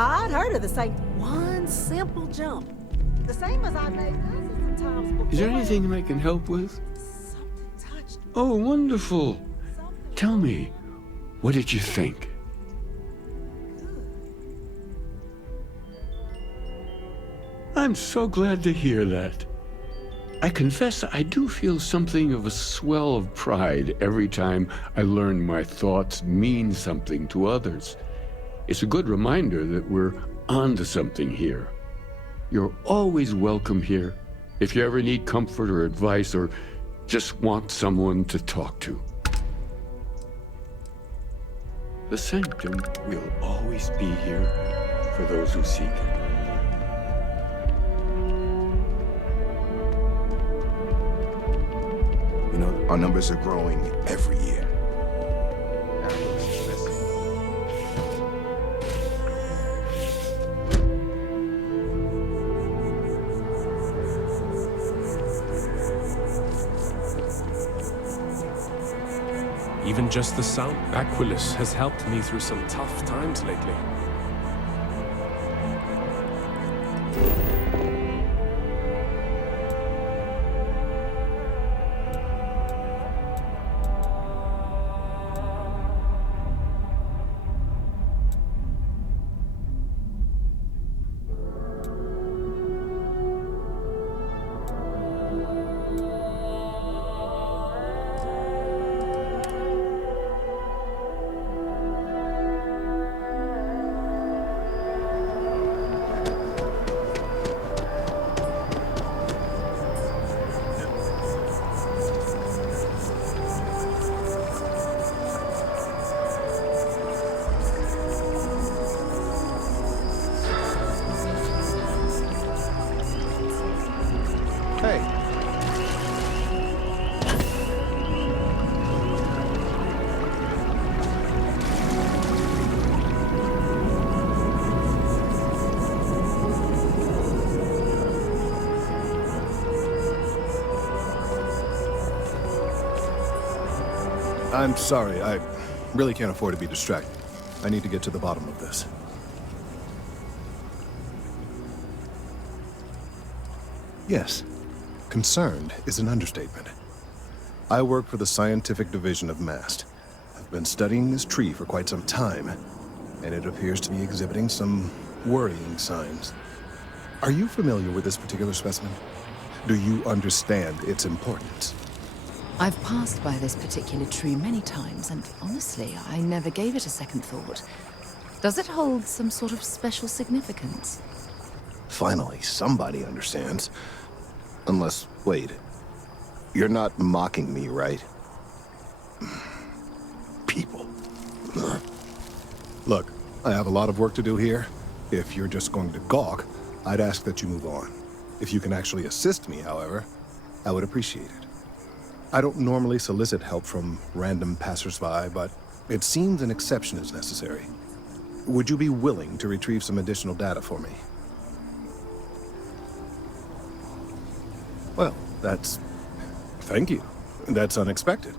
I'd heard of the same one simple jump. The same as I made dozens of times before. Is there anything I can help with? Something touched me. Oh, wonderful. Something Tell me, what did you think? I'm so glad to hear that. I confess I do feel something of a swell of pride every time I learn my thoughts mean something to others. It's a good reminder that we're onto something here. You're always welcome here if you ever need comfort or advice or just want someone to talk to. The Sanctum will always be here for those who seek it. You know, our numbers are growing every year. Even just the sound Aquilus has helped me through some tough times lately. Hey. I'm sorry, I really can't afford to be distracted. I need to get to the bottom of this. Yes, concerned is an understatement. I work for the scientific division of MAST. I've been studying this tree for quite some time, and it appears to be exhibiting some worrying signs. Are you familiar with this particular specimen? Do you understand its importance? I've passed by this particular tree many times, and honestly, I never gave it a second thought. Does it hold some sort of special significance? Finally, somebody understands. Unless, wait. You're not mocking me, right? People. Look, I have a lot of work to do here. If you're just going to gawk, I'd ask that you move on. If you can actually assist me, however, I would appreciate it. I don't normally solicit help from random passersby, but it seems an exception is necessary. Would you be willing to retrieve some additional data for me? Well, thank you. That's unexpected.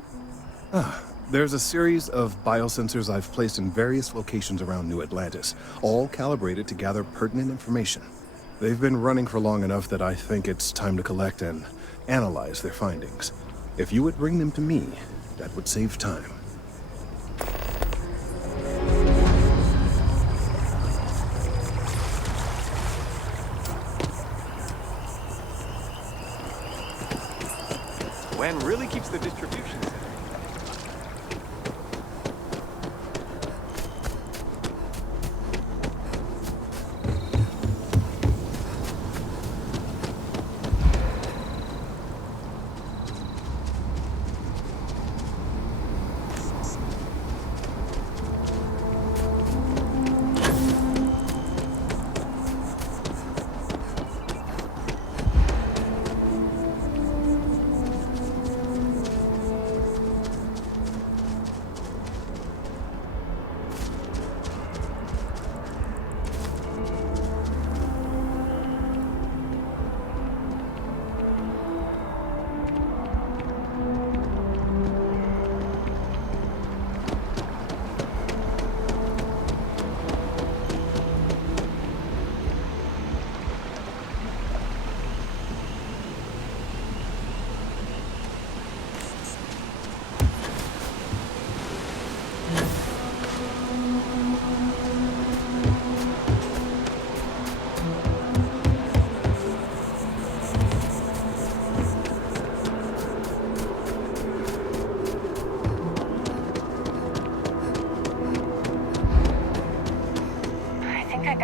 There's a series of biosensors I've placed in various locations around New Atlantis, all calibrated to gather pertinent information. They've been running for long enough that I think it's time to collect and analyze their findings. If you would bring them to me, that would save time. Wen really keeps the distribution center.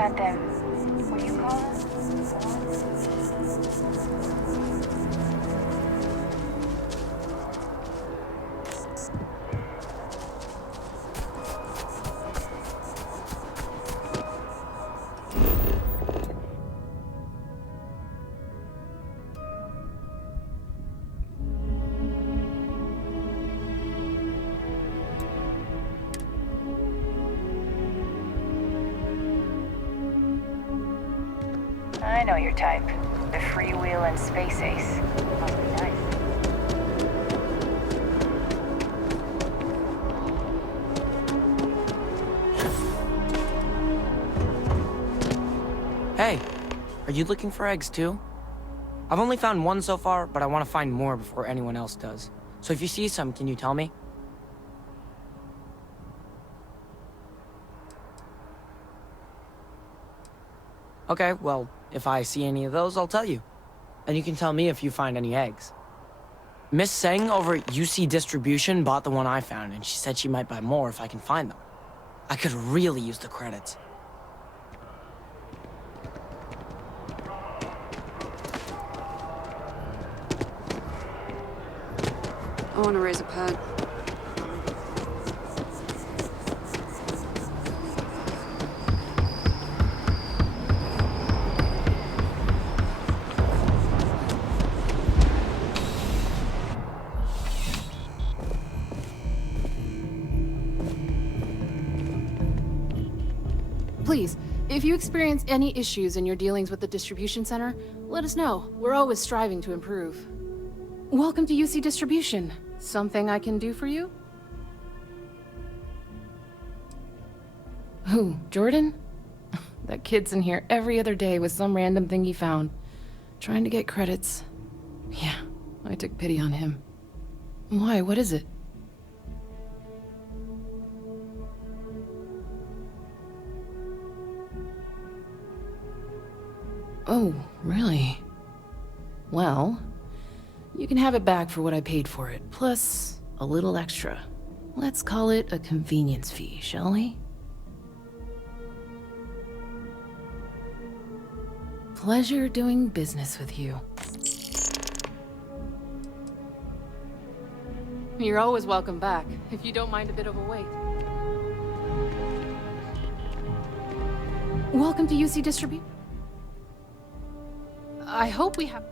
And, what do you call it? I know your type. The freewheel and space ace. Must be nice. Hey, are you looking for eggs too? I've only found one so far, but I want to find more before anyone else does. So if you see some, can you tell me? Okay, well, if I see any of those, I'll tell you. And you can tell me if you find any eggs. Miss Seng over at UC Distribution bought the one I found, and she said she might buy more if I can find them. I could really use the credits. I want to raise a pet. Please, if you experience any issues in your dealings with the distribution center, let us know. We're always striving to improve. Welcome to UC Distribution. Something I can do for you? Who, Jordan? That kid's in here every other day with some random thing he found. Trying to get credits. Yeah, I took pity on him. Why, what is it? Oh, really? Well, you can have it back for what I paid for it, plus a little extra. Let's call it a convenience fee, shall we? Pleasure doing business with you. You're always welcome back, if you don't mind a bit of a wait. Welcome to UC Distribution. I hope we have...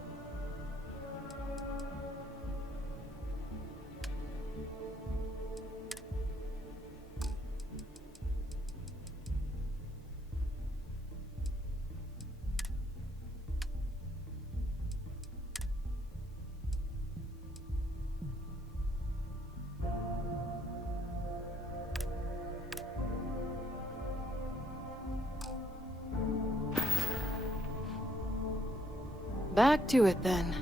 Back to it, then.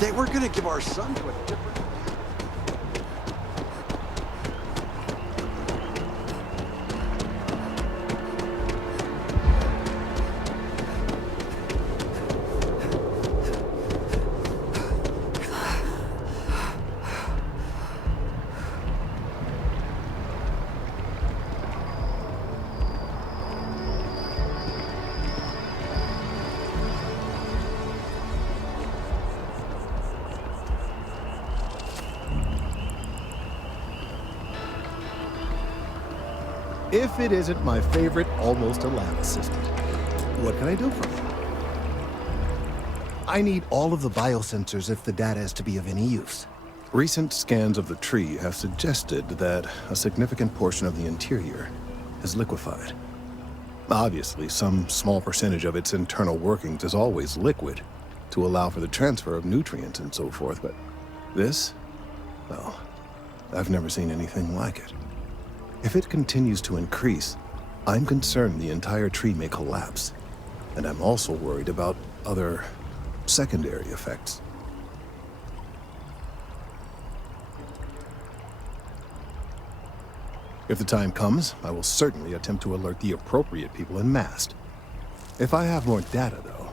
They were gonna give our son to a different... If it isn't my favorite almost a lab assistant. What can I do for you? I need all of the biosensors if the data is to be of any use. Recent scans of the tree have suggested that a significant portion of the interior is liquefied. Obviously, some small percentage of its internal workings is always liquid to allow for the transfer of nutrients and so forth, but this? Well, I've never seen anything like it. If it continues to increase, I'm concerned the entire tree may collapse. And I'm also worried about other secondary effects. If the time comes, I will certainly attempt to alert the appropriate people in Mast. If I have more data, though,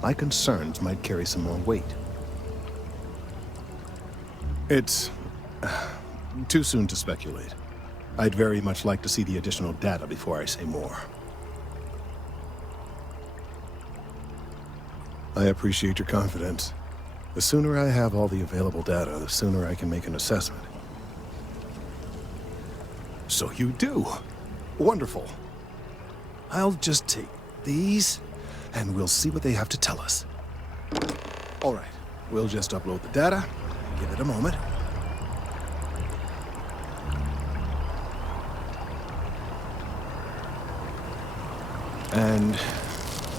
my concerns might carry some more weight. It's too soon to speculate. I'd very much like to see the additional data before I say more. I appreciate your confidence. The sooner I have all the available data, the sooner I can make an assessment. So you do? Wonderful. I'll just take these, and we'll see what they have to tell us. All right, we'll just upload the data. Give it a moment. And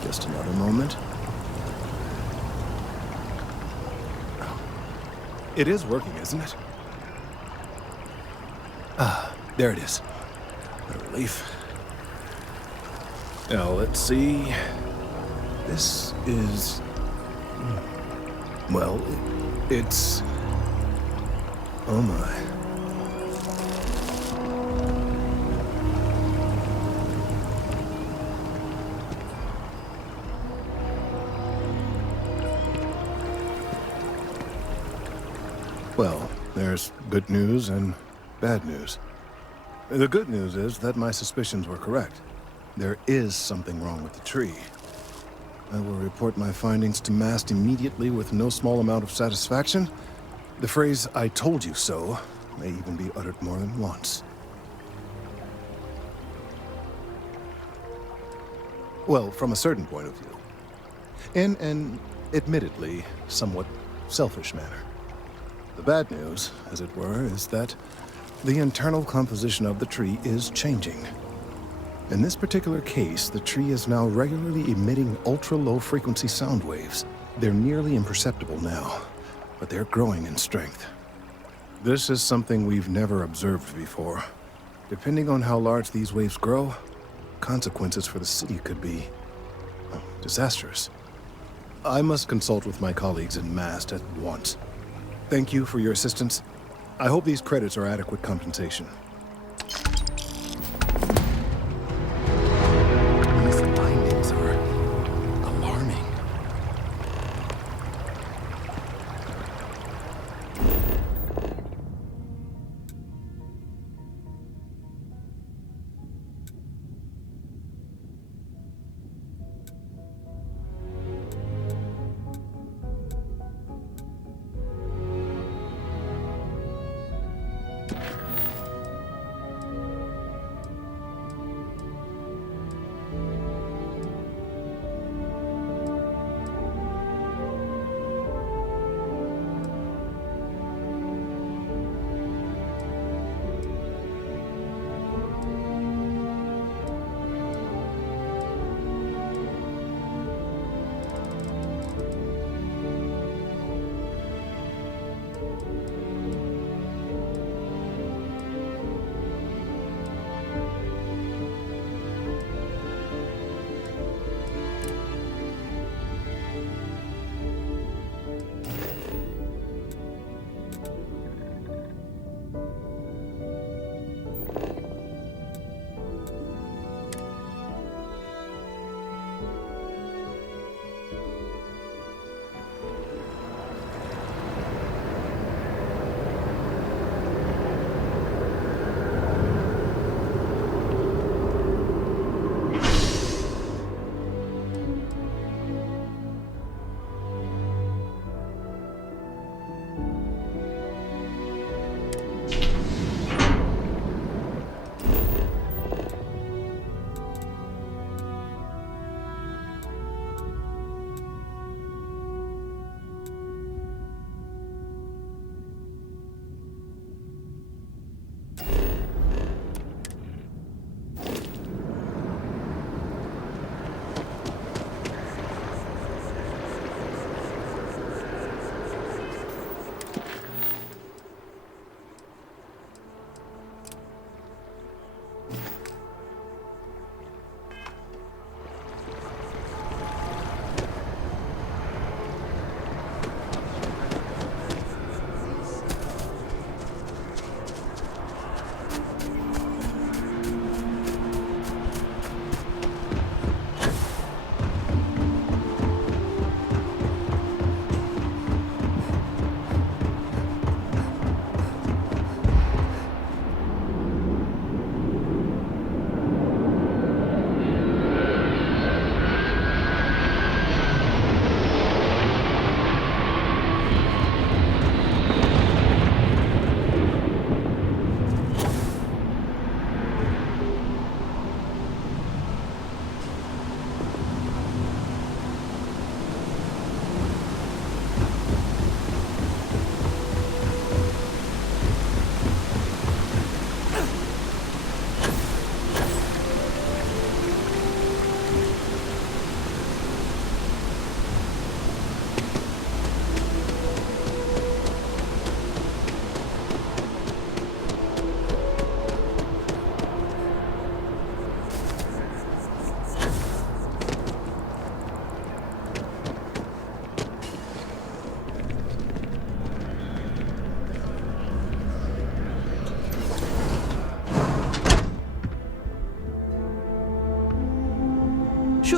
just another moment. It is working, isn't it? Ah, there it is. What a relief. Now, let's see. This is... well, it's... oh my. Well, there's good news and bad news. The good news is that my suspicions were correct. There is something wrong with the tree. I will report my findings to Mast immediately with no small amount of satisfaction. The phrase, "I told you so," may even be uttered more than once. Well, from a certain point of view. In an, admittedly, somewhat selfish manner. The bad news, as it were, is that the internal composition of the tree is changing. In this particular case, the tree is now regularly emitting ultra-low frequency sound waves. They're nearly imperceptible now, but they're growing in strength. This is something we've never observed before. Depending on how large these waves grow, consequences for the city could be disastrous. I must consult with my colleagues in Mast at once. Thank you for your assistance. I hope these credits are adequate compensation. These findings are alarming.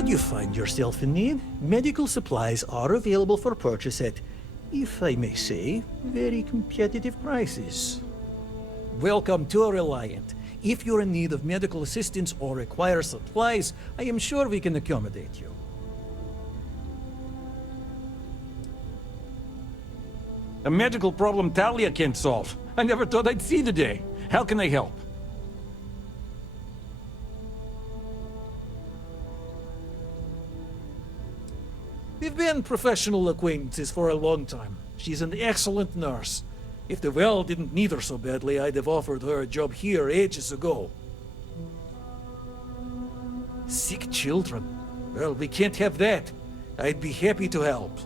you find yourself in need, medical supplies are available for purchase at, if I may say, very competitive prices. Welcome to Reliant. If you're in need of medical assistance or require supplies, I am sure we can accommodate you. A medical problem Talia can't solve. I never thought I'd see the day. How can I help? We've been professional acquaintances for a long time. She's an excellent nurse. If the well didn't need her so badly, I'd have offered her a job here ages ago. Sick children. Well, we can't have that. I'd be happy to help.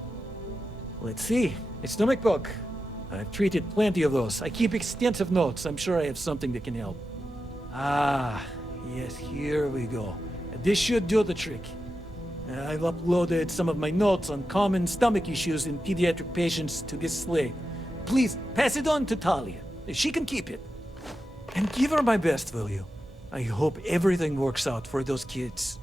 Let's see. A stomach bug. I've treated plenty of those. I keep extensive notes. I'm sure I have something that can help. Ah, yes, here we go. This should do the trick. I've uploaded some of my notes on common stomach issues in pediatric patients to this slate. Please, pass it on to Talia. She can keep it. And give her my best, will you? I hope everything works out for those kids.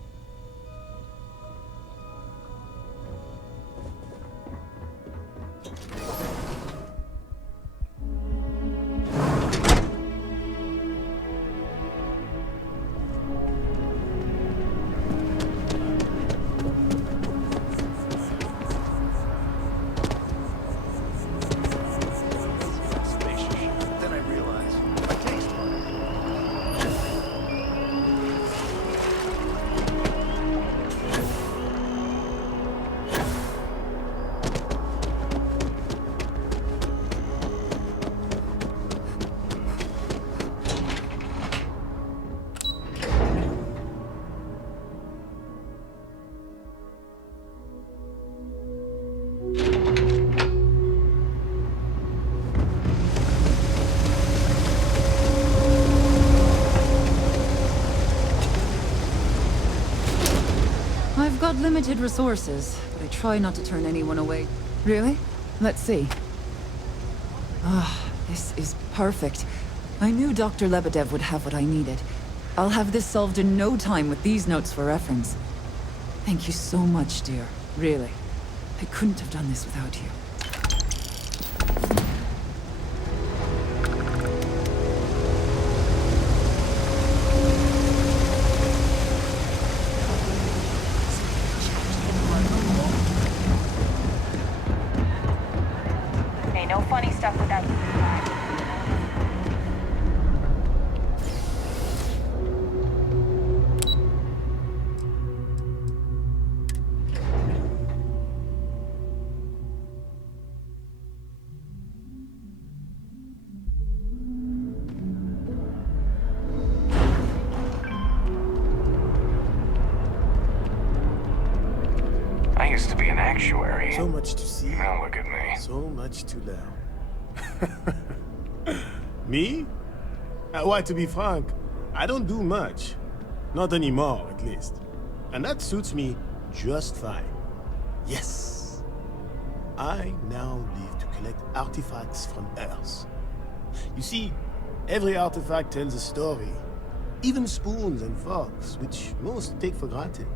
I've got limited resources, but I try not to turn anyone away. Really? Let's see. Ah, this is perfect. I knew Dr. Lebedev would have what I needed. I'll have this solved in no time with these notes for reference. Thank you so much, dear. Really. I couldn't have done this without you. No funny stuff with that. I used to be an actuary. So much to see. Now look at me. So much to learn. Me? Why, to be frank, I don't do much. Not anymore, at least. And that suits me just fine. Yes. I now live to collect artifacts from Earth. You see, every artifact tells a story. Even spoons and forks, which most take for granted.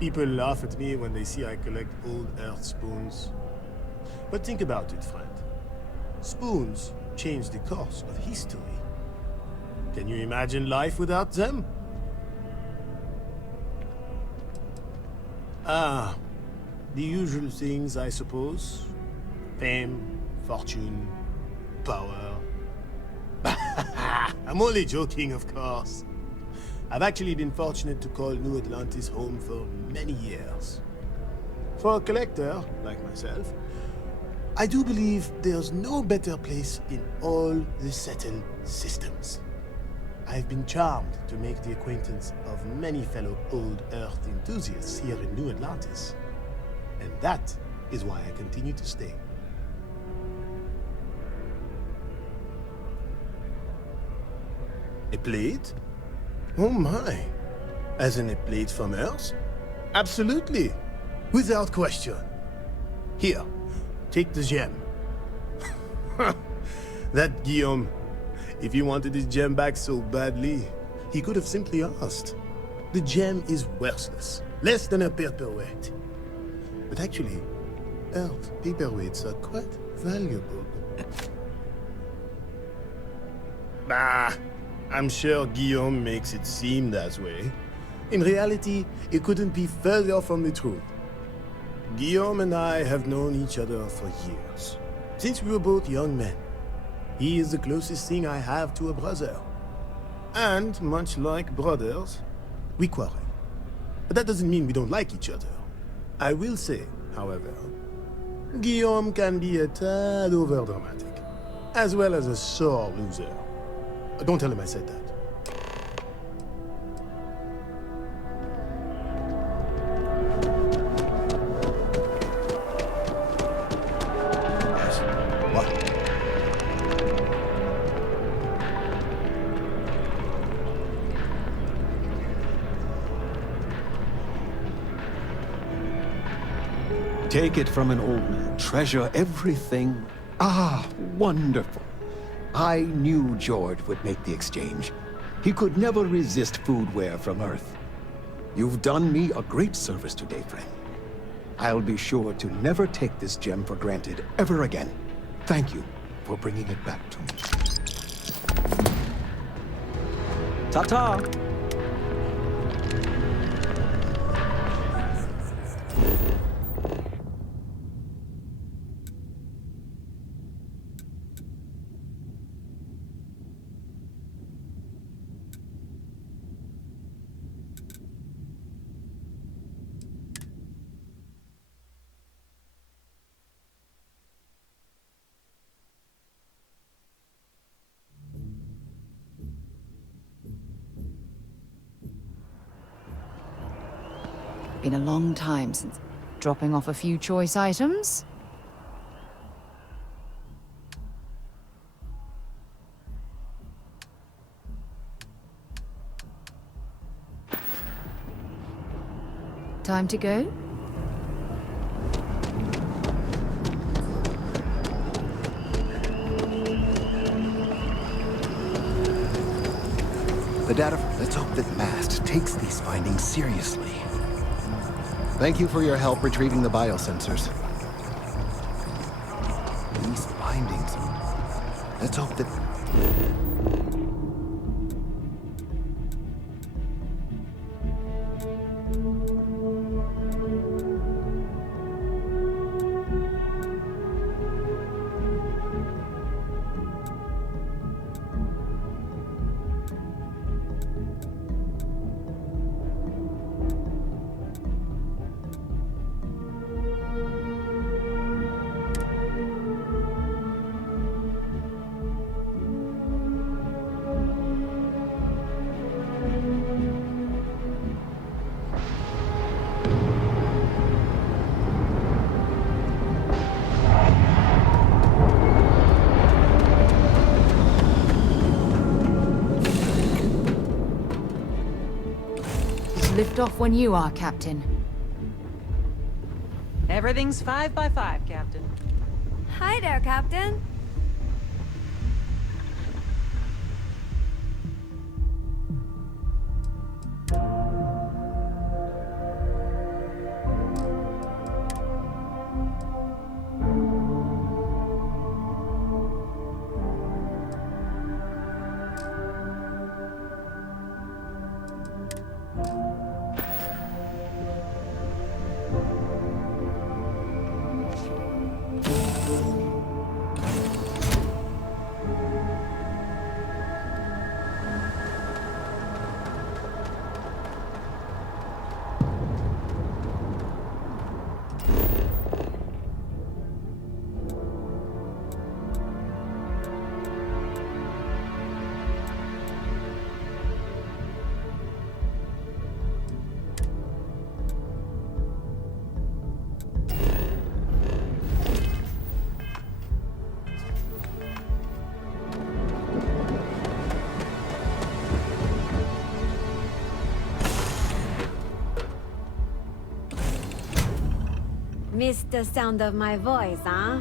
People laugh at me when they see I collect old Earth spoons. But think about it, friend. Spoons change the course of history. Can you imagine life without them? Ah, the usual things, I suppose. Fame, fortune, power. I'm only joking, of course. I've actually been fortunate to call New Atlantis home for many years. For a collector, like myself, I do believe there's no better place in all the settled systems. I've been charmed to make the acquaintance of many fellow old Earth enthusiasts here in New Atlantis. And that is why I continue to stay. A plate? Oh my. As in a plate from Earth? Absolutely. Without question. Here, take the gem. That Guillaume. If he wanted his gem back so badly, he could have simply asked. The gem is worthless. Less than a paperweight. But actually, elf paperweights are quite valuable. Bah, I'm sure Guillaume makes it seem that way. In reality, it couldn't be further from the truth. Guillaume and I have known each other for years, since we were both young men. He is the closest thing I have to a brother. And, much like brothers, we quarrel. But that doesn't mean we don't like each other. I will say, however, Guillaume can be a tad overdramatic, as well as a sore loser. Don't tell him I said that. Take it from an old man. Treasure everything. Ah, wonderful. I knew George would make the exchange. He could never resist foodware from Earth. You've done me a great service today, friend. I'll be sure to never take this gem for granted ever again. Thank you for bringing it back to me. Ta-ta! Been a long time since dropping off a few choice items. Time to go? The data. Let's hope that Mast takes these findings seriously. Thank you for your help retrieving the biosensors. These findings. Let's hope that... Lift off when you are, Captain. Everything's 5 by 5, Captain. Hi there, Captain. Missed the sound of my voice, huh?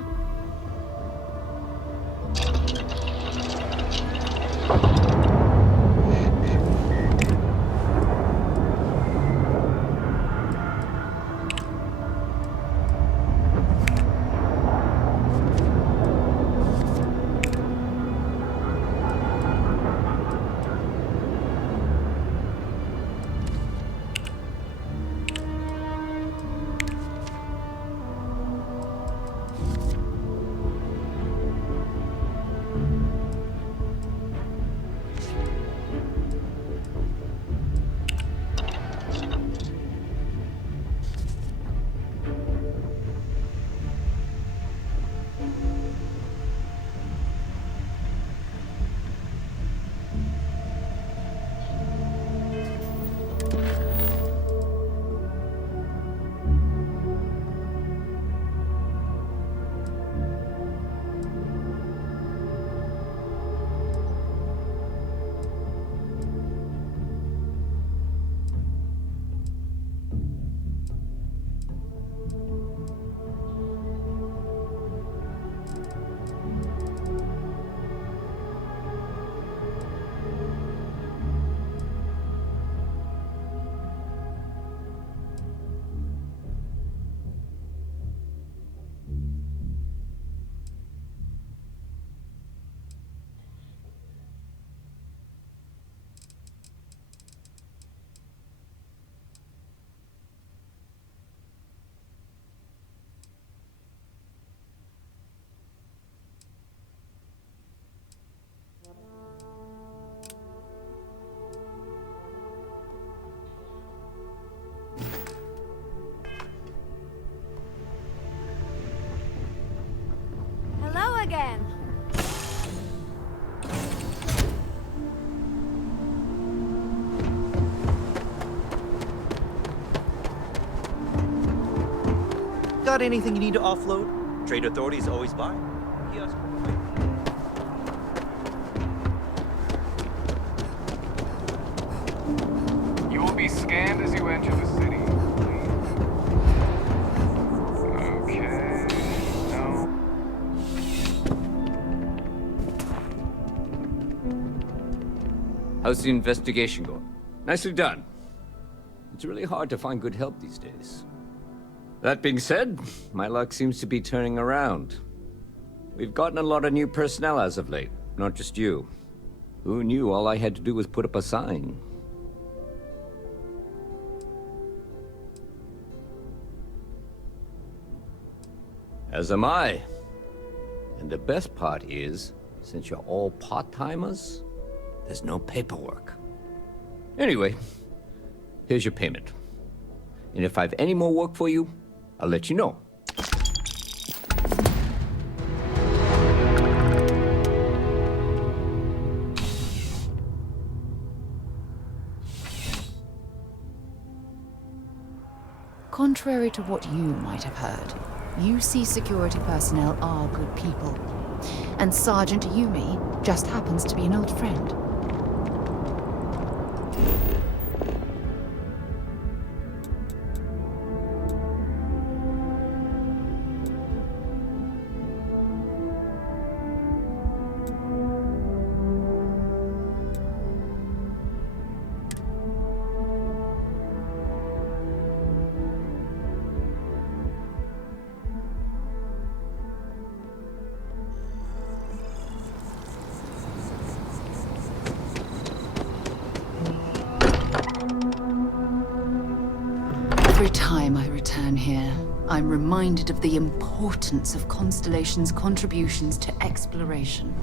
again. Got anything you need to offload? Trade authorities always buy. Kiosk. You will be scanned as you enter the city. Okay. No. How's the investigation going? Nicely done. It's really hard to find good help these days. That being said, my luck seems to be turning around. We've gotten a lot of new personnel as of late, not just you. Who knew all I had to do was put up a sign? As am I. And the best part is, since you're all part-timers, there's no paperwork. Anyway, here's your payment. And if I have any more work for you, I'll let you know. Contrary to what you might have heard, UC security personnel are good people. And Sergeant Yumi just happens to be an old friend. Every time I return here, I'm reminded of the importance of Constellation's contributions to exploration.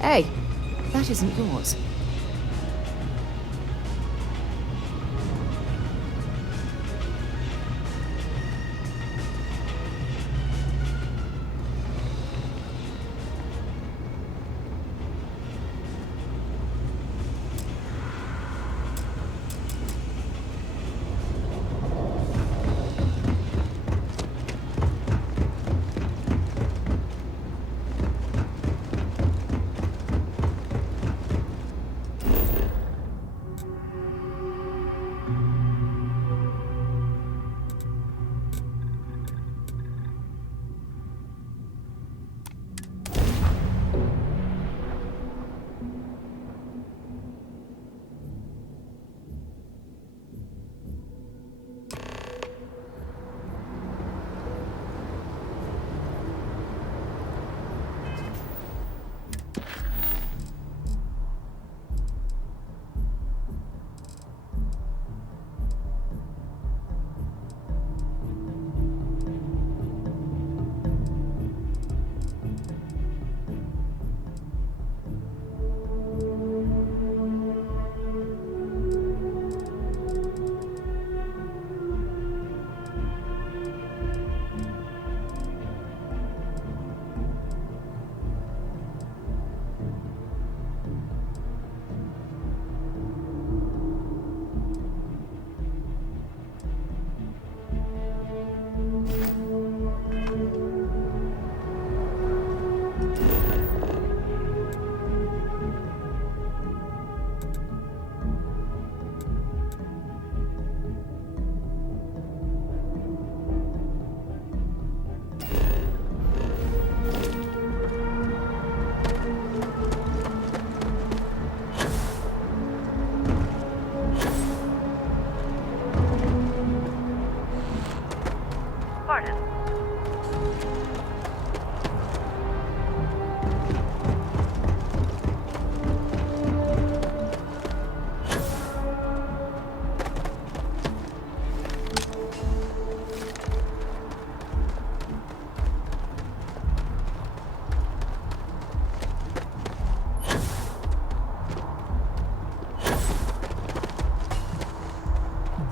Hey, that isn't yours.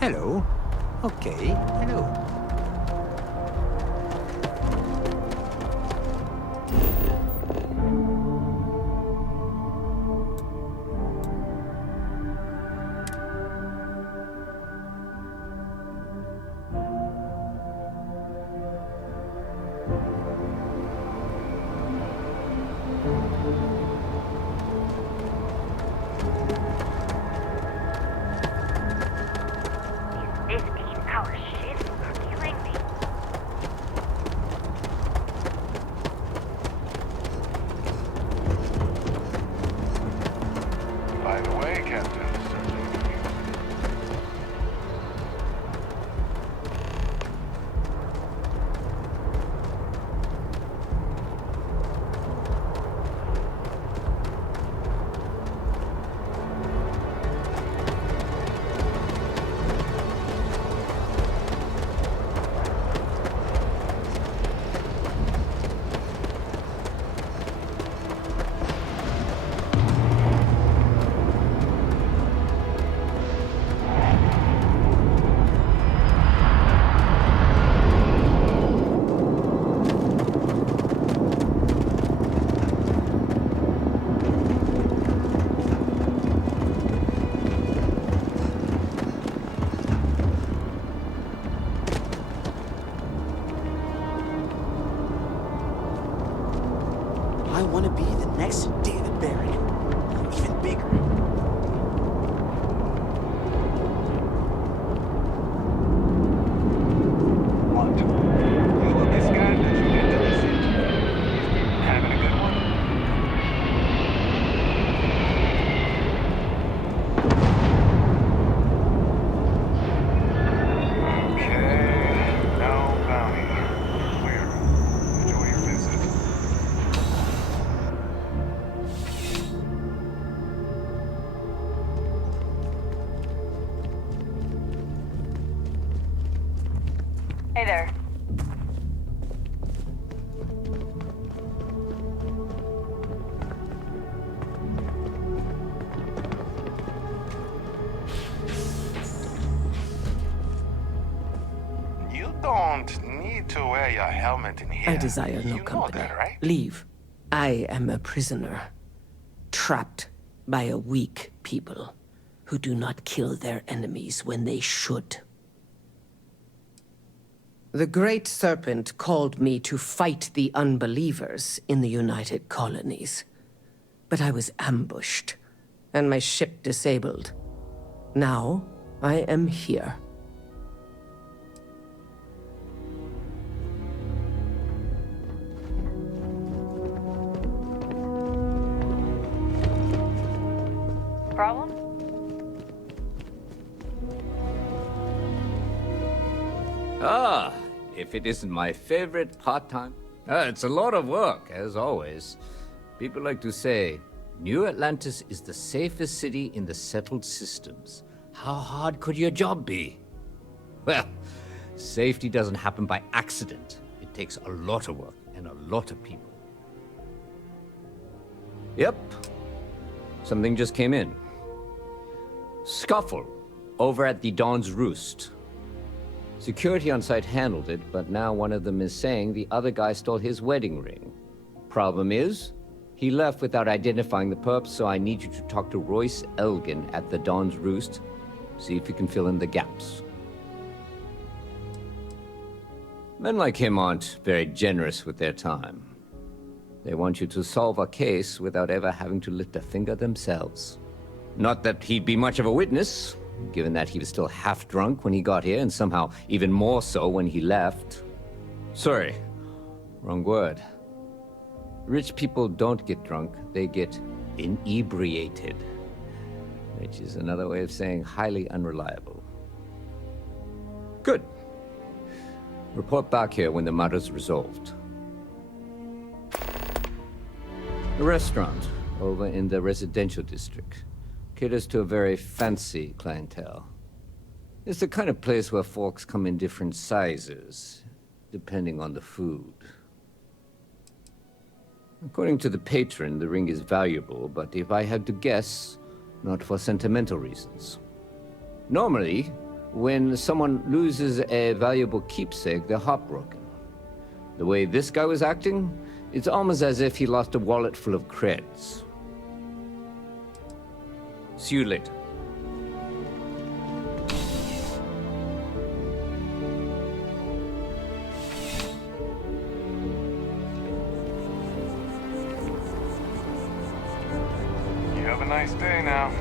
Hello. Okay, hello. These 15-hour shifts are killing me. By the way, Captain, I want to be the next David Barron. Even bigger. what? You look as scared as you get to this interview. Having a good one? Okay, no bounty. Clear. Enjoy your visit. Hey there. You don't need to wear your helmet in here. I desire no You know company. that, right? Leave. I am a prisoner, trapped by a weak people who do not kill their enemies when they should. The Great Serpent called me to fight the unbelievers in the United Colonies. But I was ambushed, and my ship disabled. Now, I am here. Problem? Ah, if it isn't my favorite part-time... it's a lot of work, as always. People like to say, New Atlantis is the safest city in the settled systems. How hard could your job be? Well, safety doesn't happen by accident. It takes a lot of work and a lot of people. Yep. Something just came in. Scuffle over at the Dawn's Roost. Security on site handled it, but now one of them is saying the other guy stole his wedding ring. Problem is, he left without identifying the perp, so I need you to talk to Royce Elgin at the Dawn's Roost. See if you can fill in the gaps. Men like him aren't very generous with their time. They want you to solve a case without ever having to lift a finger themselves. Not that he'd be much of a witness, given that he was still half drunk when he got here, and somehow even more so when he left. Sorry, wrong word. Rich people don't get drunk, they get inebriated. Which is another way of saying highly unreliable. Good. Report back here when the matter's resolved. A restaurant over in the residential district caters to a very fancy clientele. It's the kind of place where folks come in different sizes, depending on the food. According to the patron, the ring is valuable, but if I had to guess, not for sentimental reasons. Normally, When someone loses a valuable keepsake, they're heartbroken. The way this guy was acting, it's almost as if he lost a wallet full of creds. See you later. You have a nice day now.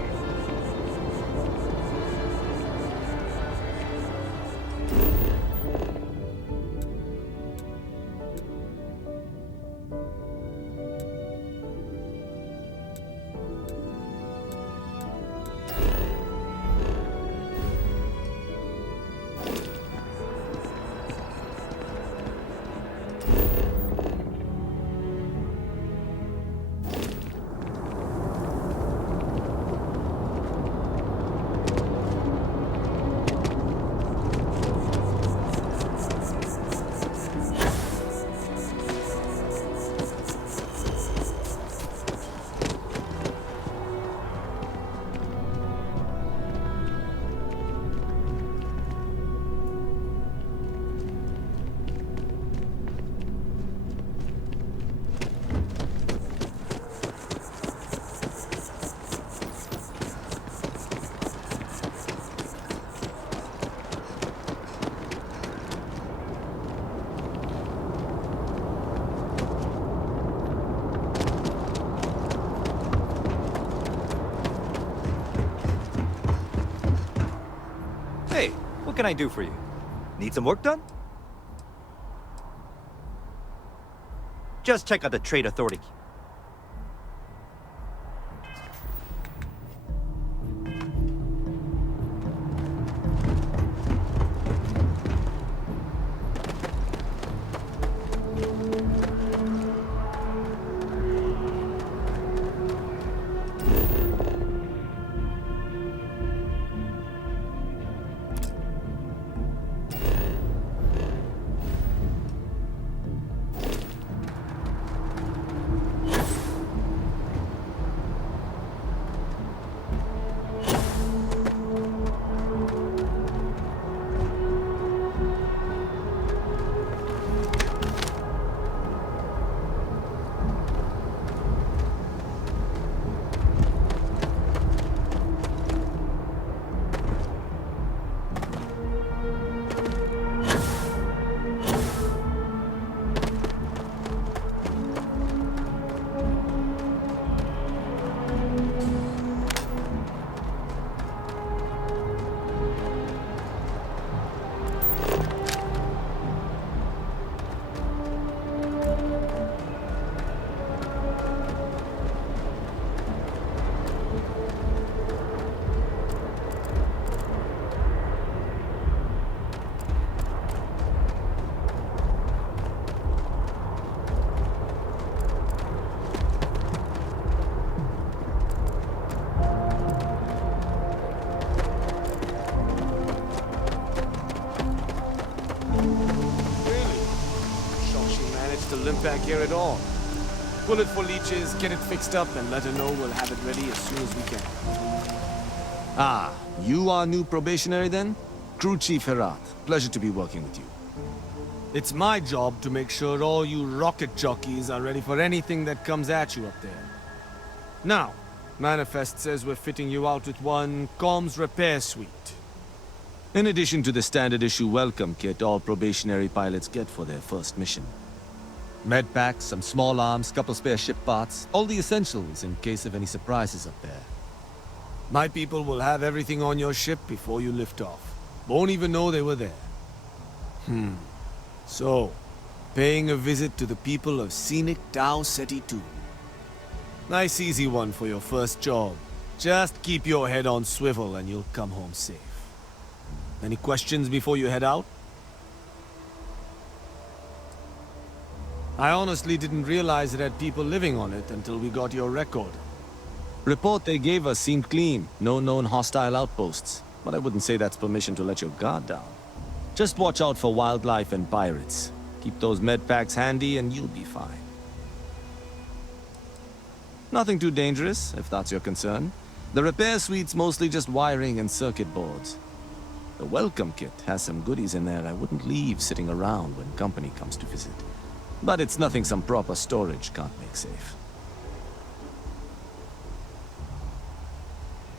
Hey, what can I do for you? Need some work done? Just check out the Trade Authority. Limp back here at all. Bullet for leeches, get it fixed up, and let her know we'll have it ready as soon as we can. Ah, you are new probationary then? Crew Chief Herat. Pleasure to be working with you. It's my job to make sure all you rocket jockeys are ready for anything that comes at you up there. Now, Manifest says we're fitting you out with one comms repair suite. In addition to the standard issue welcome kit all probationary pilots get for their first mission. Med packs, some small arms, couple spare ship parts, all the essentials in case of any surprises up there. My people will have everything on your ship before you lift off. Won't even know they were there. So, paying a visit to the people of scenic Tau Ceti 2. Nice easy one for your first job. Just keep your head on swivel and you'll come home safe. Any questions before you head out? I honestly didn't realize it had people living on it until we got your record. Report they gave us seemed clean. No known hostile outposts. But I wouldn't say that's permission to let your guard down. Just watch out for wildlife and pirates. Keep those med packs handy and you'll be fine. Nothing too dangerous, if that's your concern. The repair suite's mostly just wiring and circuit boards. The welcome kit has some goodies in there I wouldn't leave sitting around when company comes to visit. But it's nothing some proper storage can't make safe.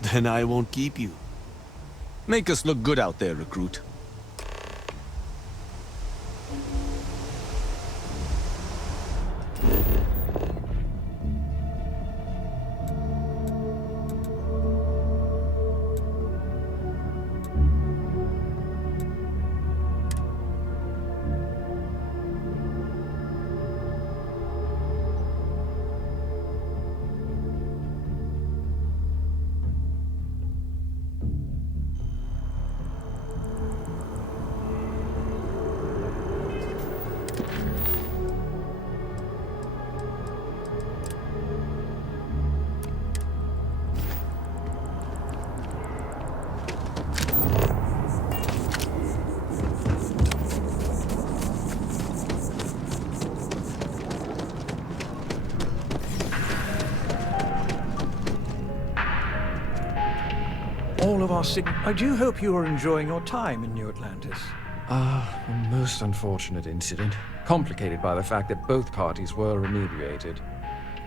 Then I won't keep you. Make us look good out there, recruit. All of our I do hope you are enjoying your time in New Atlantis. A most unfortunate incident, complicated by the fact that both parties were remediated.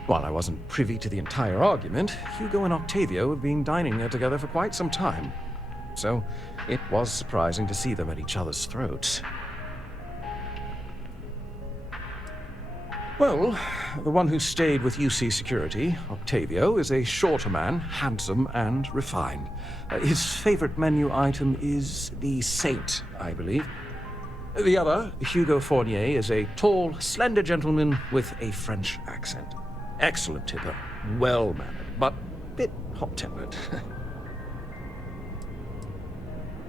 While I wasn't privy to the entire argument, Hugo and Octavio have been dining there together for quite some time. So, it was surprising to see them at each other's throats. Well, the one who stayed with UC Security, Octavio, is a shorter man, handsome and refined. His favorite menu item is the Saint, I believe. The other, Hugo Fournier, is a tall, slender gentleman with a French accent. Excellent tipper, well-mannered, but a bit hot-tempered.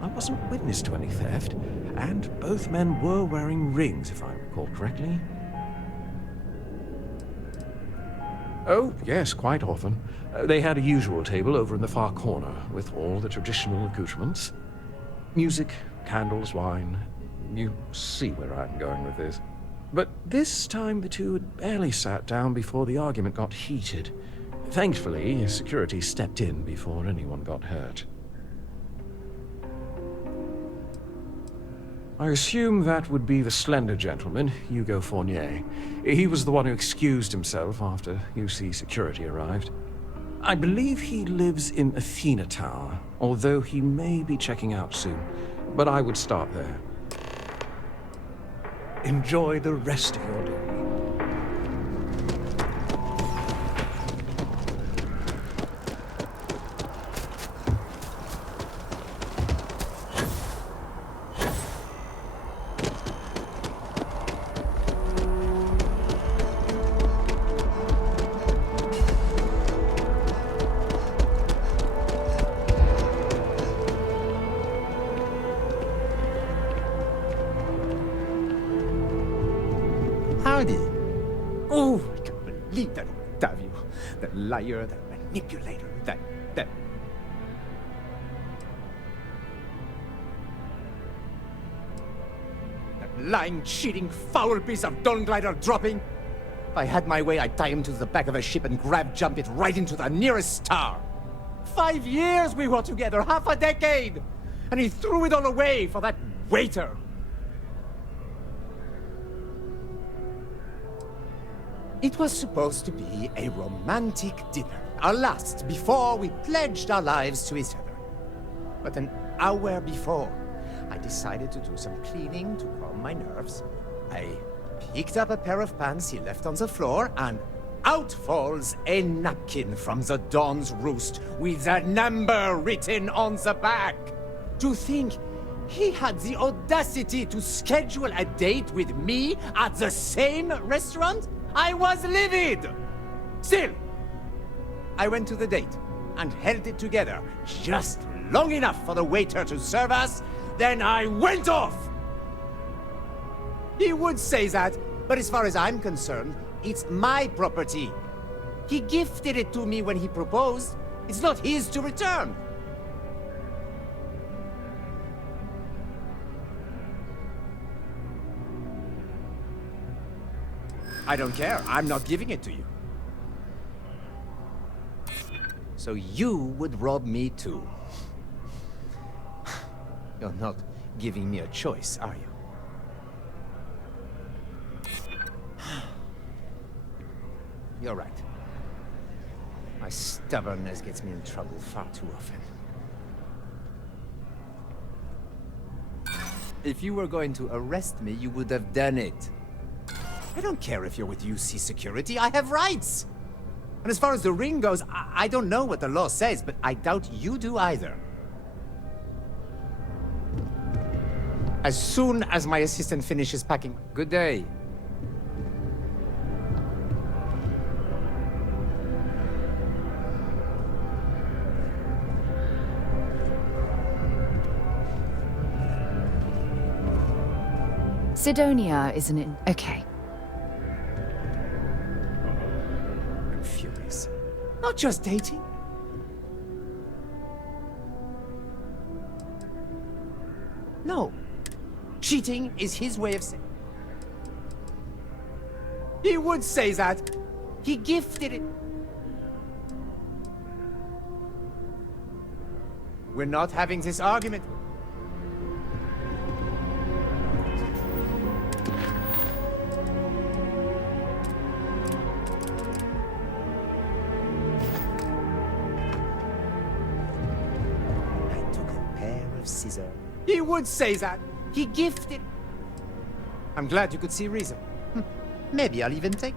I wasn't witness to any theft, and both men were wearing rings, if I recall correctly. Oh, yes, quite often. They had a usual table over in the far corner, with all the traditional accoutrements. Music, candles, wine. You see where I'm going with this. But this time the two had barely sat down before the argument got heated. Thankfully, security stepped in before anyone got hurt. I assume that would be the slender gentleman, Hugo Fournier. He was the one who excused himself after UC Security arrived. I believe he lives in Athena Tower, although he may be checking out soon. But I would start there. Enjoy the rest of your day. Howdy. Oh, I can't believe that Octavio. That liar, that manipulator, that... That lying, cheating, foul piece of Dawn Glider dropping. If I had my way, I'd tie him to the back of a ship and jump it right into the nearest star. 5 years we were together, half a decade! And he threw it all away for that waiter. It was supposed to be a romantic dinner, our last before we pledged our lives to each other. But an hour before, I decided to do some cleaning to calm my nerves. I picked up a pair of pants he left on the floor, and out falls a napkin from the Dawn's Roost with a number written on the back. To think he had the audacity to schedule a date with me at the same restaurant? I was livid! Still, I went to the date and held it together just long enough for the waiter to serve us, then I went off! He would say that, but as far as I'm concerned, it's my property. He gifted it to me when he proposed. It's not his to return. I don't care. I'm not giving it to you. So you would rob me too. You're not giving me a choice, are you? You're right. My stubbornness gets me in trouble far too often. If you were going to arrest me, you would have done it. I don't care if you're with UC Security, I have rights! And as far as the ring goes, I don't know what the law says, but I doubt you do either. As soon as my assistant finishes packing... Good day. Sidonia isn't in... Okay. I'm furious. Not just dating. No. Cheating is his way of saying... He would say that. He gifted it. We're not having this argument. Scissor. He would say that. He gifted. I'm glad you could see reason. Maybe I'll even take...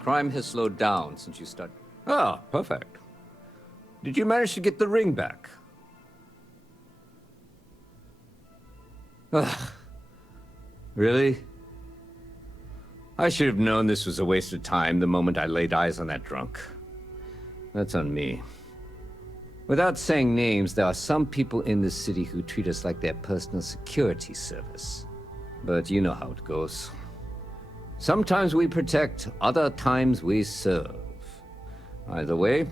Crime has slowed down since you started. Ah, perfect. Did you manage to get the ring back? Ugh. Really? I should have known this was a waste of time the moment I laid eyes on that drunk. That's on me. Without saying names, there are some people in this city who treat us like their personal security service. But you know how it goes. Sometimes we protect, other times we serve. Either way,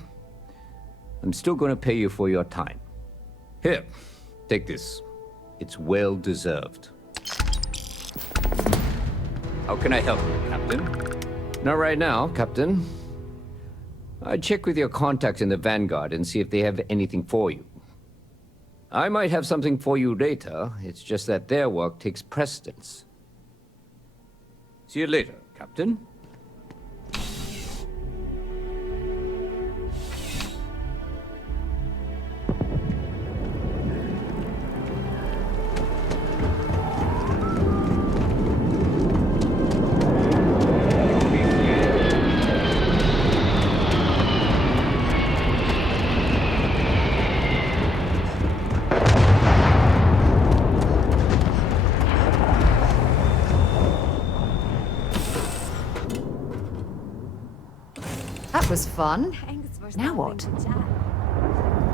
I'm still going to pay you for your time. Here, take this. It's well deserved. How can I help you, Captain? Not right now, Captain. I'd check with your contacts in the Vanguard and see if they have anything for you. I might have something for you later, it's just that their work takes precedence. See you later, Captain. That was fun. Now what?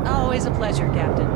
Always a pleasure, Captain.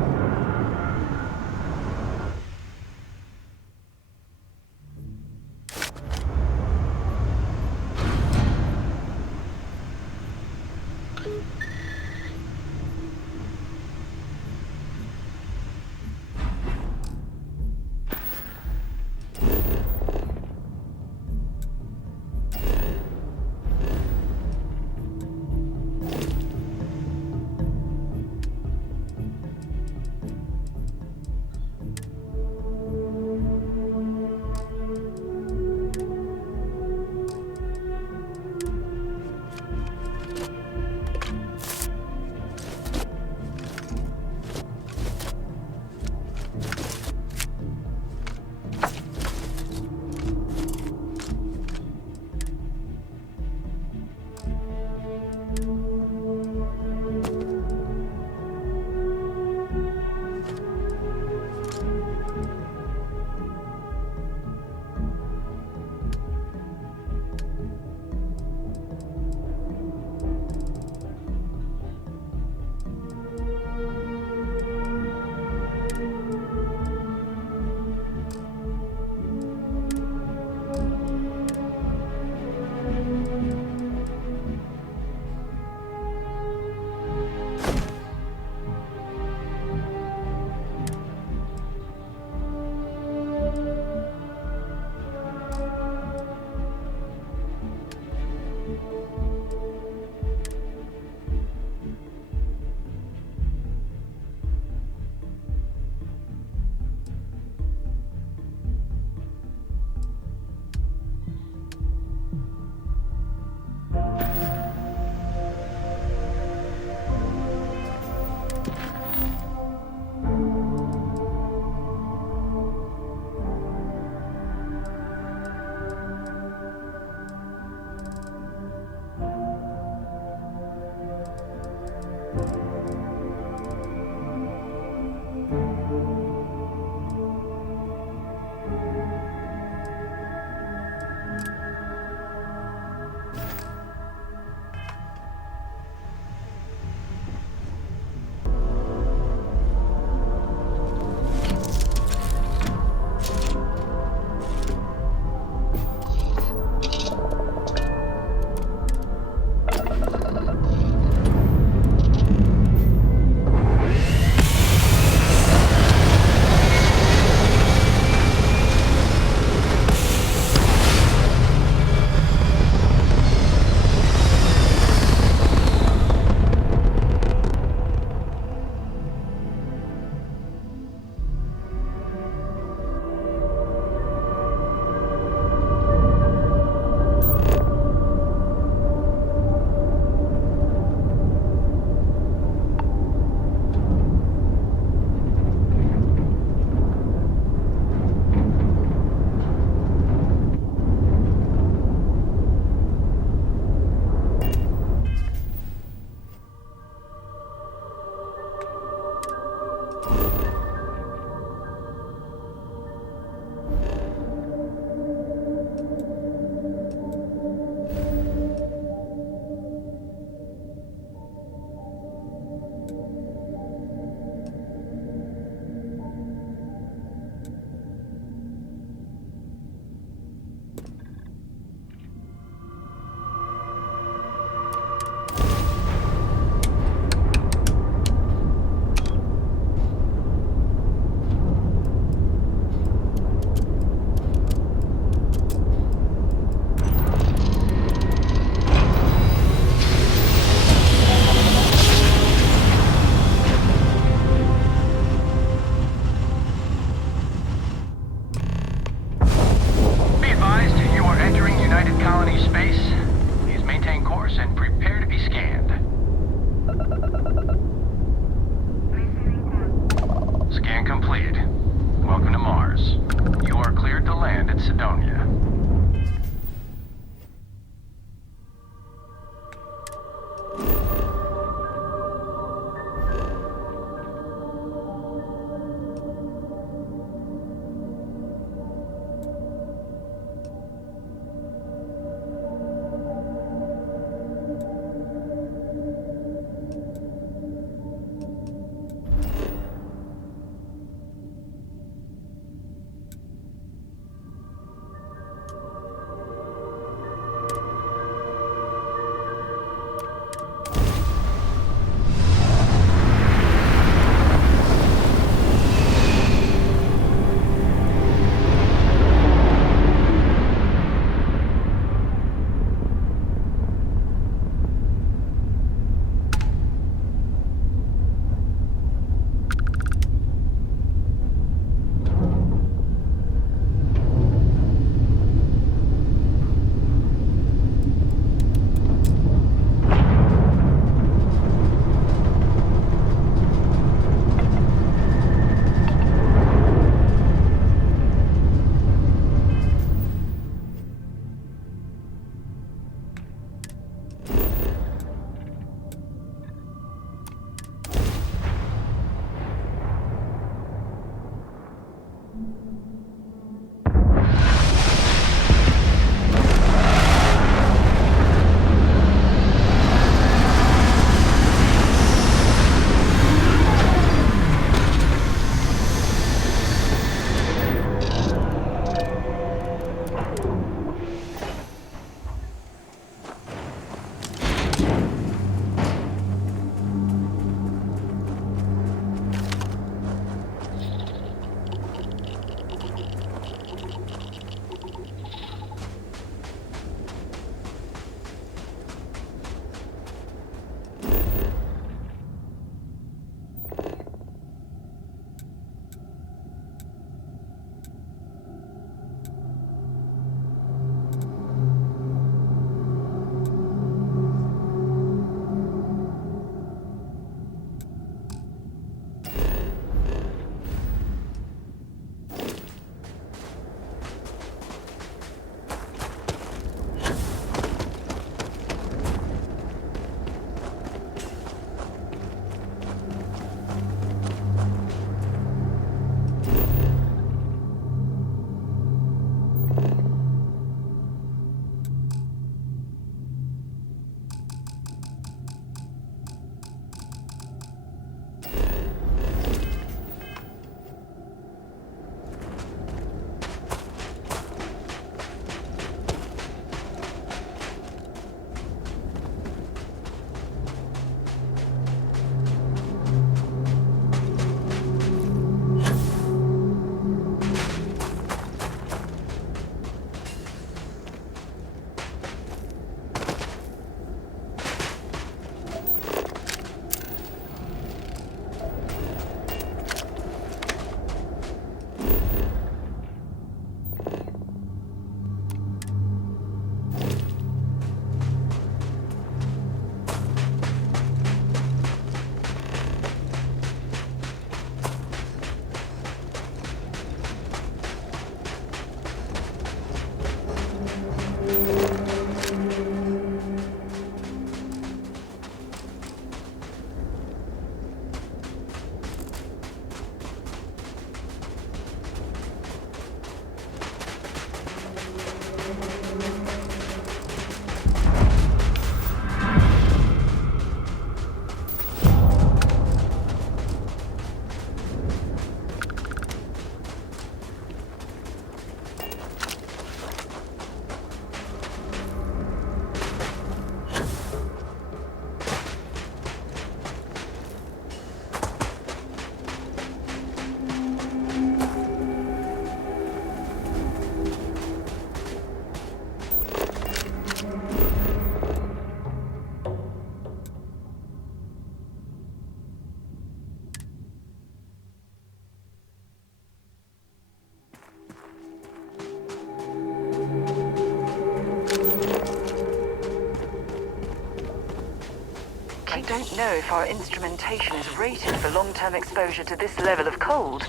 don't know if our instrumentation is rated for long-term exposure to this level of cold.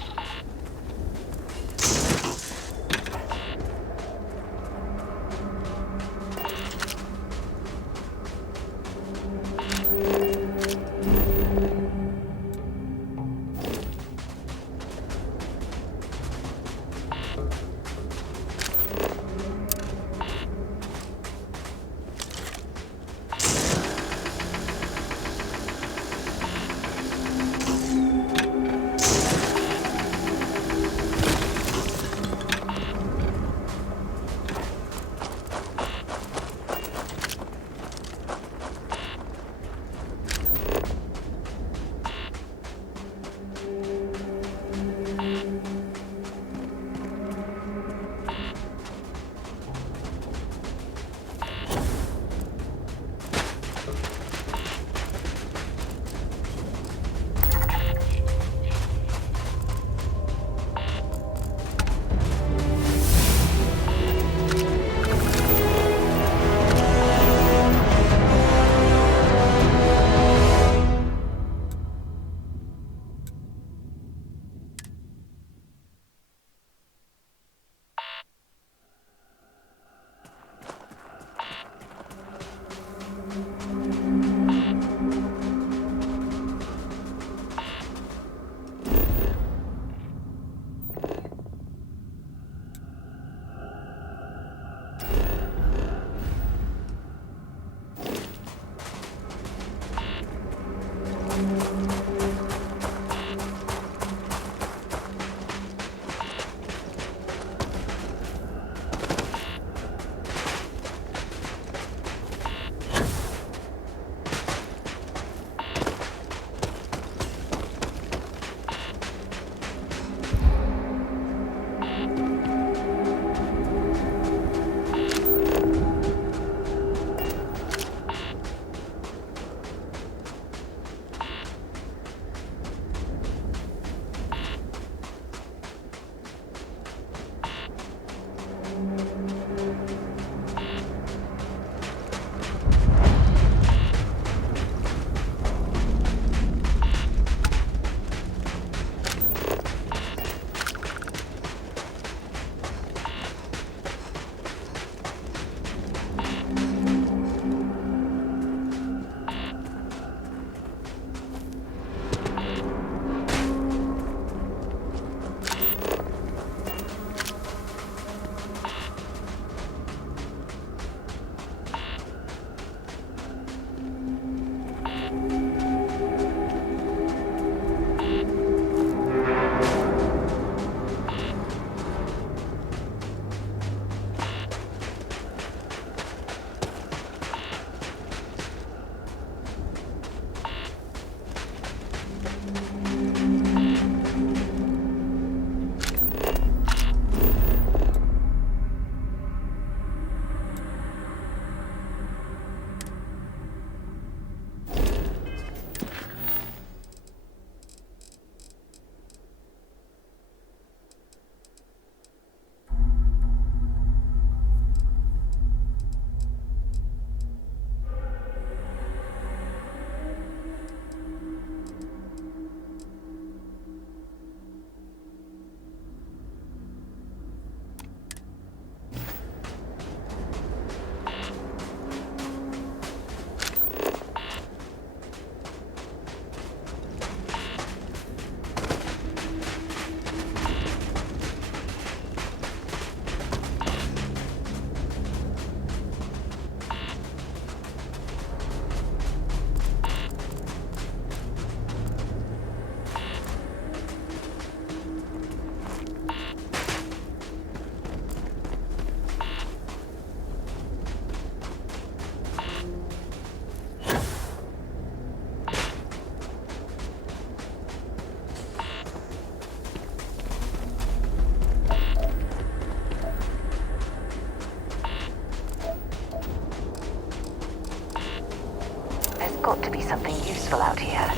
Got to be something useful out here.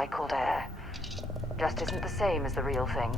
recycled air. Just isn't the same as the real thing.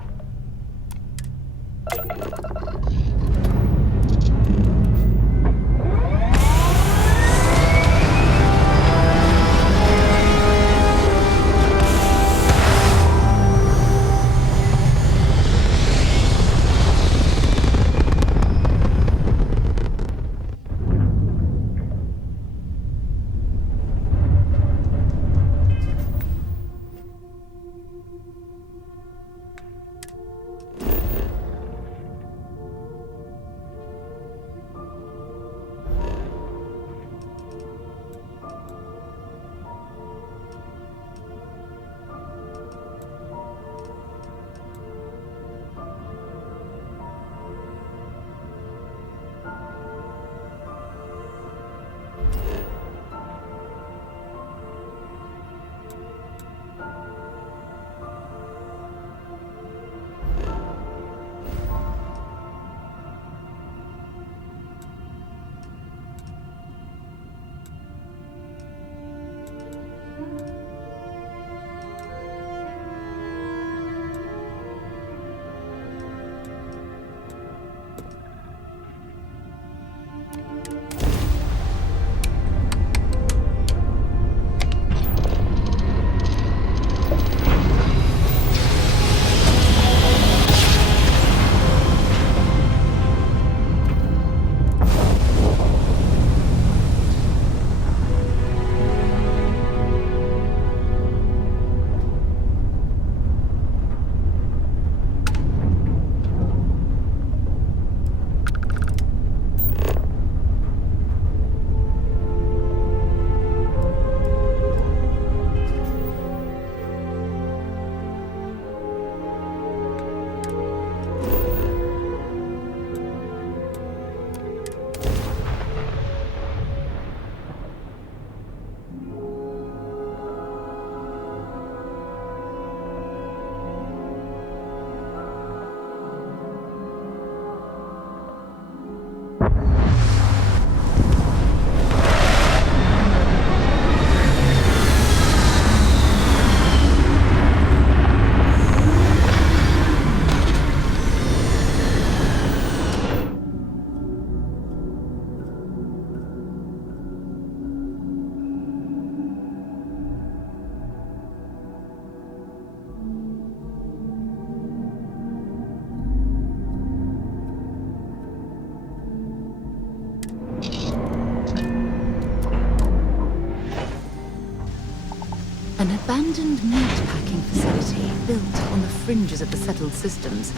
An abandoned meat-packing facility built on the fringes of the settled systems.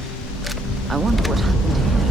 I wonder what happened here.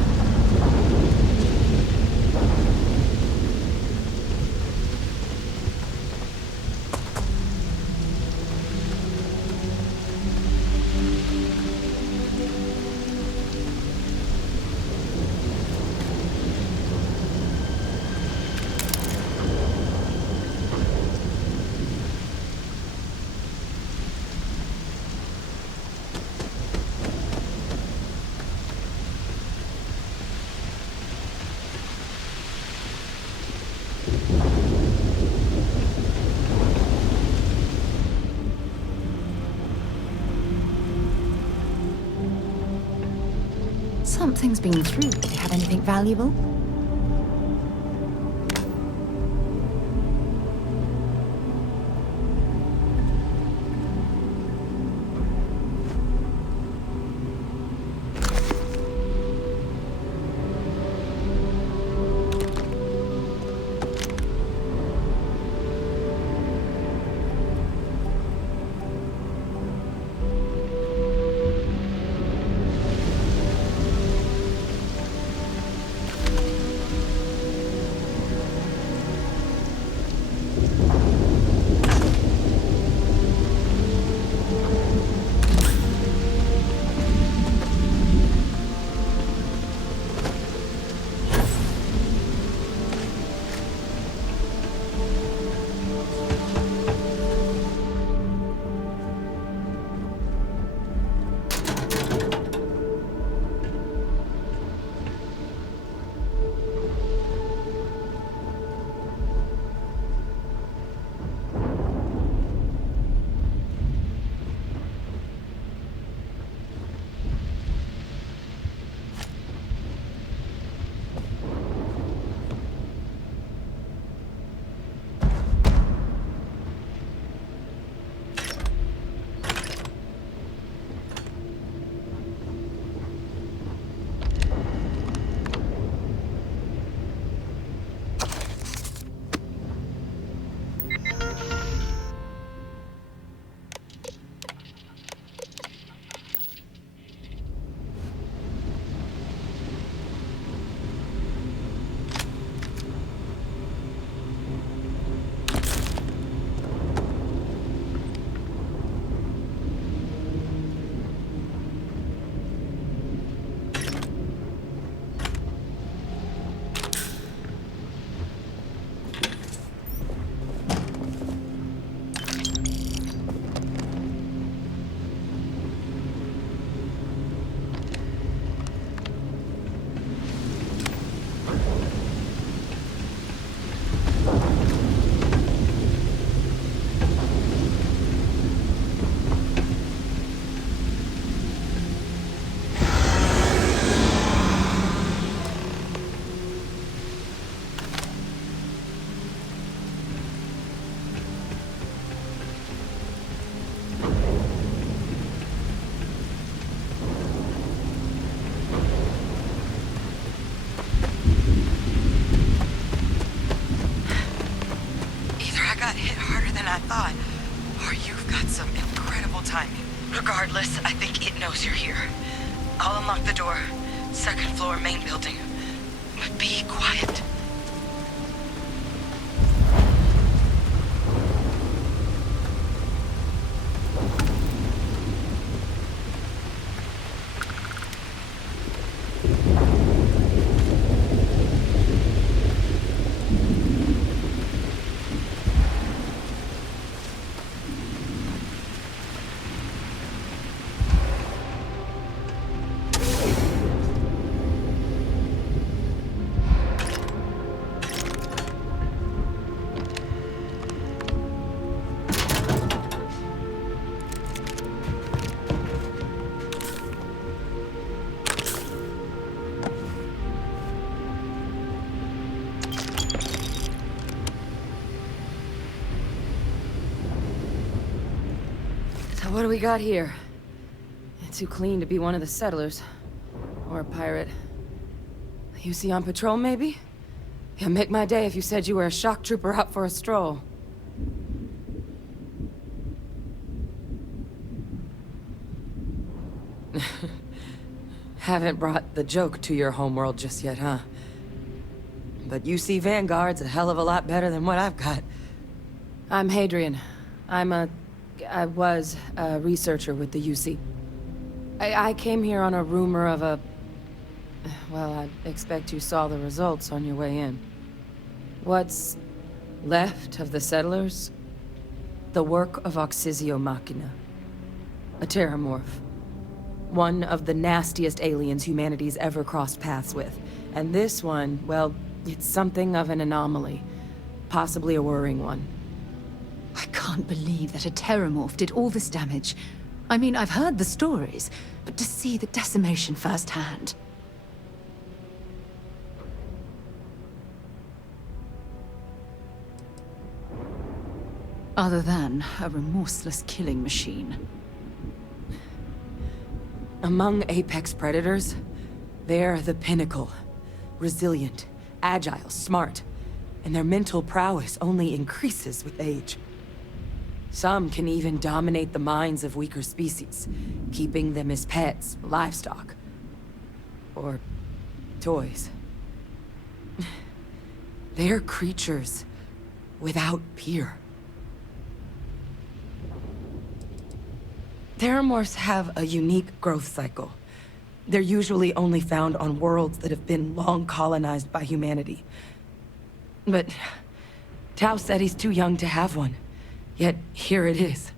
Something's been through. Do you have anything valuable? Regardless, I think it knows you're here. I'll unlock the door. Second floor, main building. But be quiet. So what do we got here? Too clean to be one of the settlers. Or a pirate. You see on patrol, maybe? Yeah, make my day if you said you were a shock trooper out for a stroll. Haven't brought the joke to your homeworld just yet, huh? But UC Vanguard's a hell of a lot better than what I've got. I'm Hadrian. I was a researcher with the UC. I came here on a rumor of a... Well, I expect you saw the results on your way in. What's left of the settlers? The work of Oxysio Machina. A terramorph. One of the nastiest aliens humanity's ever crossed paths with. And this one, well, it's something of an anomaly. Possibly a worrying one. I can't believe that a terramorph did all this damage. I mean, I've heard the stories, but to see the decimation firsthand... Other than a remorseless killing machine. Among apex predators, they're the pinnacle. Resilient, agile, smart, and their mental prowess only increases with age. Some can even dominate the minds of weaker species, keeping them as pets, livestock, or toys. They're creatures without peer. Terramorphs have a unique growth cycle. They're usually only found on worlds that have been long colonized by humanity. But Tau said he's too young to have one. Yet here it is.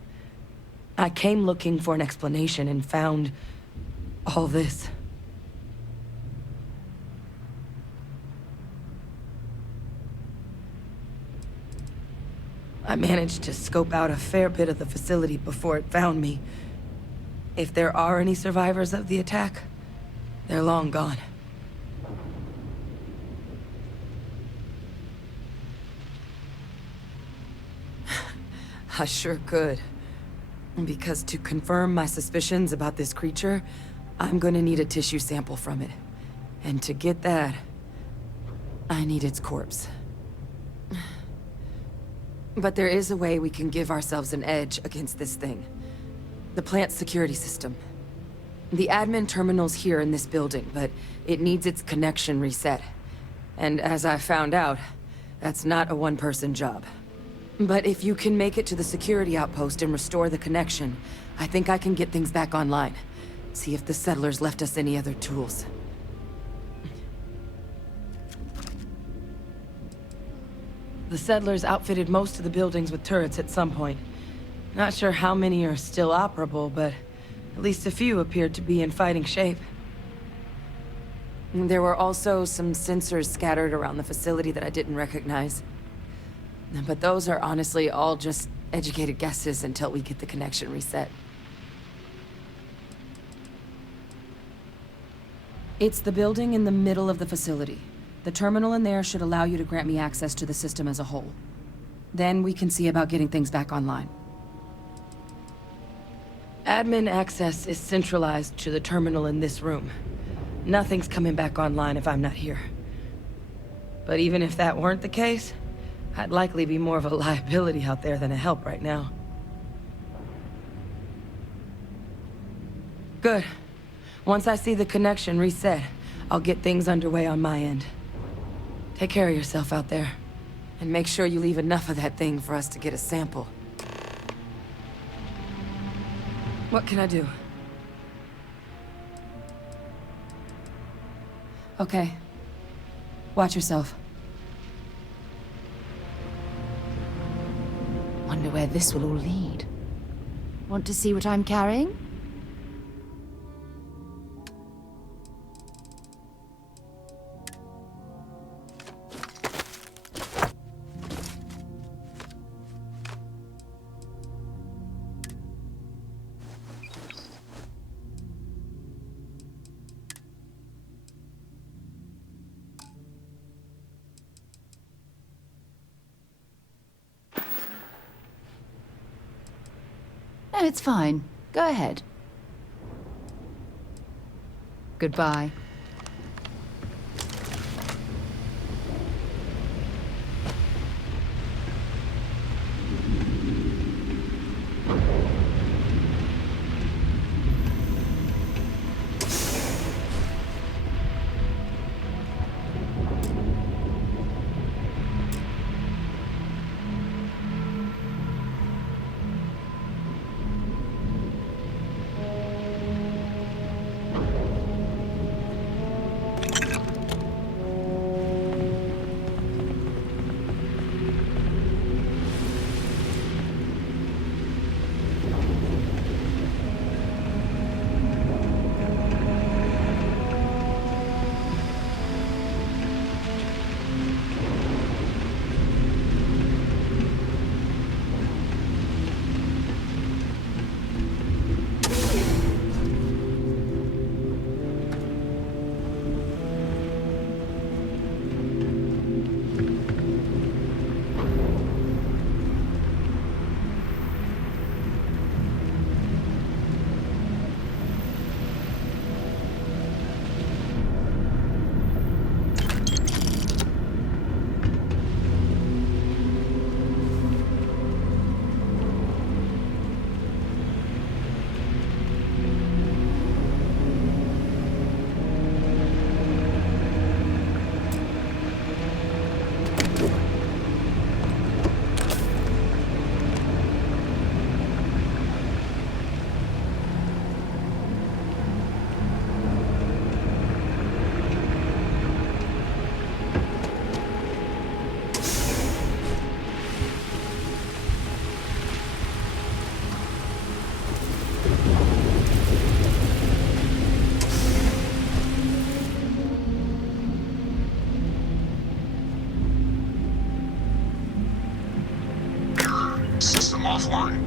I came looking for an explanation and found all this. I managed to scope out a fair bit of the facility before it found me. If there are any survivors of the attack, they're long gone. I sure could. Because to confirm my suspicions about this creature, I'm gonna need a tissue sample from it. And to get that, I need its corpse. But there is a way we can give ourselves an edge against this thing. The plant's security system. The admin terminal's here in this building, but it needs its connection reset. And as I found out, that's not a one-person job. But if you can make it to the security outpost and restore the connection, I think I can get things back online. See if the settlers left us any other tools. The settlers outfitted most of the buildings with turrets at some point. Not sure how many are still operable, but at least a few appeared to be in fighting shape. There were also some sensors scattered around the facility that I didn't recognize. But those are honestly all just educated guesses until we get the connection reset. It's the building in the middle of the facility. The terminal in there should allow you to grant me access to the system as a whole. Then we can see about getting things back online. Admin access is centralized to the terminal in this room. Nothing's coming back online if I'm not here. But even if that weren't the case, I'd likely be more of a liability out there than a help right now. Good. Once I see the connection reset, I'll get things underway on my end. Take care of yourself out there. And make sure you leave enough of that thing for us to get a sample. What can I do? Okay. Watch yourself. Wonder where this will all lead. Want to see what I'm carrying? No, it's fine. Go ahead. Goodbye. System offline.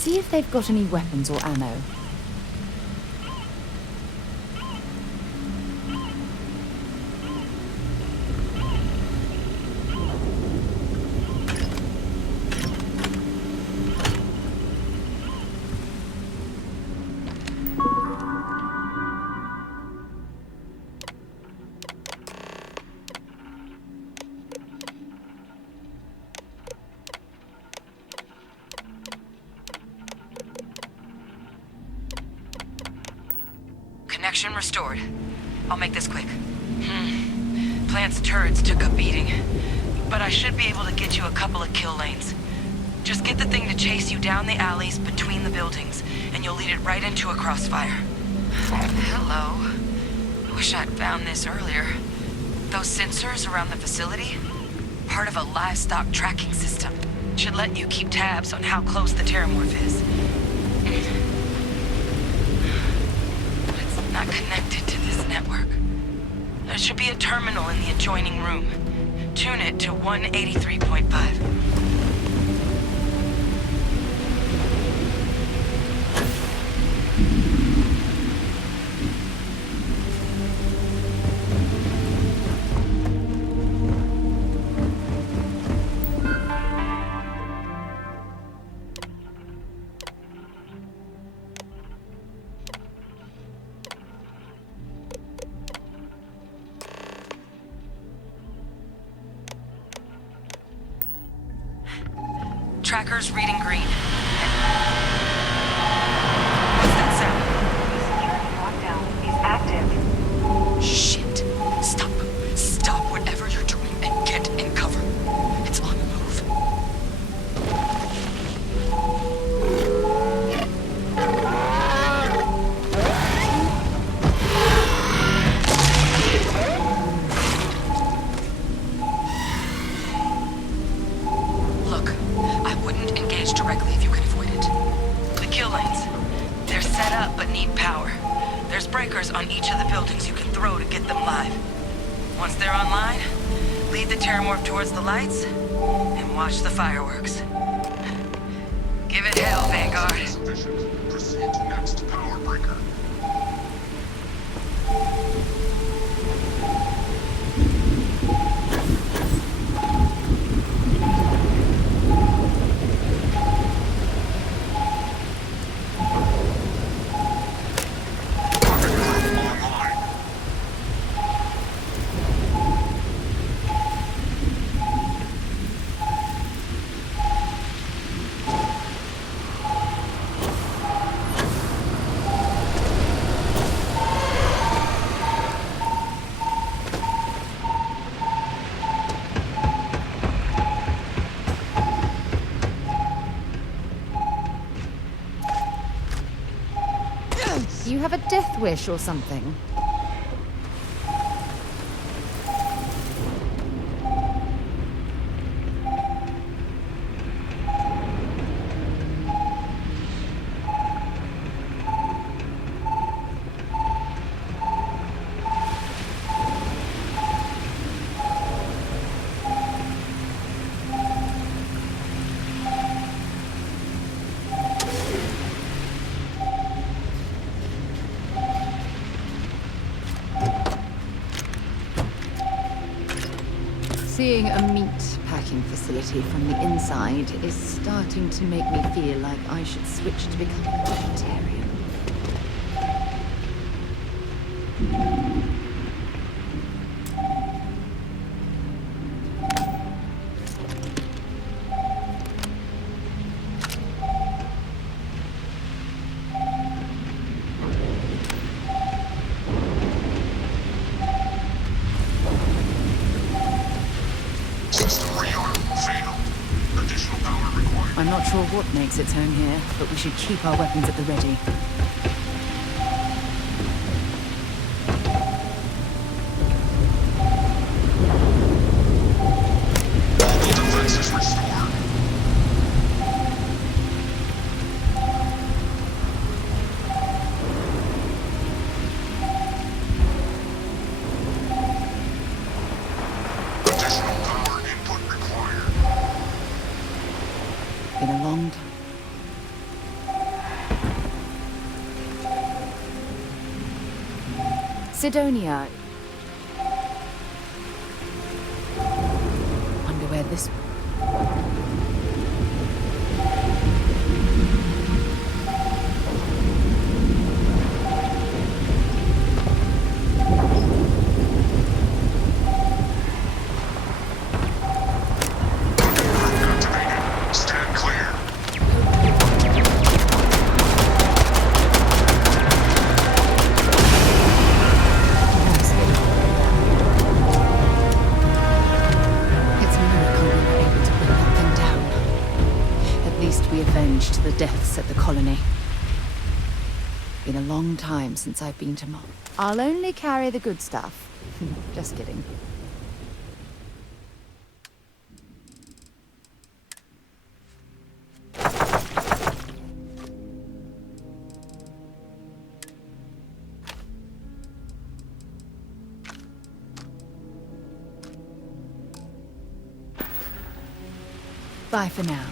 See if they've got any weapons or ammo. Connection restored. I'll make this quick. Plant's turrets took a beating, but I should be able to get you a couple of kill lanes. Just get the thing to chase you down the alleys between the buildings, and you'll lead it right into a crossfire. Hello. Wish I'd found this earlier. Those sensors around the facility? Part of a livestock tracking system. Should let you keep tabs on how close the Terramorph is. But it's not connected to this network. There's should be a terminal in the adjoining room. Tune it to 183.5. Tracker's reading green. What's that sound? Security lockdown is active. Shit. Stop. Stop whatever you're doing and get in cover. It's on the move. Look, I wouldn't engage directly if you can avoid it. The kill lanes. They're set up but need power. There's breakers on each of the buildings you can throw to get them live. Once they're online, lead the Terramorph towards the lights and watch the fireworks. Give it hell, Vanguard. Proceed to next power breaker. Do you have a death wish or something? Seeing a meat packing facility from the inside is starting to make me feel like I should switch to become a vegetarian. I'm not sure what makes its home here, but we should keep our weapons at the ready. Defenses restored. Additional power input required. Been a long time. Sidonia. Wonder where this... Stand clear. It's a miracle we were able to bring that thing down. At least we avenged the deaths at the colony. Been a long time since I've been to Mars. I'll only carry the good stuff. Just kidding. Bye for now.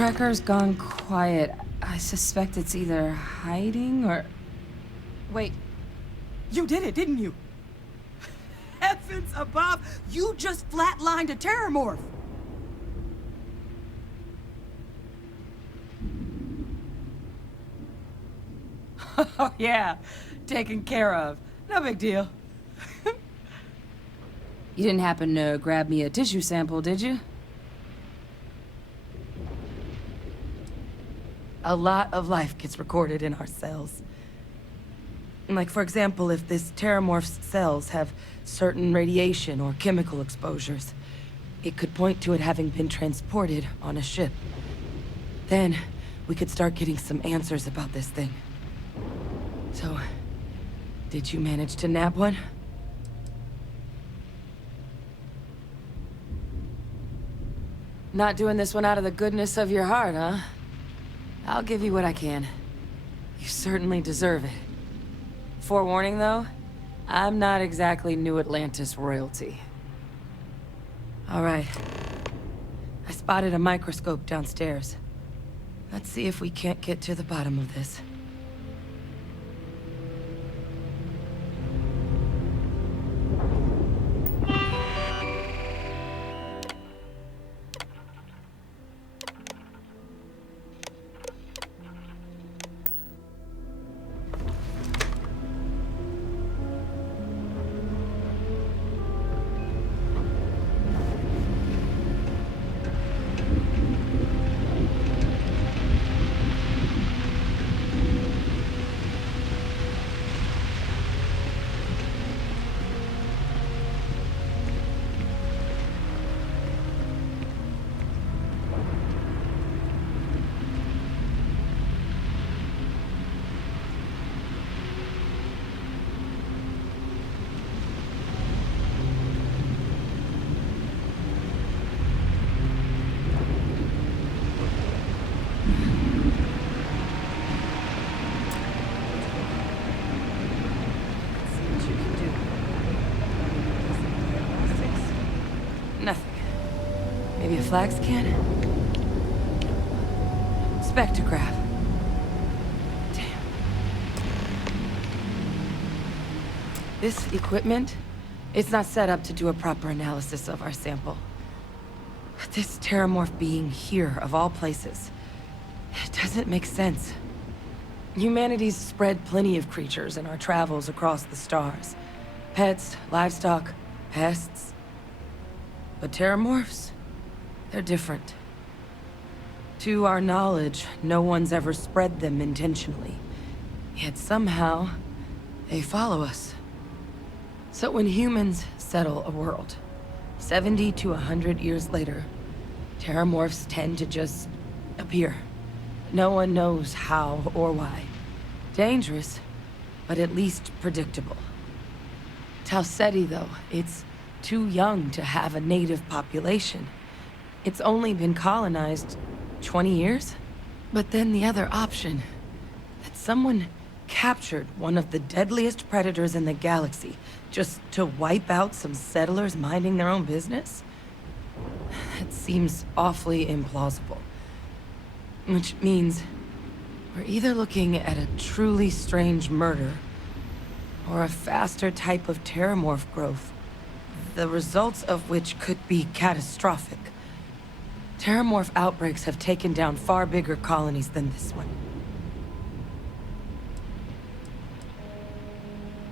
Tracker's gone quiet. I suspect it's either hiding or... Wait. You did it, didn't you? Heavens above! You just flatlined a terramorph! Oh, yeah. Taken care of. No big deal. You didn't happen to grab me a tissue sample, did you? A lot of life gets recorded in our cells. Like, for example, if this terramorph's cells have certain radiation or chemical exposures, it could point to it having been transported on a ship. Then, we could start getting some answers about this thing. So, did you manage to nab one? Not doing this one out of the goodness of your heart, huh? I'll give you what I can. You certainly deserve it. Forewarning, though, I'm not exactly New Atlantis royalty. All right. I spotted a microscope downstairs. Let's see if we can't get to the bottom of this. Maybe a flax can? Spectrograph. Damn. This equipment, it's not set up to do a proper analysis of our sample. But this terramorph being here, of all places, it doesn't make sense. Humanity's spread plenty of creatures in our travels across the stars. Pets, livestock, pests. But terramorphs? They're different. To our knowledge, no one's ever spread them intentionally. Yet somehow, they follow us. So when humans settle a world, 70 to 100 years later, terramorphs tend to just appear. No one knows how or why. Dangerous, but at least predictable. Tau Ceti, though, it's too young to have a native population. It's only been colonized 20 years? But then the other option, that someone captured one of the deadliest predators in the galaxy just to wipe out some settlers minding their own business? That seems awfully implausible. Which means we're either looking at a truly strange murder or a faster type of terramorph growth, the results of which could be catastrophic. Terramorph outbreaks have taken down far bigger colonies than this one.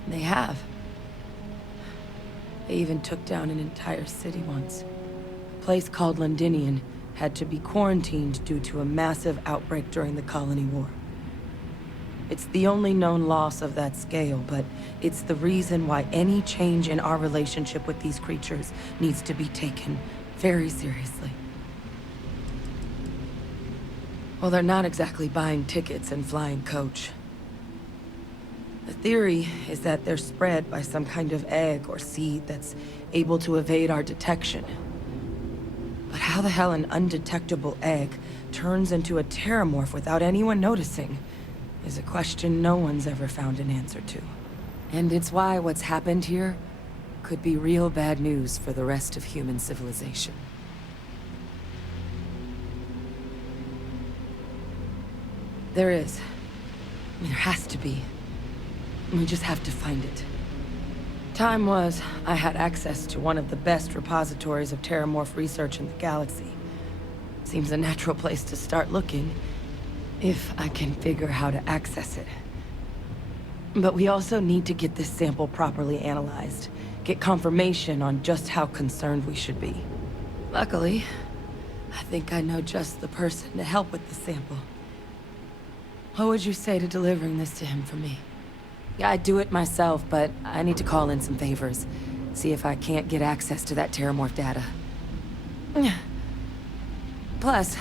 They have. They even took down an entire city once. A place called Londinian had to be quarantined due to a massive outbreak during the Colony War. It's the only known loss of that scale, but it's the reason why any change in our relationship with these creatures needs to be taken very seriously. Well, they're not exactly buying tickets and flying coach. The theory is that they're spread by some kind of egg or seed that's able to evade our detection. But how the hell an undetectable egg turns into a terramorph without anyone noticing is a question no one's ever found an answer to. And it's why what's happened here could be real bad news for the rest of human civilization. There is. There has to be. We just have to find it. Time was, I had access to one of the best repositories of terramorph research in the galaxy. Seems a natural place to start looking, if I can figure how to access it. But we also need to get this sample properly analyzed, get confirmation on just how concerned we should be. Luckily, I think I know just the person to help with the sample. What would you say to delivering this to him for me? Yeah, I'd do it myself, but I need to call in some favors. See if I can't get access to that terramorph data. Plus,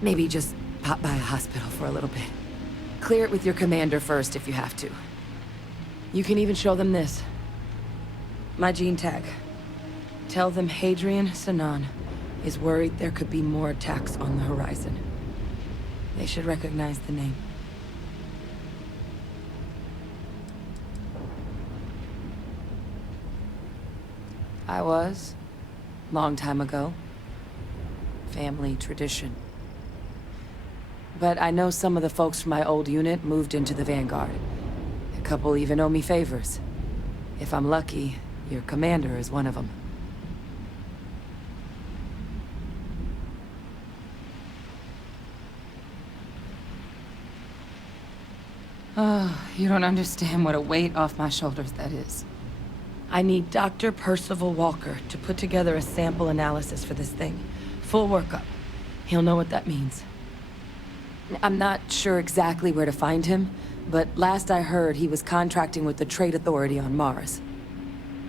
maybe just pop by a hospital for a little bit. Clear it with your commander first if you have to. You can even show them this. My gene tag. Tell them Hadrian Sanan is worried there could be more attacks on the horizon. They should recognize the name. I was. Long time ago. Family tradition. But I know some of the folks from my old unit moved into the Vanguard. A couple even owe me favors. If I'm lucky, your commander is one of them. Oh, you don't understand what a weight off my shoulders that is. I need Dr. Percival Walker to put together a sample analysis for this thing. Full workup. He'll know what that means. I'm not sure exactly where to find him, but last I heard he was contracting with the Trade Authority on Mars.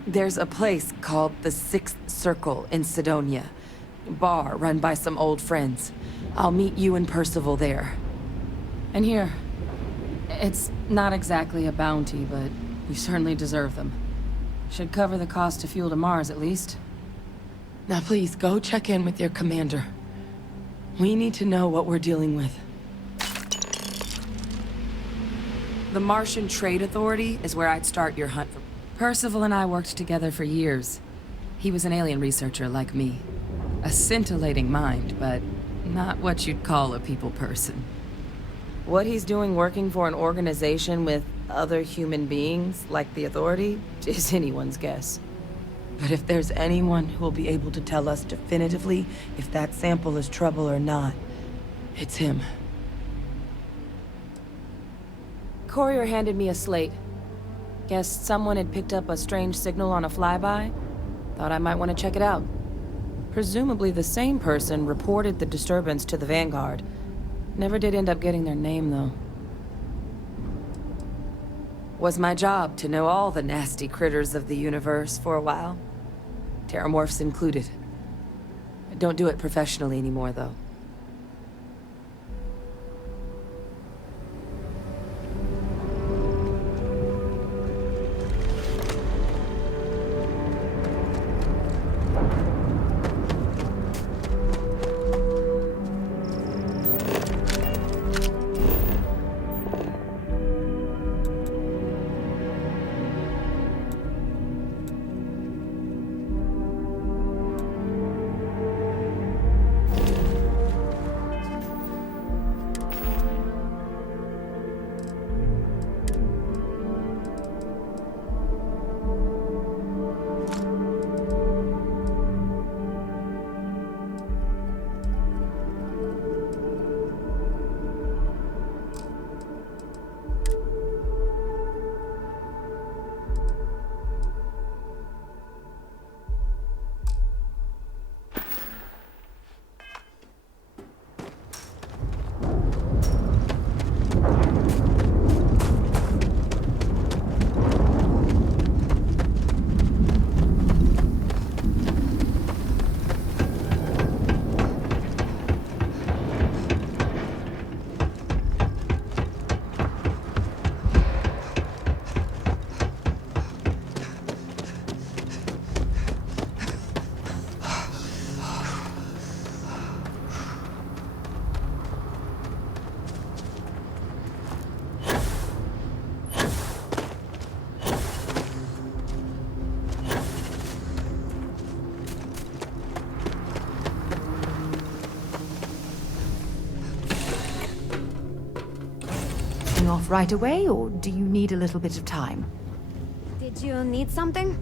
There's a place called the Sixth Circle in Sidonia. Bar run by some old friends. I'll meet you and Percival there. And here. It's not exactly a bounty, but we certainly deserve them. Should cover the cost of fuel to Mars, at least. Now please, go check in with your commander. We need to know what we're dealing with. The Martian Trade Authority is where I'd start your hunt. Percival and I worked together for years. He was an alien researcher like me. A scintillating mind, but not what you'd call a people person. What he's doing working for an organization with other human beings, like the Authority, is anyone's guess. But if there's anyone who will be able to tell us definitively if that sample is trouble or not, it's him. Courier handed me a slate. Guess someone had picked up a strange signal on a flyby. Thought I might want to check it out. Presumably the same person reported the disturbance to the Vanguard. Never did end up getting their name, though. Was my job to know all the nasty critters of the universe for a while. Terramorphs included. I don't do it professionally anymore, though. off right away, or do you need a little bit of time? Did you need something?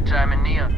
good time in Neon.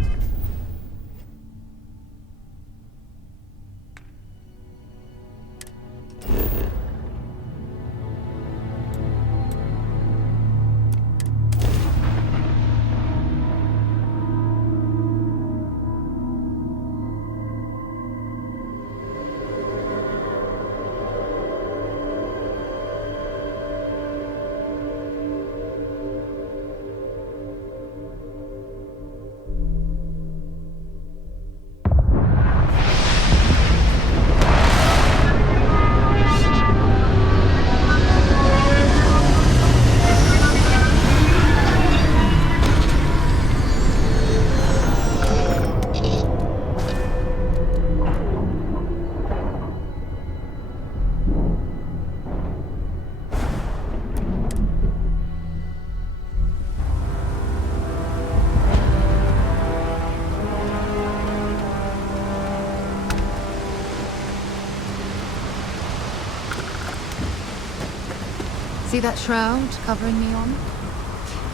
See that shroud covering Neon?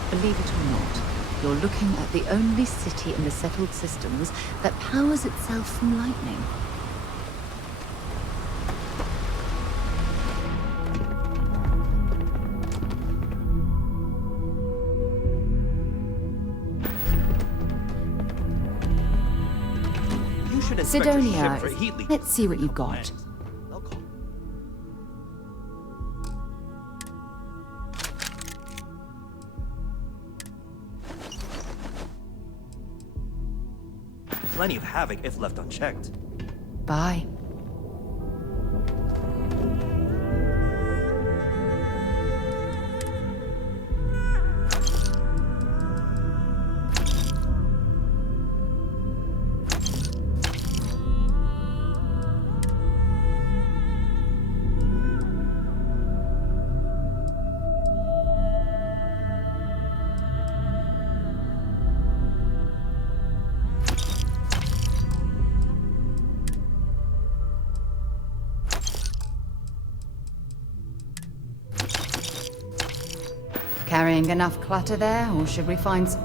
Believe it or not, you're looking at the only city in the settled systems that powers itself from lightning. You should inspect your ship Sidonia, for heat leak. let's see what you've got. Plenty of havoc if left unchecked. Bye. Carrying enough clutter there, or should we find some...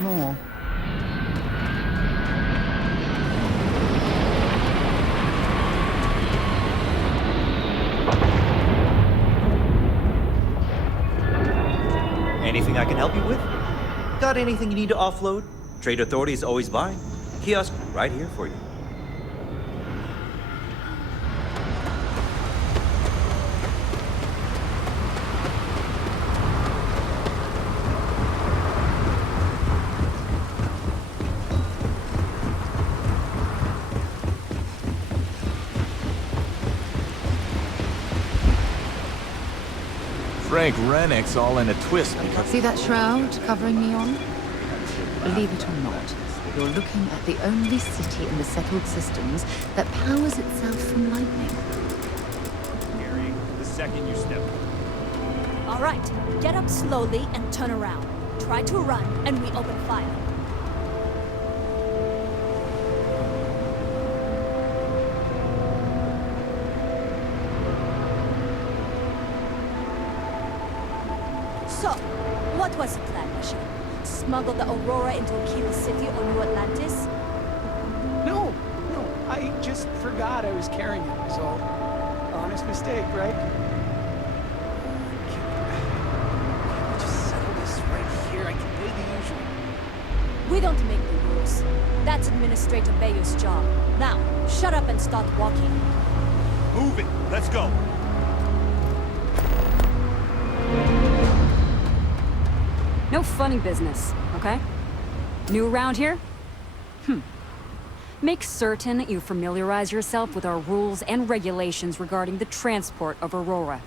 more? Anything I can help you with? Got anything you need to offload? Trade Authority is always by. Kiosk right here for you. Frank Rennick's all in a twist because... See that shroud covering Neon? Believe it or not, you're looking at the only city in the settled systems that powers itself from lightning. Carrying the second you step. All right, get up slowly and turn around. Try to run, and we open fire. So, what was the plan, Misha? Smuggle the Aurora into Aquila City or New Atlantis? No, I just forgot I was carrying it, was all. Honest mistake, right? Can we just settle this right here? I can pay the usual. We don't make the rules. That's Administrator Bayer's job. Now, shut up and start walking. Move it. Let's go. No funny business, okay? New around here? Make certain you familiarize yourself with our rules and regulations regarding the transport of Aurora.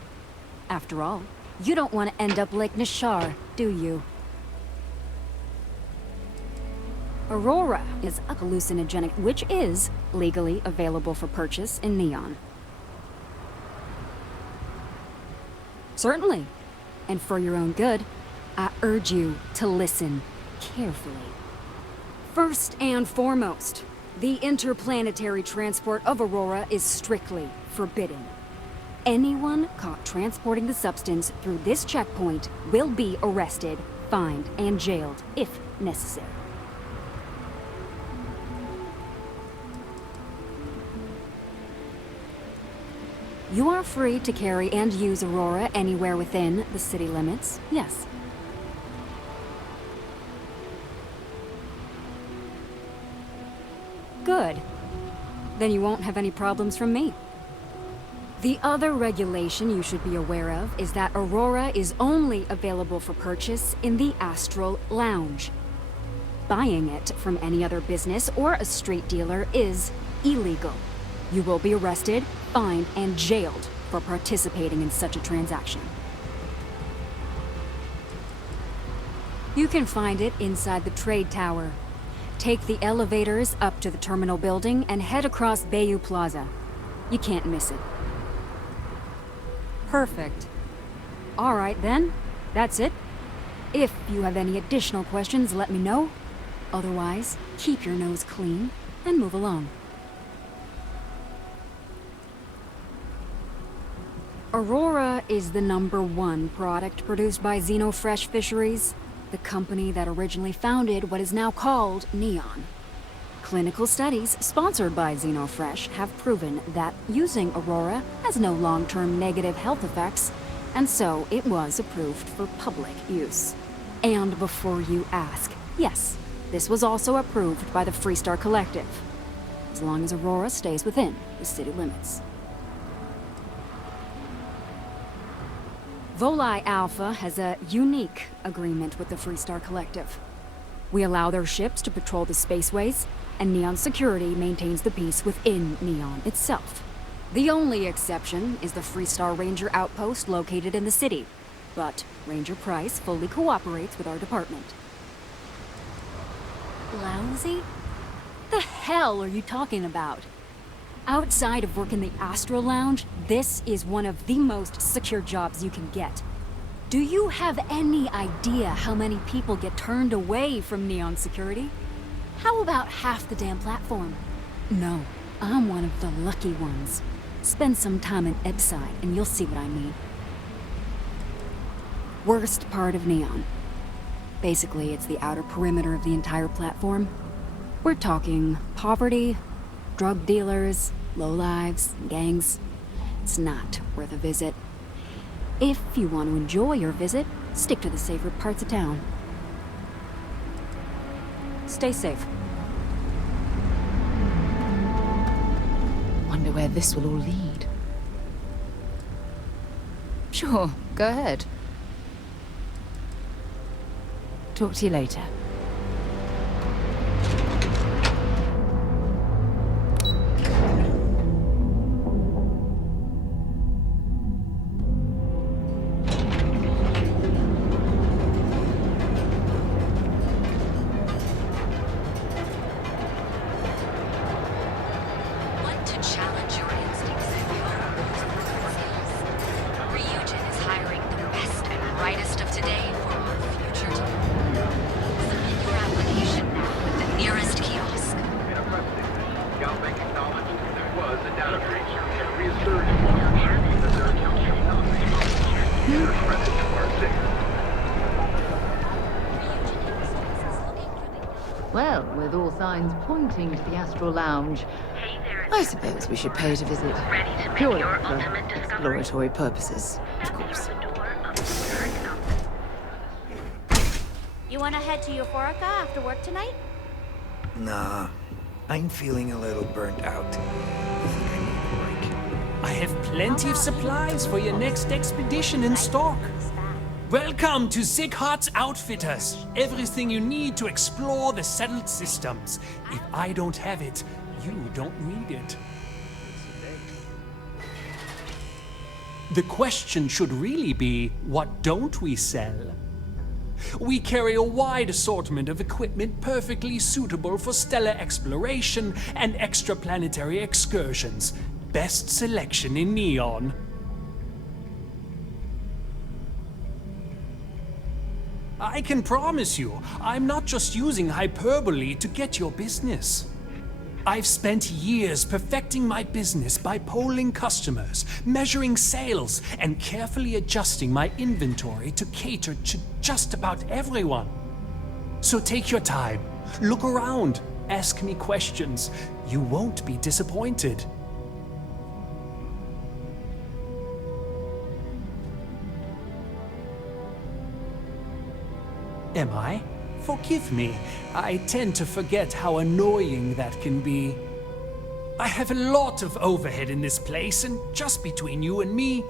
After all, you don't want to end up like Nishar, do you? Aurora is a hallucinogenic which is legally available for purchase in Neon. Certainly. And for your own good, I urge you to listen carefully. First and foremost, the interplanetary transport of Aurora is strictly forbidden. Anyone caught transporting the substance through this checkpoint will be arrested, fined, and jailed, if necessary. You are free to carry and use Aurora anywhere within the city limits, yes. Good. Then you won't have any problems from me. The other regulation you should be aware of is that Aurora is only available for purchase in the Astral Lounge. Buying it from any other business or a street dealer is illegal. You will be arrested, fined, and jailed for participating in such a transaction. You can find it inside the trade tower. Take the elevators up to the terminal building and head across Bayou Plaza. You can't miss it. Perfect. All right then, that's it. If you have any additional questions, let me know. Otherwise, keep your nose clean and move along. Aurora is the #1 product produced by Xenofresh Fisheries, the company that originally founded what is now called Neon. Clinical studies sponsored by Xenofresh have proven that using Aurora has no long-term negative health effects, and so it was approved for public use. And before you ask, yes, this was also approved by the Freestar Collective, as long as Aurora stays within the city limits. Volii Alpha has a unique agreement with the Freestar Collective. We allow their ships to patrol the spaceways, and Neon Security maintains the peace within Neon itself. The only exception is the Freestar Ranger outpost located in the city, but Ranger Price fully cooperates with our department. Lousy? The hell are you talking about? Outside of work in the Astral Lounge, this is one of the most secure jobs you can get. Do you have any idea how many people get turned away from Neon Security? How about half the damn platform? No, I'm one of the lucky ones. Spend some time in Ebside and you'll see what I mean. Worst part of Neon. Basically, it's the outer perimeter of the entire platform. We're talking poverty, drug dealers, lowlives, gangs. It's not worth a visit. If you want to enjoy your visit, stick to the safer parts of town. Stay safe. Wonder where this will all lead. Sure, go ahead. Talk to you later. Well, with all signs pointing to the Astral Lounge, I suppose we should pay it a visit. Purely for exploratory purposes, of course. You wanna head to Euphorica after work tonight? Nah, I'm feeling a little burnt out. I have plenty of supplies for your next expedition in stock. Welcome to Sighardt's Outfitters. Everything you need to explore the settled systems. If I don't have it, you don't need it. The question should really be, what don't we sell? We carry a wide assortment of equipment perfectly suitable for stellar exploration and extraplanetary excursions. Best selection in Neon. I can promise you, I'm not just using hyperbole to get your business. I've spent years perfecting my business by polling customers, measuring sales, and carefully adjusting my inventory to cater to just about everyone. So take your time, look around, ask me questions. You won't be disappointed. Am I? Forgive me. I tend to forget how annoying that can be. I have a lot of overhead in this place, and just between you and me,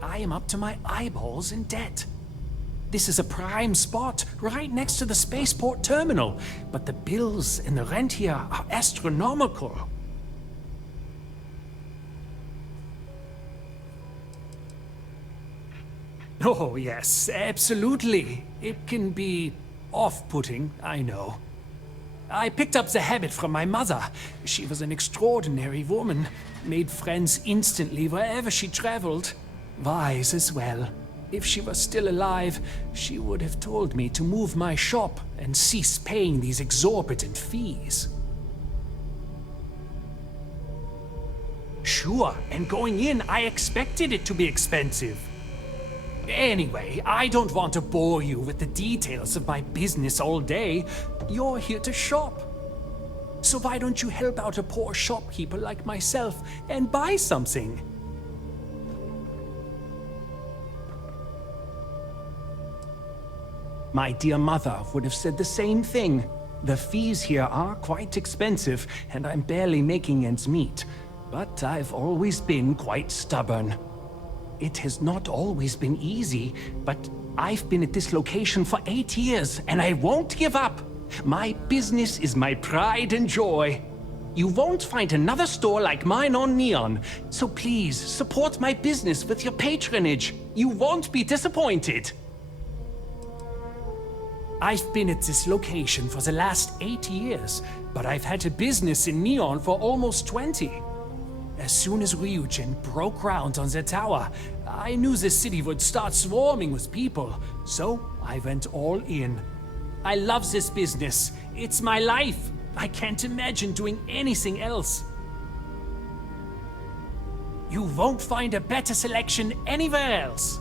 I am up to my eyeballs in debt. This is a prime spot, right next to the spaceport terminal, but the bills and the rent here are astronomical. Oh, yes, absolutely. It can be off-putting, I know. I picked up the habit from my mother. She was an extraordinary woman, made friends instantly wherever she traveled. Wise as well. If she was still alive, she would have told me to move my shop and cease paying these exorbitant fees. Sure, and going in, I expected it to be expensive. Anyway, I don't want to bore you with the details of my business all day. You're here to shop. So why don't you help out a poor shopkeeper like myself and buy something? My dear mother would have said the same thing. The fees here are quite expensive, and I'm barely making ends meet. But I've always been quite stubborn. It has not always been easy, but I've been at this location for 8 years, and I won't give up. My business is my pride and joy. You won't find another store like mine on Neon, so please support my business with your patronage. You won't be disappointed. I've been at this location for the last 8 years, but I've had a business in Neon for almost 20. As soon as Ryujin broke ground on the tower, I knew the city would start swarming with people, so I went all in. I love this business. It's my life. I can't imagine doing anything else. You won't find a better selection anywhere else.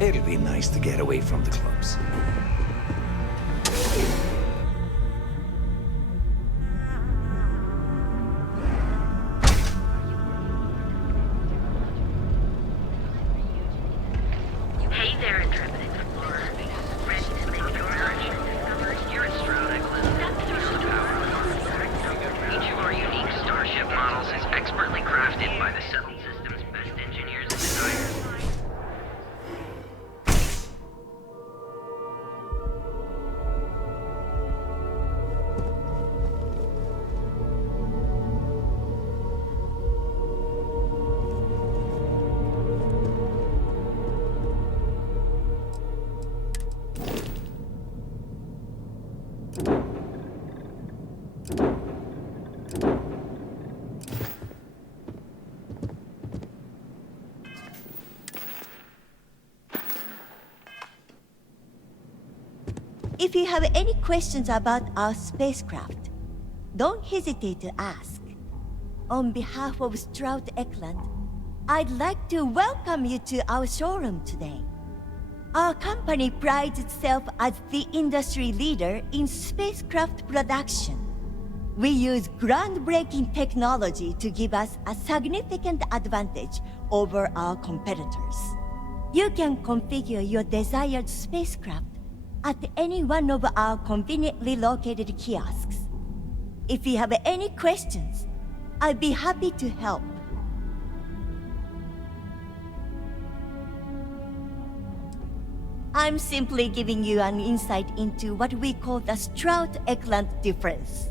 It'll be nice to get away from the clubs. Hey there, intrepid explorer. Ready to make your marriage? Here at Stroud, step through the door. Each of our unique starship models is expertly crafted by the settled system's best engineers and designers. If you have any questions about our spacecraft, don't hesitate to ask. On behalf of Stroud Eklund, I'd like to welcome you to our showroom today. Our company prides itself as the industry leader in spacecraft production. We use groundbreaking technology to give us a significant advantage over our competitors. You can configure your desired spacecraft at any one of our conveniently located kiosks. If you have any questions, I'd be happy to help. I'm simply giving you an insight into what we call the Stroud-Eklund difference.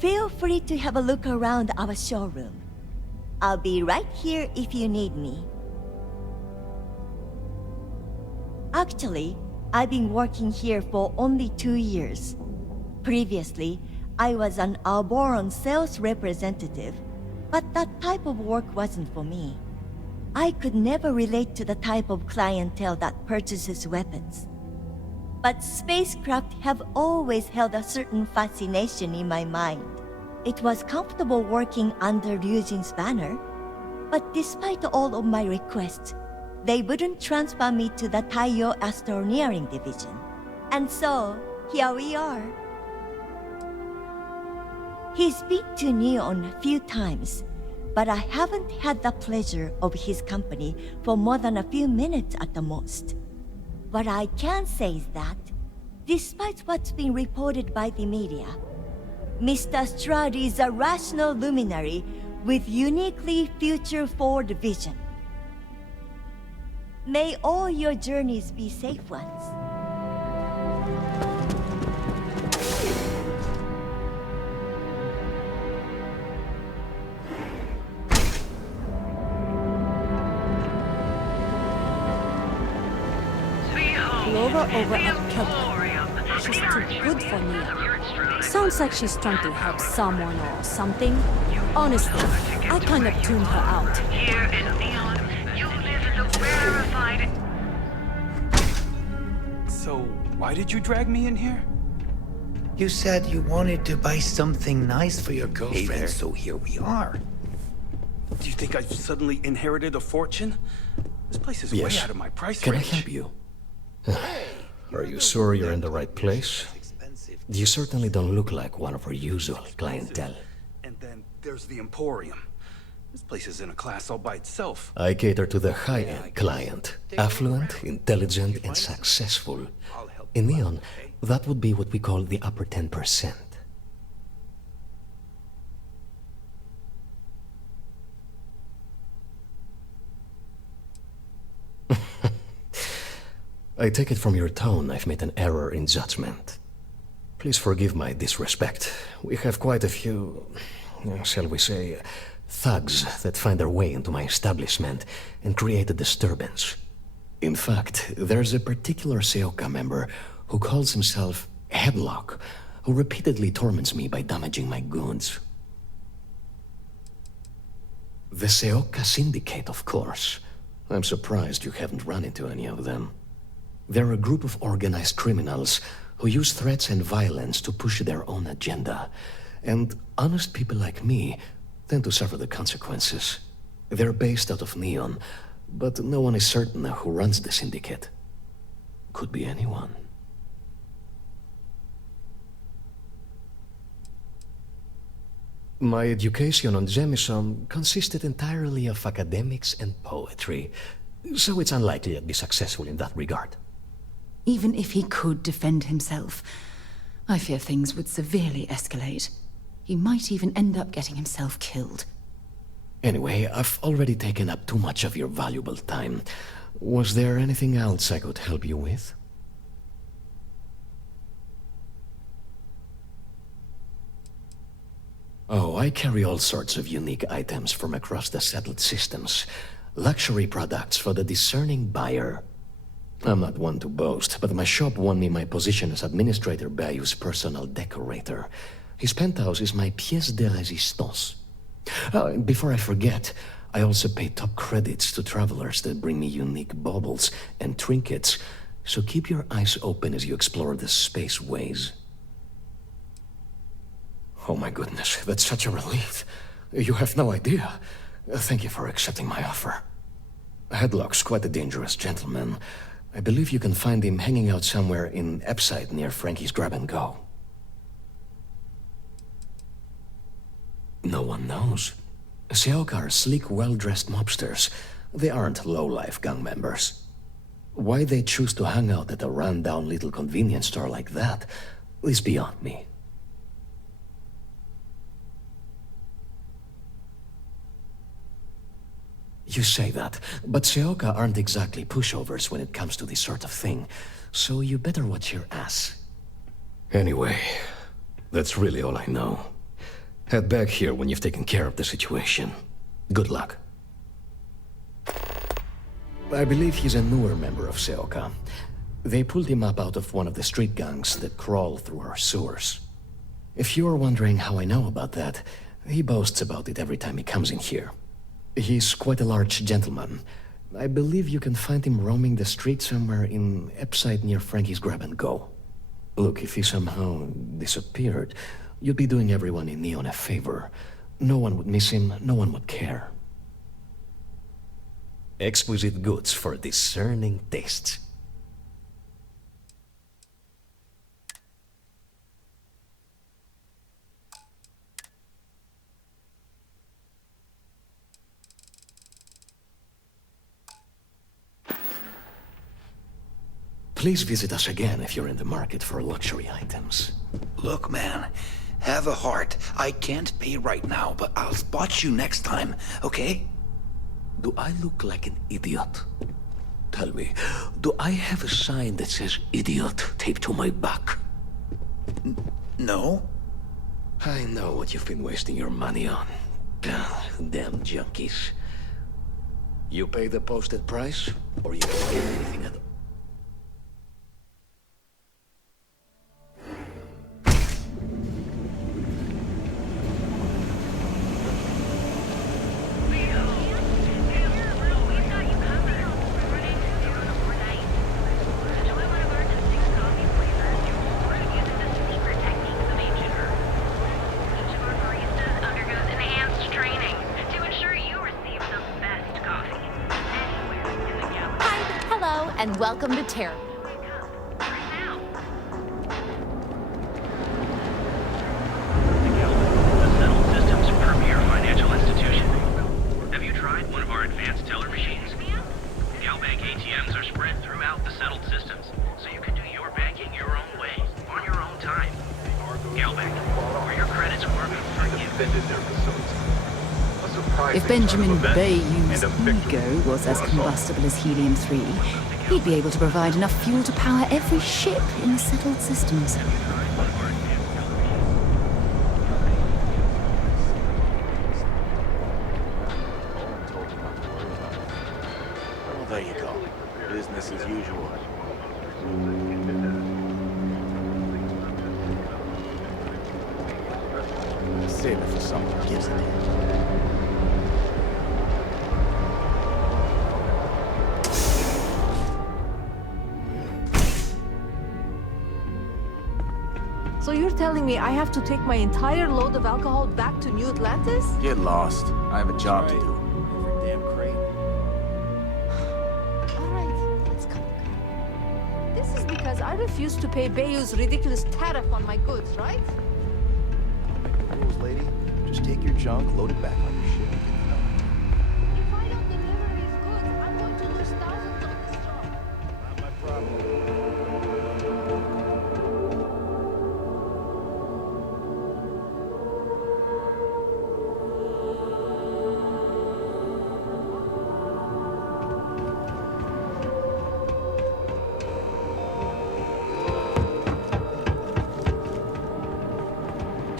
Feel free to have a look around our showroom. I'll be right here if you need me. Actually, I've been working here for only 2 years. Previously, I was an Alboron sales representative, but that type of work wasn't for me. I could never relate to the type of clientele that purchases weapons. But spacecraft have always held a certain fascination in my mind. It was comfortable working under Ryujin's banner, but despite all of my requests, they wouldn't transfer me to the Taiyo Astroneering Division. And so, here we are. He's been to Neon a few times, but I haven't had the pleasure of his company for more than a few minutes at the most. What I can say is that, despite what's been reported by the media, Mr. Stroud is a rational luminary with uniquely future-forward vision. May all your journeys be safe ones. Laura over at Kelp. She's too good for Neon. Sounds like she's trying to help someone or something. Honestly, I kind of tuned her out. Here in Neon, you live in the rarefied... So, why did you drag me in here? You said you wanted to buy something nice for your girlfriend, there. so here we are. Do you think I've suddenly inherited a fortune? This place is way Yes. out of my price Can I range. help you? Are you sure you're in the right place? You certainly don't look like one of our usual clientele. And then there's the Emporium. This place is in a class all by itself. I cater to the high-end client. Affluent, intelligent, and successful. In Neon, that would be what we call the upper 10%. I take it from your tone I've made an error in judgment. Please forgive my disrespect. We have quite a few, shall we say, thugs that find their way into my establishment and create a disturbance. In fact, there's a particular Seoka member who calls himself Headlock, who repeatedly torments me by damaging my goods. The Seoka Syndicate, of course. I'm surprised you haven't run into any of them. They're a group of organized criminals who use threats and violence to push their own agenda. And honest people like me tend to suffer the consequences. They're based out of Neon, but no one is certain who runs the syndicate. Could be anyone. My education on Jemison consisted entirely of academics and poetry, so it's unlikely I'd be successful in that regard. Even if he could defend himself, I fear things would severely escalate. He might even end up getting himself killed. Anyway, I've already taken up too much of your valuable time. Was there anything else I could help you with? Oh, I carry all sorts of unique items from across the settled systems. Luxury products for the discerning buyer. I'm not one to boast, but my shop won me my position as Administrator Bayou's personal decorator. His penthouse is my pièce de résistance. Oh, before I forget, I also pay top credits to travelers that bring me unique baubles and trinkets, So keep your eyes open as you explore the spaceways. Oh my goodness, that's such a relief. You have no idea. Thank you for accepting my offer. Headlock's quite a dangerous gentleman. I believe you can find him hanging out somewhere in Epside near Frankie's Grab and Go. No one knows. Seoka are sleek, well-dressed mobsters. They aren't low-life gang members. Why they choose to hang out at a run-down little convenience store like that is beyond me. You say that, but Seoka aren't exactly pushovers when it comes to this sort of thing, so you better watch your ass. Anyway, that's really all I know. Head back here when you've taken care of the situation. Good luck. I believe he's a newer member of Seoka. They pulled him up out of one of the street gangs that crawl through our sewers. If you're wondering how I know about that, he boasts about it every time he comes in here. He's quite a large gentleman. I believe you can find him roaming the street somewhere in Epside near Frankie's Grab and Go. Look, if he somehow disappeared, you'd be doing everyone in Neon a favor. No one would miss him, no one would care. Exquisite goods for discerning tastes. Please visit us again if you're in the market for luxury items. Look, man, have a heart. I can't pay right now, but I'll spot you next time, okay? Do I look like an idiot? Tell me, do I have a sign that says idiot taped to my back? No. I know what you've been wasting your money on. Damn junkies. You pay the posted price, or you don't get anything at all. And welcome to Terra. The Settled Systems premier financial institution. Have you tried one of our advanced teller machines? Galbank ATMs are spread throughout the Settled Systems, so you can do your banking your own way, on your own time. Galbank, where your credits work for you. If Benjamin Bayou's ego was as combustible as helium-3, he'd be able to provide enough fuel to power every ship in the Settled Systems. Well, there you go. Business as usual. Save it for someone who gives a damn. So you're telling me I have to take my entire load of alcohol back to New Atlantis? Get lost. I have a job to do. Every damn crate. Alright, let's come. This is because I refuse to pay Bayou's ridiculous tariff on my goods, right? I'll make the rules, lady. Just take your junk, load it back on your ship. If I don't deliver these goods, I'm going to lose thousands on this job. Not my problem.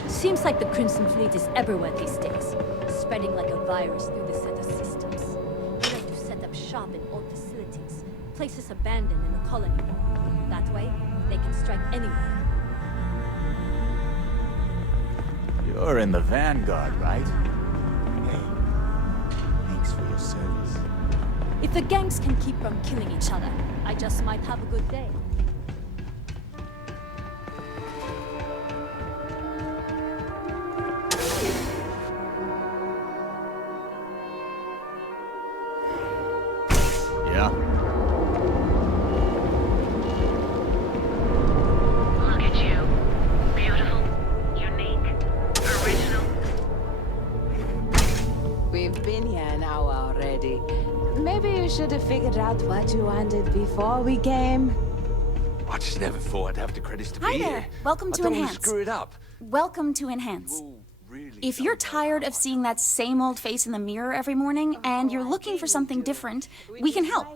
Seems like the Crimson Fleet is everywhere these days, spreading like a virus through the Settled Systems. They like to set up shop in old facilities, places abandoned in the colony. That way, they can strike anywhere. You're in the Vanguard, right? Hey, thanks for your service. If the gangs can keep from killing each other, I just might have a good day. Yeah? Look at you. Beautiful, unique, original. We've been here an hour already. Maybe you should have figured out what you wanted before we came. I just never thought I'd have the credits to Hi be there. here. Welcome I to don't want Enhance. to screw it up. Welcome to Enhance. If you're tired of seeing that same old face in the mirror every morning and you're looking for something different, we can help.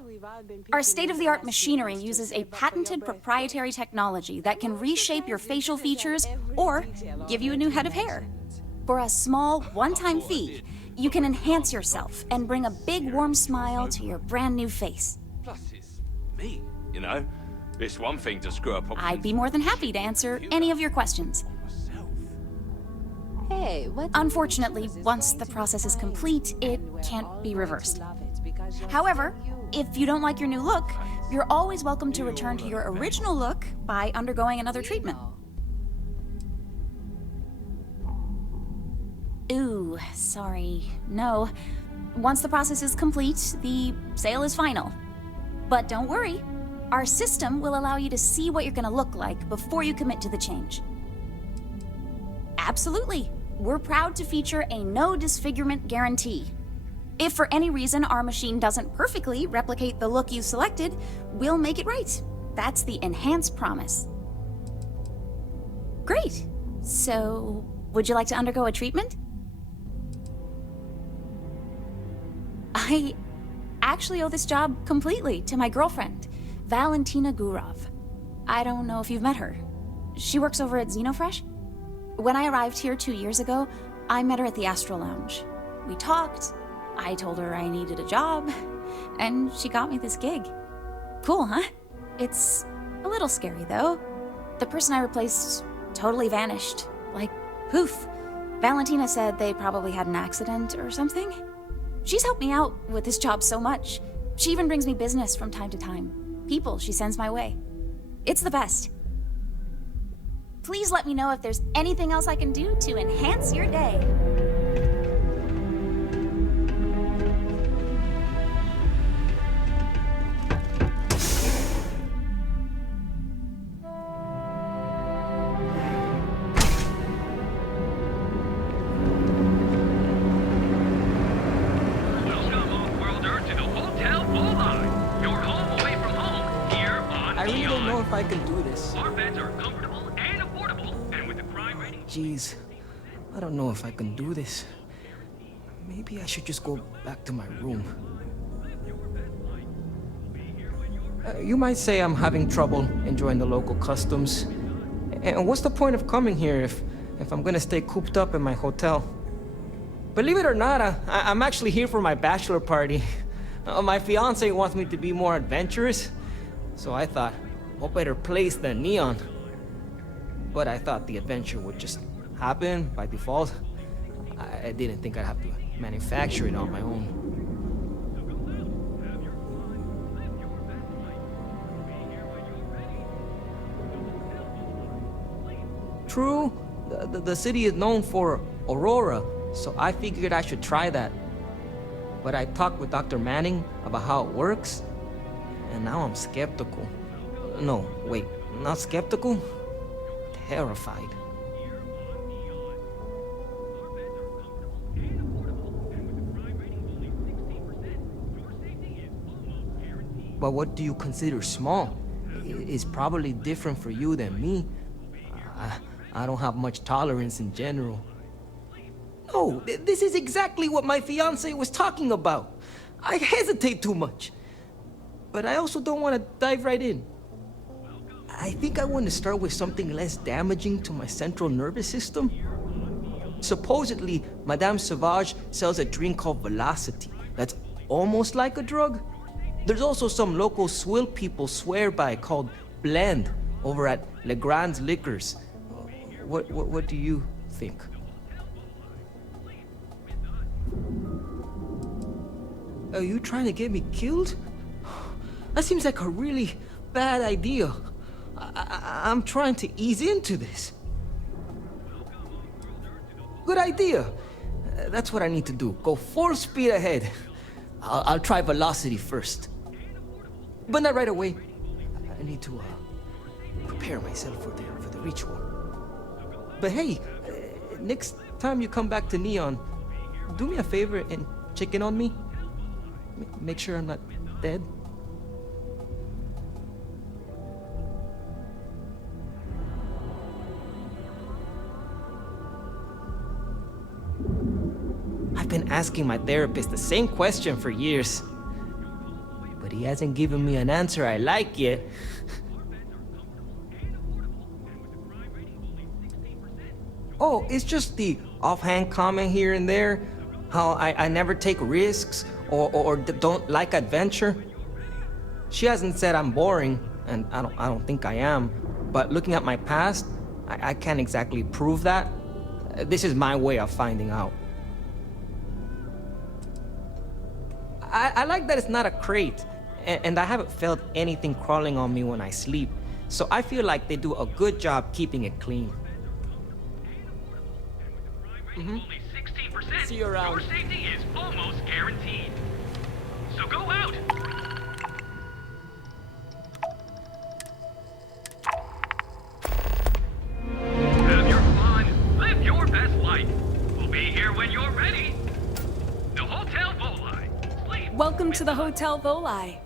Our state-of-the-art machinery uses a patented proprietary technology that can reshape your facial features or give you a new head of hair. For a small, one-time fee, you can enhance yourself and bring a big, warm smile to your brand new face. Plus, it's me, you know? It's one thing to screw up... I'd be more than happy to answer any of your questions. Hey, what? Unfortunately, once the process is complete, it can't be reversed. However, if you don't like your new look, you're always welcome to return to your original look by undergoing another treatment. Ooh, sorry. No. Once the process is complete, the sale is final. But don't worry. Our system will allow you to see what you're gonna look like before you commit to the change. Absolutely. We're proud to feature a no disfigurement guarantee. If for any reason our machine doesn't perfectly replicate the look you selected, we'll make it right. That's the Enhance promise. Great. So, would you like to undergo a treatment? I actually owe this job completely to my girlfriend, Valentina Gurov. I don't know if you've met her. She works over at Xenofresh. When I arrived here 2 years ago, I met her at the Astro Lounge. We talked, I told her I needed a job, and she got me this gig. Cool, huh? It's a little scary, though. The person I replaced totally vanished. Like, poof. Valentina said they probably had an accident or something. She's helped me out with this job so much. She even brings me business from time to time. People she sends my way. It's the best. Please let me know if there's anything else I can do to enhance your day. Welcome off-world Earth to the Hotel Bullseye. Your home away from home here on I really don't Neon. know if I can do this. Our beds are comfortable and affordable, and with the crime rating... Jeez, I don't know if I can do this. Maybe I should just go back to my room. You might say I'm having trouble enjoying the local customs. And what's the point of coming here if I'm gonna stay cooped up in my hotel? Believe it or not, I'm actually here for my bachelor party. My fiance wants me to be more adventurous, so I thought, what better place than Neon? But I thought the adventure would just happen by default. I didn't think I'd have to manufacture it on my own. True, the city is known for Aurora, so I figured I should try that. But I talked with Dr. Manning about how it works, and now I'm skeptical. No, wait, not skeptical? Terrified. But what do you consider small? It's probably different for you than me. I don't have much tolerance in general. No, this is exactly what my fiance was talking about. I hesitate too much. But I also don't want to dive right in. I think I want to start with something less damaging to my central nervous system. Supposedly, Madame Sauvage sells a drink called Velocity that's almost like a drug. There's also some local swill people swear by called Blend over at Legrand's Liquors. What do you think? Are you trying to get me killed? That seems like a really bad idea. I'm trying to ease into this. Good idea. That's what I need to do. Go full speed ahead. I'll try velocity first. But not right away. I need to prepare myself for the ritual. But hey, next time you come back to Neon, do me a favor and check in on me. Make sure I'm not dead. I've been asking my therapist the same question for years, but he hasn't given me an answer I like yet. Oh, it's just the offhand comment here and there, how I never take risks or don't like adventure. She hasn't said I'm boring, and I don't think I am, but looking at my past, I can't exactly prove that. This is my way of finding out. I like that it's not a crate, and I haven't felt anything crawling on me when I sleep, so I feel like they do a good job keeping it clean. Only 16%. See you around. Your safety is almost guaranteed. So go out. Have your fun. Live your best life. We'll be here when you're ready. The Hotel Volai. Welcome to the Hotel Volai.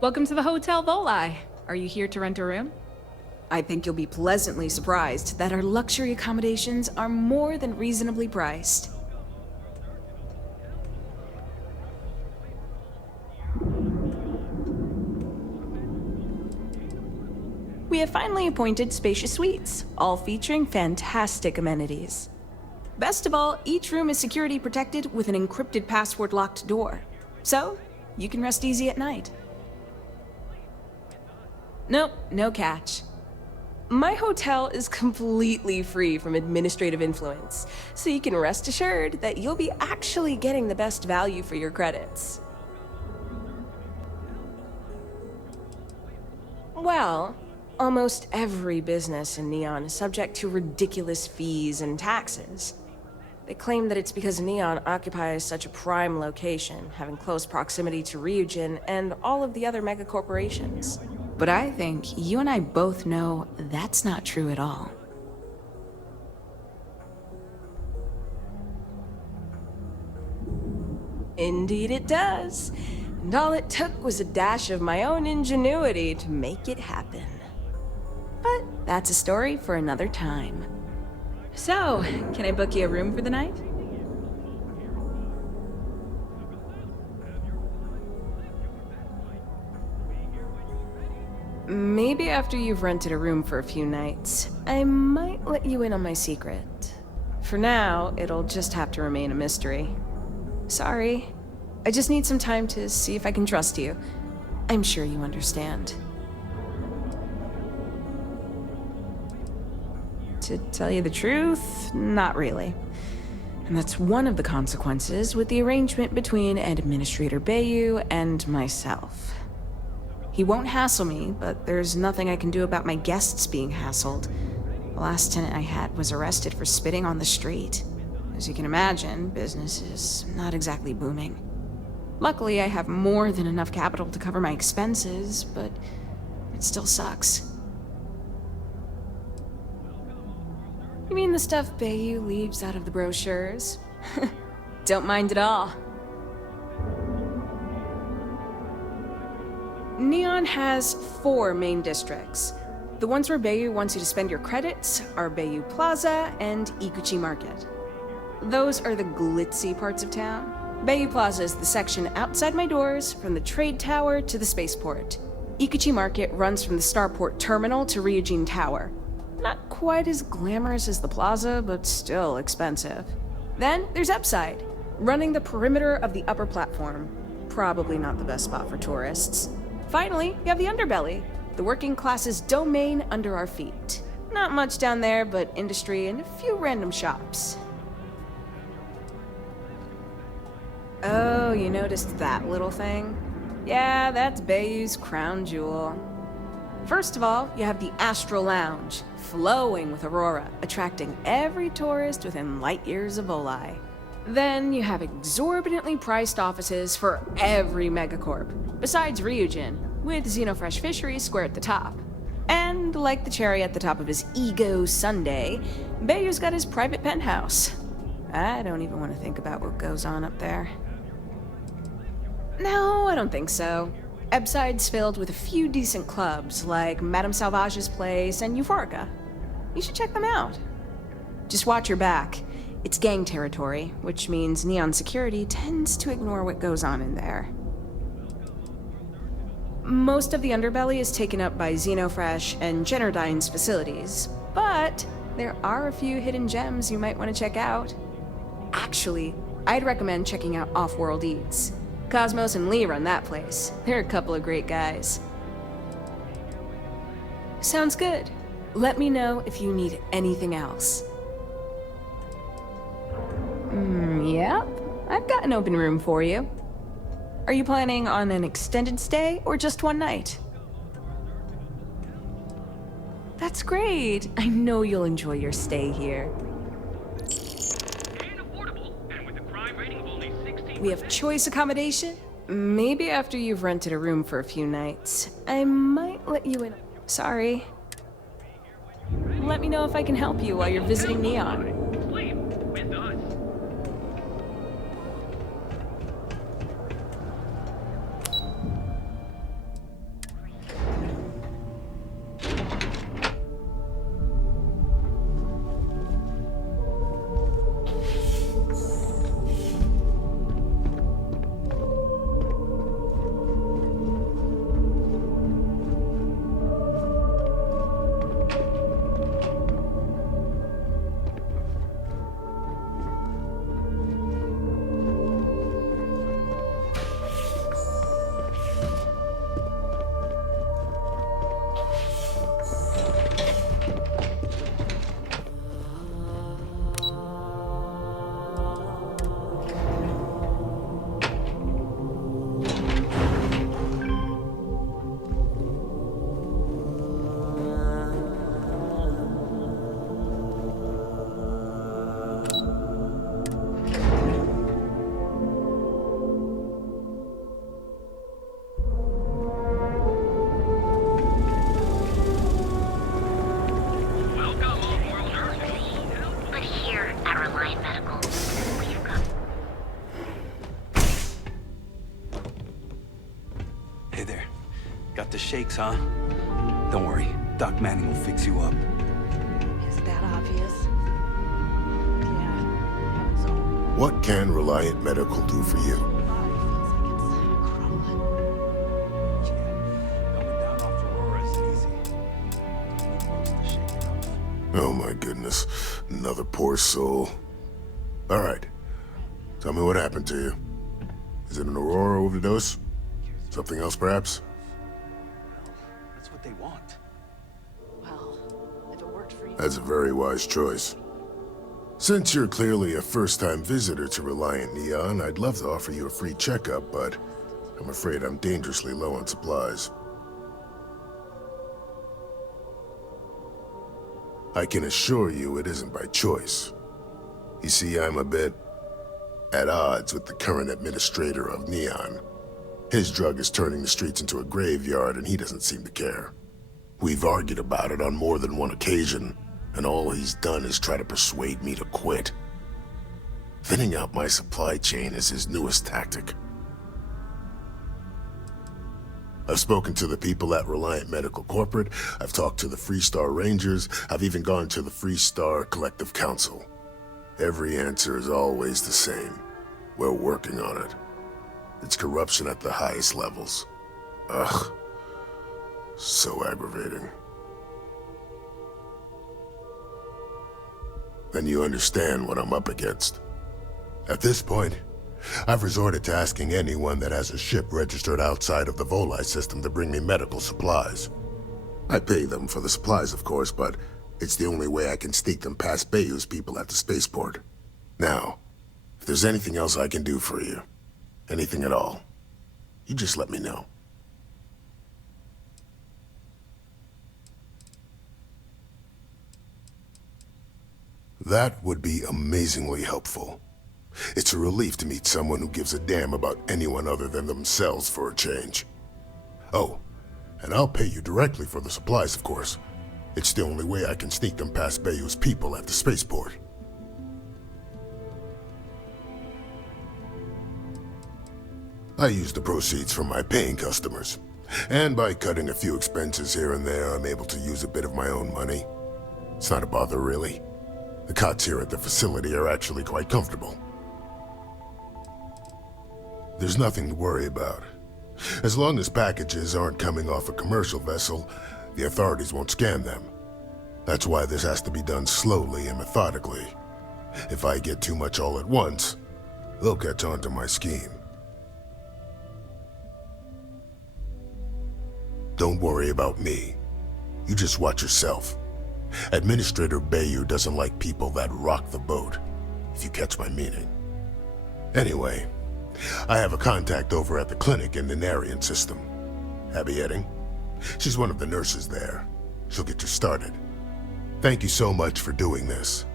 Welcome to the Hotel Volai. Are you here to rent a room? I think you'll be pleasantly surprised that our luxury accommodations are more than reasonably priced. We have finally appointed spacious suites, all featuring fantastic amenities. Best of all, each room is security protected with an encrypted password-locked door. So, you can rest easy at night. Nope, no catch. My hotel is completely free from administrative influence, so you can rest assured that you'll be actually getting the best value for your credits. Well, almost every business in Neon is subject to ridiculous fees and taxes. They claim that it's because Neon occupies such a prime location, having close proximity to Ryujin and all of the other megacorporations. But I think you and I both know that's not true at all. Indeed it does. And all it took was a dash of my own ingenuity to make it happen. But that's a story for another time. So, can I book you a room for the night? Maybe after you've rented a room for a few nights, I might let you in on my secret. For now, it'll just have to remain a mystery. Sorry. I just need some time to see if I can trust you. I'm sure you understand. To tell you the truth, not really. And that's one of the consequences with the arrangement between Administrator Bayu and myself. He won't hassle me, but there's nothing I can do about my guests being hassled. The last tenant I had was arrested for spitting on the street. As you can imagine, business is not exactly booming. Luckily, I have more than enough capital to cover my expenses, but it still sucks. You mean the stuff Bayu leaves out of the brochures? Don't mind at all. Neon has 4 main districts. The ones where Bayu wants you to spend your credits are Bayu Plaza and Ikuchi Market. Those are the glitzy parts of town. Bayu Plaza is the section outside my doors, from the trade tower to the spaceport. Ikuchi Market runs from the Starport terminal to Ryujin Tower. Not quite as glamorous as the plaza, but still expensive. Then there's Upside, running the perimeter of the upper platform. Probably not the best spot for tourists. Finally, you have the Underbelly, the working class's domain under our feet. Not much down there, but industry and a few random shops. Oh, you noticed that little thing? Yeah, that's Bayou's crown jewel. First of all, you have the Astral Lounge, flowing with Aurora, attracting every tourist within light years of Volii. Then you have exorbitantly priced offices for every megacorp, besides Ryujin, with Xenofresh Fisheries square at the top. And like the cherry at the top of his ego sundae, Bayou's got his private penthouse. I don't even want to think about what goes on up there. No, I don't think so. Ebside's filled with a few decent clubs, like Madame Salvage's place and Euphorica. You should check them out. Just watch your back. It's gang territory, which means Neon security tends to ignore what goes on in there. Most of the underbelly is taken up by Xenofresh and Generdyne's facilities, but there are a few hidden gems you might want to check out. Actually, I'd recommend checking out Off-World Eats. Cosmos and Lee run that place. They're a couple of great guys. Sounds good. Let me know if you need anything else. Yep, I've got an open room for you. Are you planning on an extended stay or just one night? That's great. I know you'll enjoy your stay here. We have choice accommodation. Maybe after you've rented a room for a few nights, I might let you in. Sorry. Let me know if I can help you while you're visiting Neon. Hey there. Got the shakes, huh? Don't worry. Doc Manning will fix you up. Is that obvious? What can Reliant Medical do for you? Oh my goodness. Another poor soul. All right. Tell me what happened to you. Is it an Aurora overdose? Something else, perhaps? That's what they want. Well, if it worked for you... That's a very wise choice. Since you're clearly a first-time visitor to Reliant Neon, I'd love to offer you a free checkup, but I'm afraid I'm dangerously low on supplies. I can assure you it isn't by choice. You see, I'm a bit at odds with the current administrator of Neon. His drug is turning the streets into a graveyard, and he doesn't seem to care. We've argued about it on more than one occasion, and all he's done is try to persuade me to quit. Thinning out my supply chain is his newest tactic. I've spoken to the people at Reliant Medical Corporate, I've talked to the Freestar Rangers, I've even gone to the Freestar Collective Council. Every answer is always the same. We're working on it. It's corruption at the highest levels. Ugh. So aggravating. Then you understand what I'm up against. At this point, I've resorted to asking anyone that has a ship registered outside of the Volii system to bring me medical supplies. I pay them for the supplies, of course, but it's the only way I can sneak them past Bayou's people at the spaceport. Now, if there's anything else I can do for you, Anything at all. You just let me know. That would be amazingly helpful. It's a relief to meet someone who gives a damn about anyone other than themselves for a change. Oh, and I'll pay you directly for the supplies, of course. It's the only way I can sneak them past Bayou's people at the spaceport. I use the proceeds from my paying customers. And by cutting a few expenses here and there, I'm able to use a bit of my own money. It's not a bother, really. The cots here at the facility are actually quite comfortable. There's nothing to worry about. As long as packages aren't coming off a commercial vessel, the authorities won't scan them. That's why this has to be done slowly and methodically. If I get too much all at once, they'll catch on to my scheme. Don't worry about me. You just watch yourself. Administrator Bayou doesn't like people that rock the boat, if you catch my meaning. Anyway, I have a contact over at the clinic in the Narian system. Abby Edding. She's one of the nurses there. She'll get you started. Thank you so much for doing this.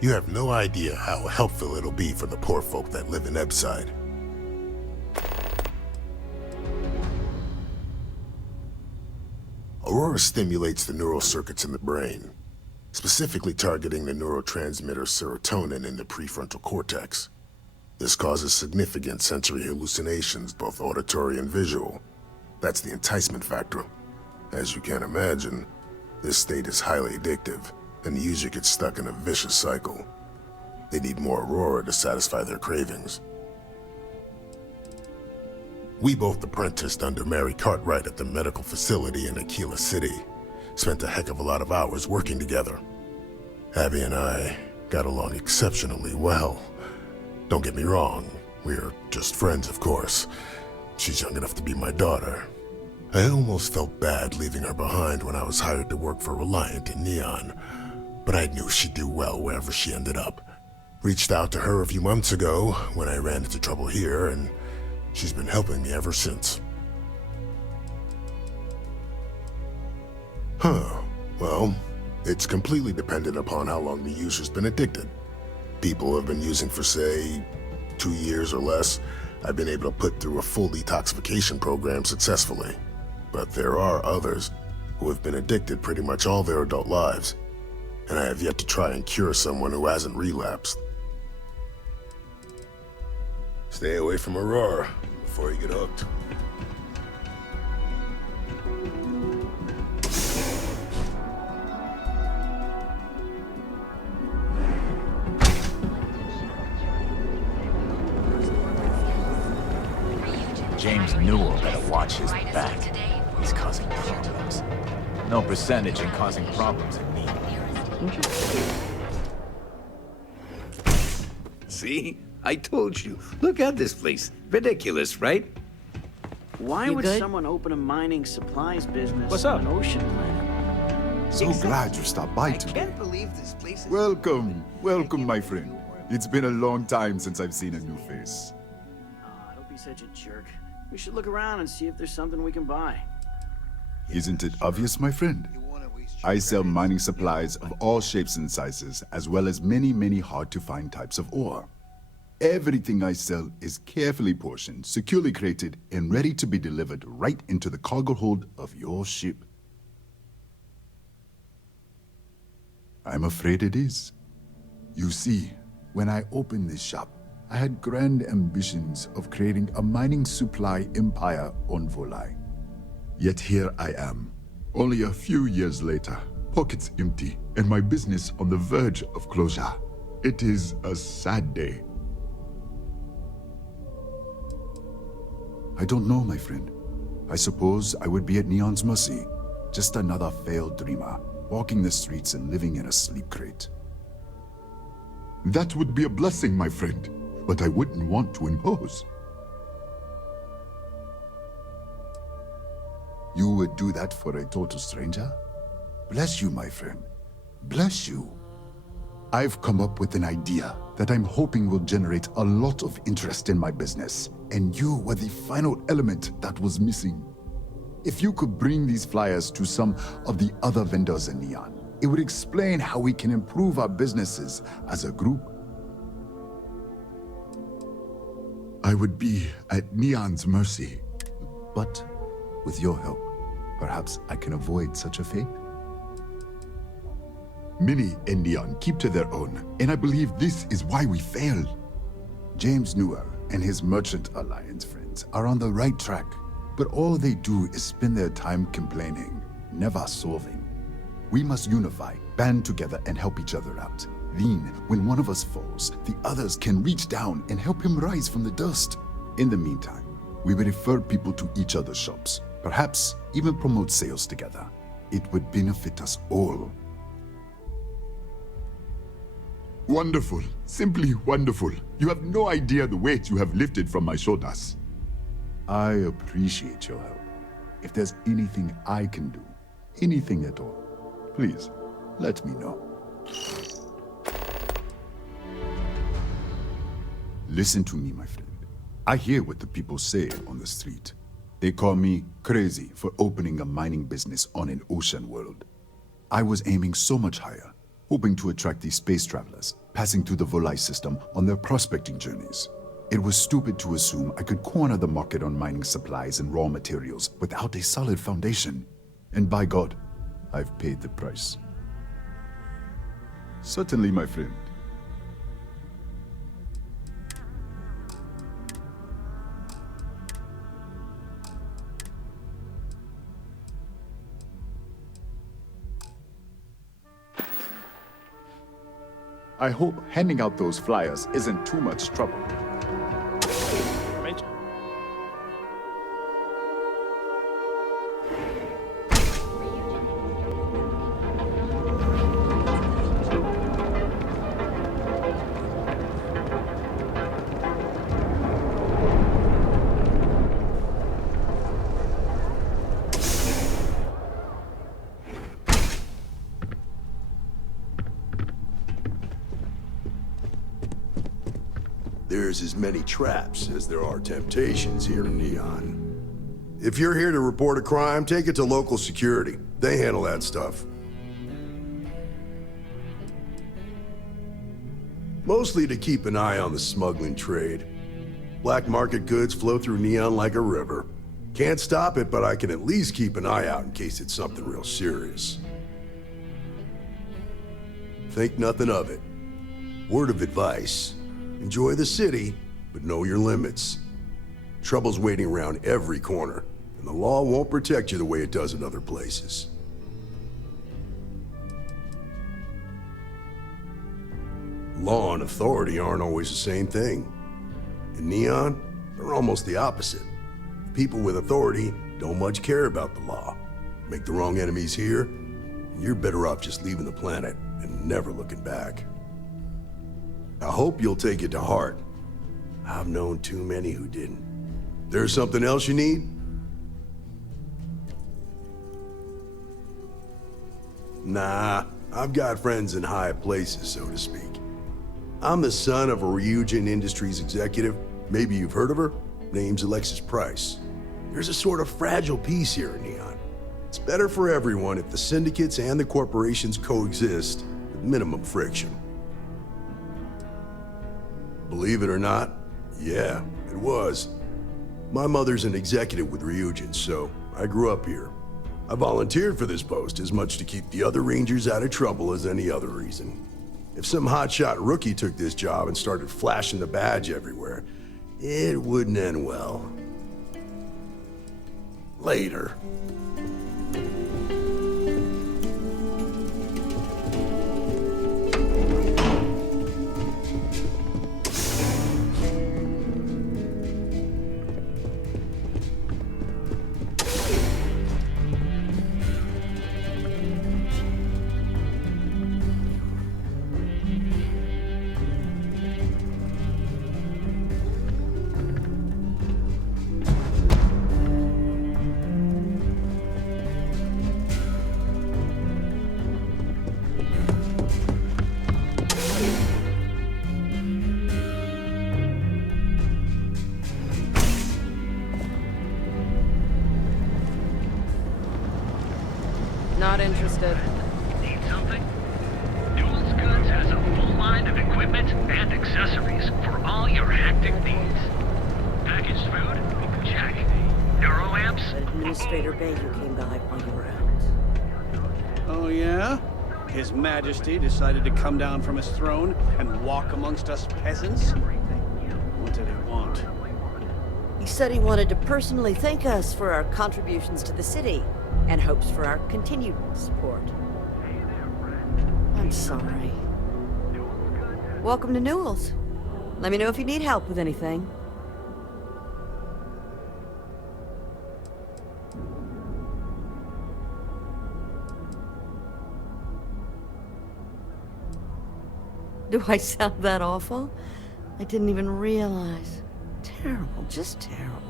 You have no idea how helpful it'll be for the poor folk that live in Ebside. Aurora stimulates the neural circuits in the brain, specifically targeting the neurotransmitter serotonin in the prefrontal cortex. This causes significant sensory hallucinations, both auditory and visual. That's the enticement factor. As you can imagine, this state is highly addictive, and the user gets stuck in a vicious cycle. They need more Aurora to satisfy their cravings. We both apprenticed under Mary Cartwright at the medical facility in Aquila City. Spent a heck of a lot of hours working together. Abby and I got along exceptionally well. Don't get me wrong, we're just friends, of course. She's young enough to be my daughter. I almost felt bad leaving her behind when I was hired to work for Reliant in Neon, but I knew she'd do well wherever she ended up. Reached out to her a few months ago when I ran into trouble here, and she's been helping me ever since. Well, it's completely dependent upon how long the user's been addicted. People who have been using for, say, 2 years or less, I've been able to put through a full detoxification program successfully. But there are others who have been addicted pretty much all their adult lives, and I have yet to try and cure someone who hasn't relapsed. Stay away from Aurora before you get hooked. James Newell better watch his back. He's causing problems. No percentage in causing problems in me. See? I told you. Look at this place. Ridiculous, right? Why would someone open a mining supplies business on an ocean planet? So glad you stopped by today. I can't believe this place is... Welcome, welcome, my friend. It's been a long time since I've seen a new face. Don't be such a jerk. We should look around and see if there's something we can buy. Isn't it obvious, my friend? I sell mining supplies of all shapes and sizes, as well as many, many hard-to-find types of ore. Everything I sell is carefully portioned, securely crated, and ready to be delivered right into the cargo hold of your ship. I'm afraid it is. You see, when I opened this shop, I had grand ambitions of creating a mining supply empire on Volai. Yet here I am, only a few years later, pockets empty, and my business on the verge of closure. It is a sad day. I don't know, my friend. I suppose I would be at Neon's mercy. Just another failed dreamer, walking the streets and living in a sleep crate. That would be a blessing, my friend, but I wouldn't want to impose. You would do that for a total stranger? Bless you, my friend. Bless you. I've come up with an idea that I'm hoping will generate a lot of interest in my business. and you were the final element that was missing. If you could bring these flyers to some of the other vendors in Neon, it would explain how we can improve our businesses as a group. I would be at Neon's mercy, but with your help, perhaps I can avoid such a fate. Many in Neon keep to their own, and I believe this is why we failed. James Newell and his Merchant Alliance friends are on the right track, but all they do is spend their time complaining, never solving. We must unify, band together, and help each other out. Then, when one of us falls, the others can reach down and help him rise from the dust. In the meantime, we will refer people to each other's shops, perhaps even promote sales together. It would benefit us all. Wonderful. Simply wonderful. You have no idea the weight you have lifted from my shoulders. I appreciate your help. If there's anything I can do, anything at all, please, let me know. Listen to me, my friend. I hear what the people say on the street. They call me crazy for opening a mining business on an ocean world. I was aiming so much higher, hoping to attract these space travelers, passing through the Volai system on their prospecting journeys. It was stupid to assume I could corner the market on mining supplies and raw materials without a solid foundation. And by God, I've paid the price. Certainly, my friend. I hope handing out those flyers isn't too much trouble. There's as many traps as there are temptations here in Neon. If you're here to report a crime, take it to local security. They handle that stuff. Mostly to keep an eye on the smuggling trade. Black market goods flow through Neon like a river. Can't stop it, but I can at least keep an eye out in case it's something real serious. Think nothing of it. Word of advice. Enjoy the city, but know your limits. Trouble's waiting around every corner, and the law won't protect you the way it does in other places. Law and authority aren't always the same thing. In Neon, they're almost the opposite. People with authority don't much care about the law. Make the wrong enemies here, and you're better off just leaving the planet and never looking back. I hope you'll take it to heart. I've known too many who didn't. There's something else you need? Nah, I've got friends in high places, so to speak. I'm the son of a Ryujin Industries executive. Maybe you've heard of her? Name's Alexis Price. There's a sort of fragile peace here in Neon. It's better for everyone if the syndicates and the corporations coexist with minimum friction. Believe it or not, yeah, it was. My mother's an executive with Ryujin, so I grew up here. I volunteered for this post as much to keep the other Rangers out of trouble as any other reason. If some hotshot rookie took this job and started flashing the badge everywhere, it wouldn't end well. Later. Administrator Bayou came by while you were out. Oh, yeah? His Majesty decided to come down from his throne and walk amongst us peasants? What did he want? He said he wanted to personally thank us for our contributions to the city, and hopes for our continued support. I'm sorry. Welcome to Newell's. Let me know if you need help with anything. Do I sound that awful? I didn't even realize. Terrible, just terrible.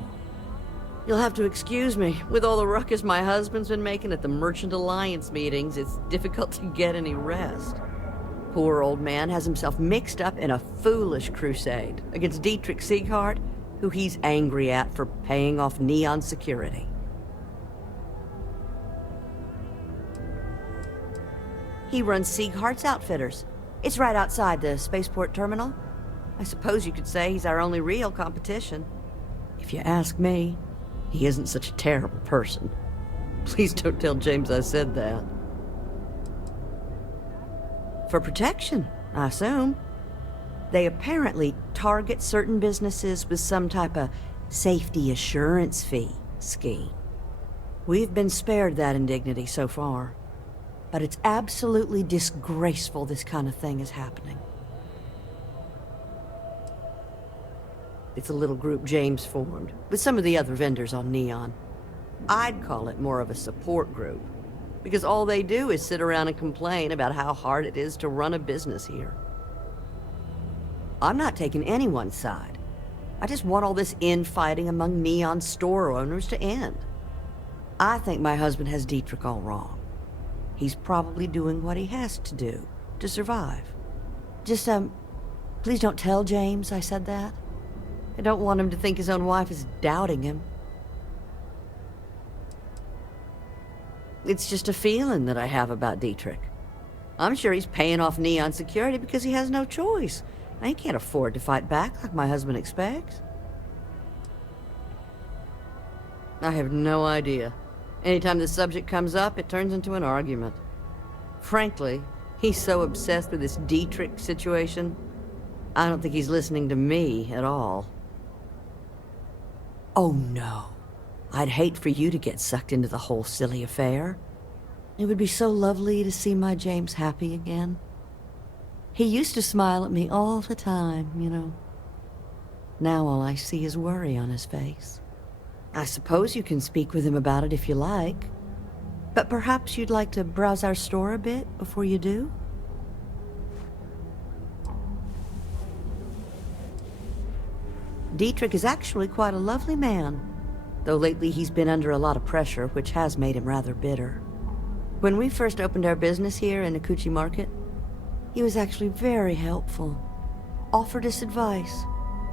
You'll have to excuse me. With all the ruckus my husband's been making at the Merchant Alliance meetings, it's difficult to get any rest. Poor old man has himself mixed up in a foolish crusade against Dietrich Sieghart, who he's angry at for paying off Neon security. He runs Sieghart's Outfitters. It's right outside the spaceport terminal. I suppose you could say he's our only real competition. If you ask me, he isn't such a terrible person. Please don't tell James I said that. For protection, I assume. They apparently target certain businesses with some type of safety assurance fee scheme. We've been spared that indignity so far. But it's absolutely disgraceful this kind of thing is happening. It's a little group James formed, with some of the other vendors on Neon. I'd call it more of a support group, because all they do is sit around and complain about how hard it is to run a business here. I'm not taking anyone's side. I just want all this infighting among Neon store owners to end. I think my husband has Dietrich all wrong. He's probably doing what he has to do to survive. Just, please don't tell James I said that. I don't want him to think his own wife is doubting him. It's just a feeling that I have about Dietrich. I'm sure he's paying off Neon security because he has no choice. He can't afford to fight back like my husband expects. I have no idea. Anytime the subject comes up, it turns into an argument. Frankly, he's so obsessed with this Dietrich situation, I don't think he's listening to me at all. Oh no. I'd hate for you to get sucked into the whole silly affair. It would be so lovely to see my James happy again. He used to smile at me all the time, you know. Now all I see is worry on his face. I suppose you can speak with him about it if you like. But perhaps you'd like to browse our store a bit before you do? Dietrich is actually quite a lovely man, though lately he's been under a lot of pressure, which has made him rather bitter. When we first opened our business here in Ikuchi Market, he was actually very helpful. Offered us advice.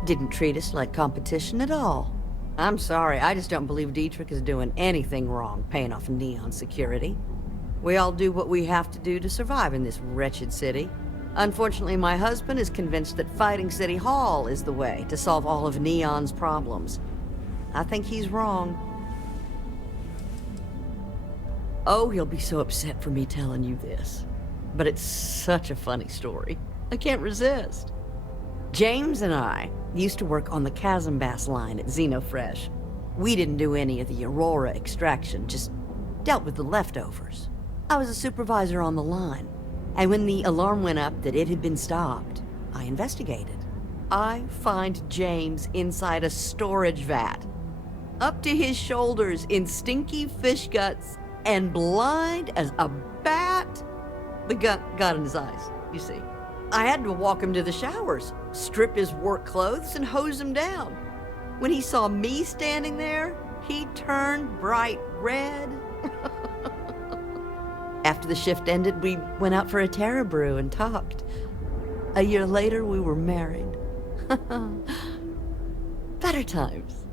Didn't treat us like competition at all. I'm sorry, I just don't believe Dietrich is doing anything wrong paying off Neon security. We all do what we have to do to survive in this wretched city. Unfortunately, my husband is convinced that fighting City Hall is the way to solve all of Neon's problems. I think he's wrong. Oh, he'll be so upset for me telling you this. But it's such a funny story. I can't resist. James and I used to work on the Chasm Bass line at Xenofresh. We didn't do any of the Aurora extraction, just dealt with the leftovers. I was a supervisor on the line, and when the alarm went up that it had been stopped, I investigated. I find James inside a storage vat, up to his shoulders in stinky fish guts, and blind as a bat. The gut got in his eyes, you see. I had to walk him to the showers, strip his work clothes, and hose him down. When he saw me standing there, he turned bright red. After the shift ended, we went out for a Terra Brew and talked. A year later, we were married. Better times.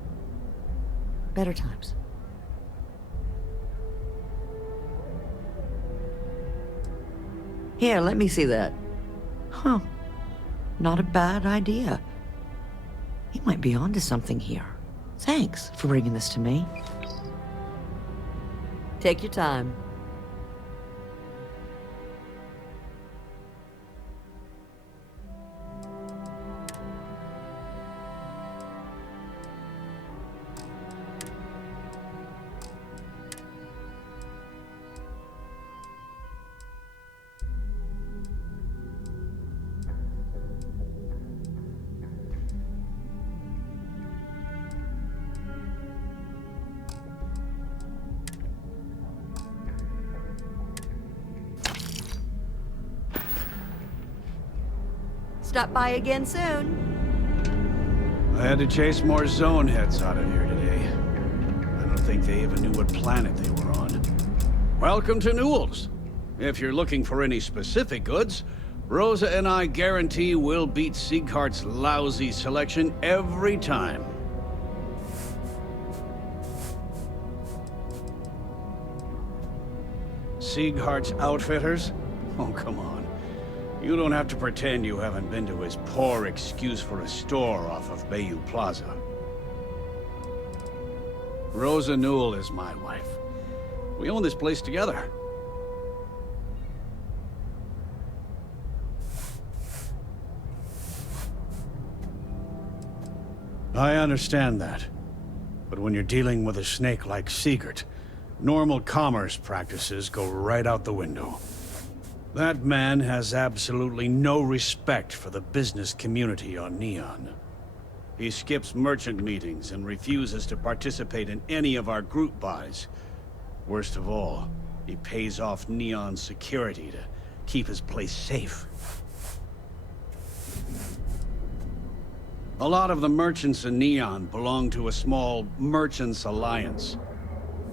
Better times. Here, let me see that. Huh. Not a bad idea. He might be onto something here. Thanks for bringing this to me. Take your time. Stop by again soon. I had to chase more zone heads out of here today. I don't think they even knew what planet they were on. Welcome to Newell's. If you're looking for any specific goods, Rosa and I guarantee we'll beat Sieghart's lousy selection every time. Sieghart's Outfitters? Oh, come on. You don't have to pretend you haven't been to his poor excuse for a store off of Bayou Plaza. Rosa Newell is my wife. We own this place together. I understand that. But when you're dealing with a snake like Siegert, normal commerce practices go right out the window. That man has absolutely no respect for the business community on Neon. He skips merchant meetings and refuses to participate in any of our group buys. Worst of all, he pays off Neon security to keep his place safe. A lot of the merchants in Neon belong to a small merchants alliance.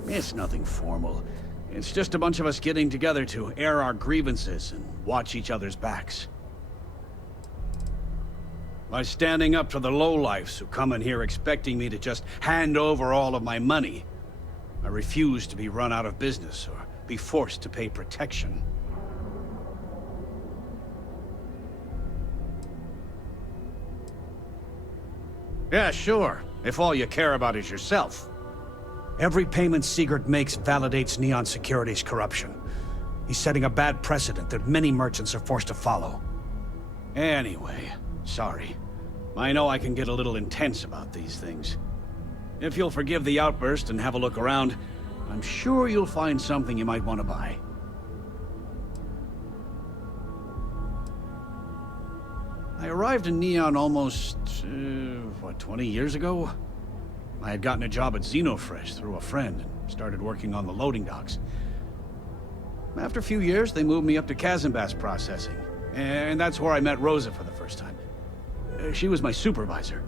It's nothing formal. It's just a bunch of us getting together to air our grievances and watch each other's backs. By standing up to the lowlifes who come in here expecting me to just hand over all of my money, I refuse to be run out of business or be forced to pay protection. Yeah, sure, if all you care about is yourself. Every payment Siegert makes validates Neon Security's corruption. He's setting a bad precedent that many merchants are forced to follow. Anyway, sorry. I know I can get a little intense about these things. If you'll forgive the outburst and have a look around, I'm sure you'll find something you might want to buy. I arrived in Neon almost, 20 years ago? I had gotten a job at Xenofresh through a friend and started working on the loading docks. After a few years, they moved me up to Kazanbass processing, and that's where I met Rosa for the first time. She was my supervisor,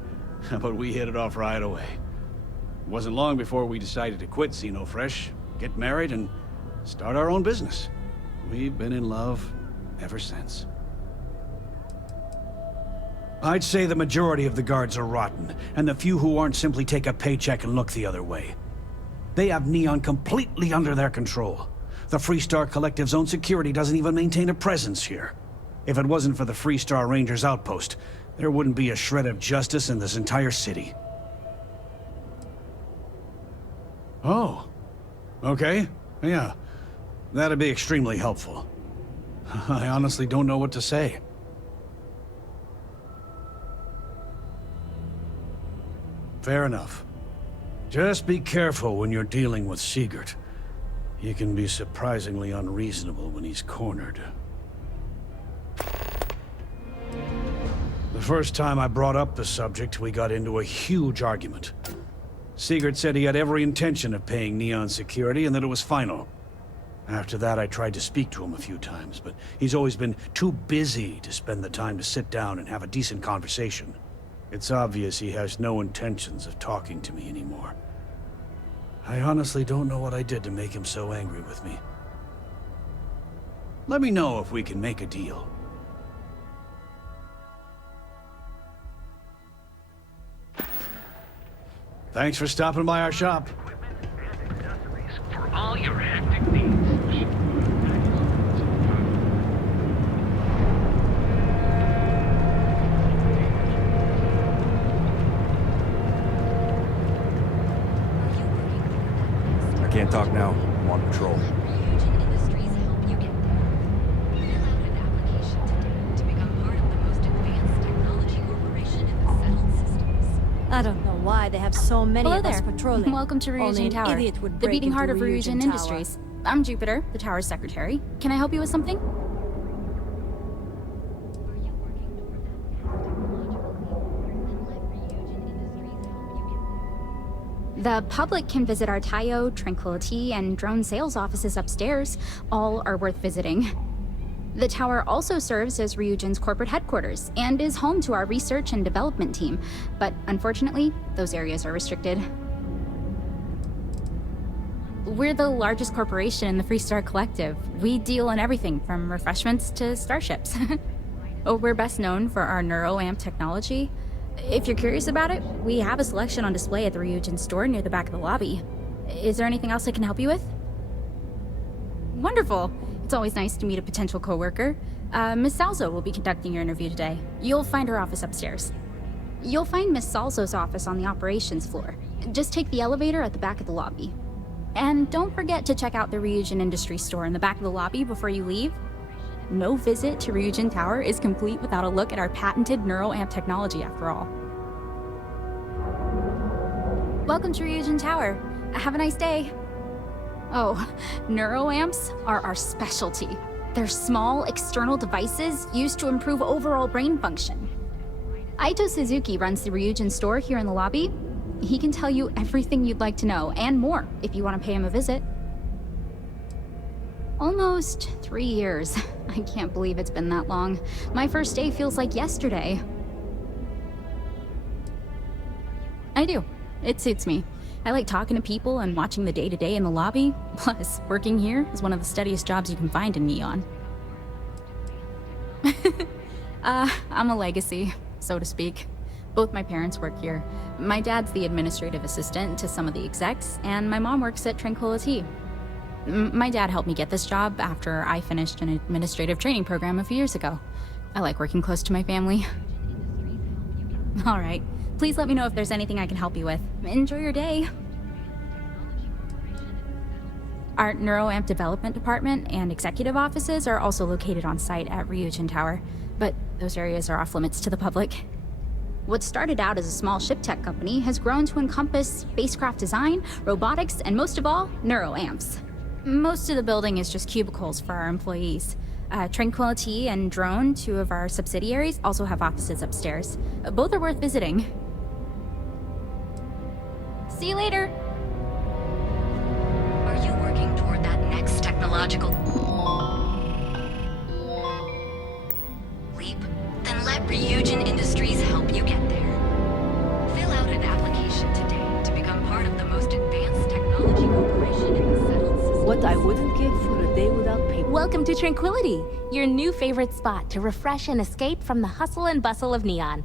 but we hit it off right away. It wasn't long before we decided to quit Xenofresh, get married, and start our own business. We've been in love ever since. I'd say the majority of the guards are rotten, and the few who aren't simply take a paycheck and look the other way. They have Neon completely under their control. The Freestar Collective's own security doesn't even maintain a presence here. If it wasn't for the Freestar Rangers outpost, there wouldn't be a shred of justice in this entire city. Oh. Okay. Yeah. That'd be extremely helpful. I honestly don't know what to say. Fair enough. Just be careful when you're dealing with Siegert. He can be surprisingly unreasonable when he's cornered. The first time I brought up the subject, we got into a huge argument. Siegert said he had every intention of paying Neon security and that it was final. After that, I tried to speak to him a few times, but he's always been too busy to spend the time to sit down and have a decent conversation. It's obvious he has no intentions of talking to me anymore. I honestly don't know what I did to make him so angry with me. Let me know if we can make a deal. Thanks for stopping by our shop. For all your hectic needs. I can't talk now. I'm on patrol. I don't know why they have so many Hello of us there. patrolling. Welcome to Only Ryujin an Tower, idiot would the break beating into heart of Ryujin Ryujin Tower. Industries. I'm Jupiter, the tower's secretary. Can I help you with something? The public can visit our Tayo, Tranquility, and drone sales offices upstairs. All are worth visiting. The tower also serves as Ryujin's corporate headquarters and is home to our research and development team, but unfortunately, those areas are restricted. We're the largest corporation in the Freestar Collective. We deal in everything from refreshments to starships. We're best known for our neuroamp technology. If you're curious about it, we have a selection on display at the Ryujin store near the back of the lobby. Is there anything else I can help you with? Wonderful. It's always nice to meet a potential coworker. Miss Salzo will be conducting your interview today. You'll find her office upstairs. You'll find Miss Salzo's office on the operations floor. Just take the elevator at the back of the lobby. And don't forget to check out the Ryujin Industry store in the back of the lobby before you leave. No visit to Ryujin Tower is complete without a look at our patented neuroamp technology, after all. Welcome to Ryujin Tower. Have a nice day. Oh, neuroamps are our specialty. They're small, external devices used to improve overall brain function. Aito Suzuki runs the Ryujin store here in the lobby. He can tell you everything you'd like to know, and more, if you want to pay him a visit. Almost 3 years. I can't believe it's been that long. My first day feels like yesterday. I do. It suits me. I like talking to people and watching the day-to-day in the lobby. Plus, working here is one of the steadiest jobs you can find in Neon. I'm a legacy, so to speak. Both my parents work here. My dad's the administrative assistant to some of the execs, and my mom works at Tranquility. My dad helped me get this job after I finished an administrative training program a few years ago. I like working close to my family. All right. Please let me know if there's anything I can help you with. Enjoy your day. Our neuroamp development department and executive offices are also located on site at Ryujin Tower, but those areas are off limits to the public. What started out as a small ship tech company has grown to encompass spacecraft design, robotics, and most of all, neuroamps. Most of the building is just cubicles for our employees. Tranquility and Drone, two of our subsidiaries, also have offices upstairs. Both are worth visiting. See you later! Are you working toward that next technological leap? Then let Ryujin Industries help you get there. Fill out an application today to become part of the most advanced technology corporation in the settled system. What I wouldn't give for a day without paper. Welcome to Tranquility, your new favorite spot to refresh and escape from the hustle and bustle of Neon.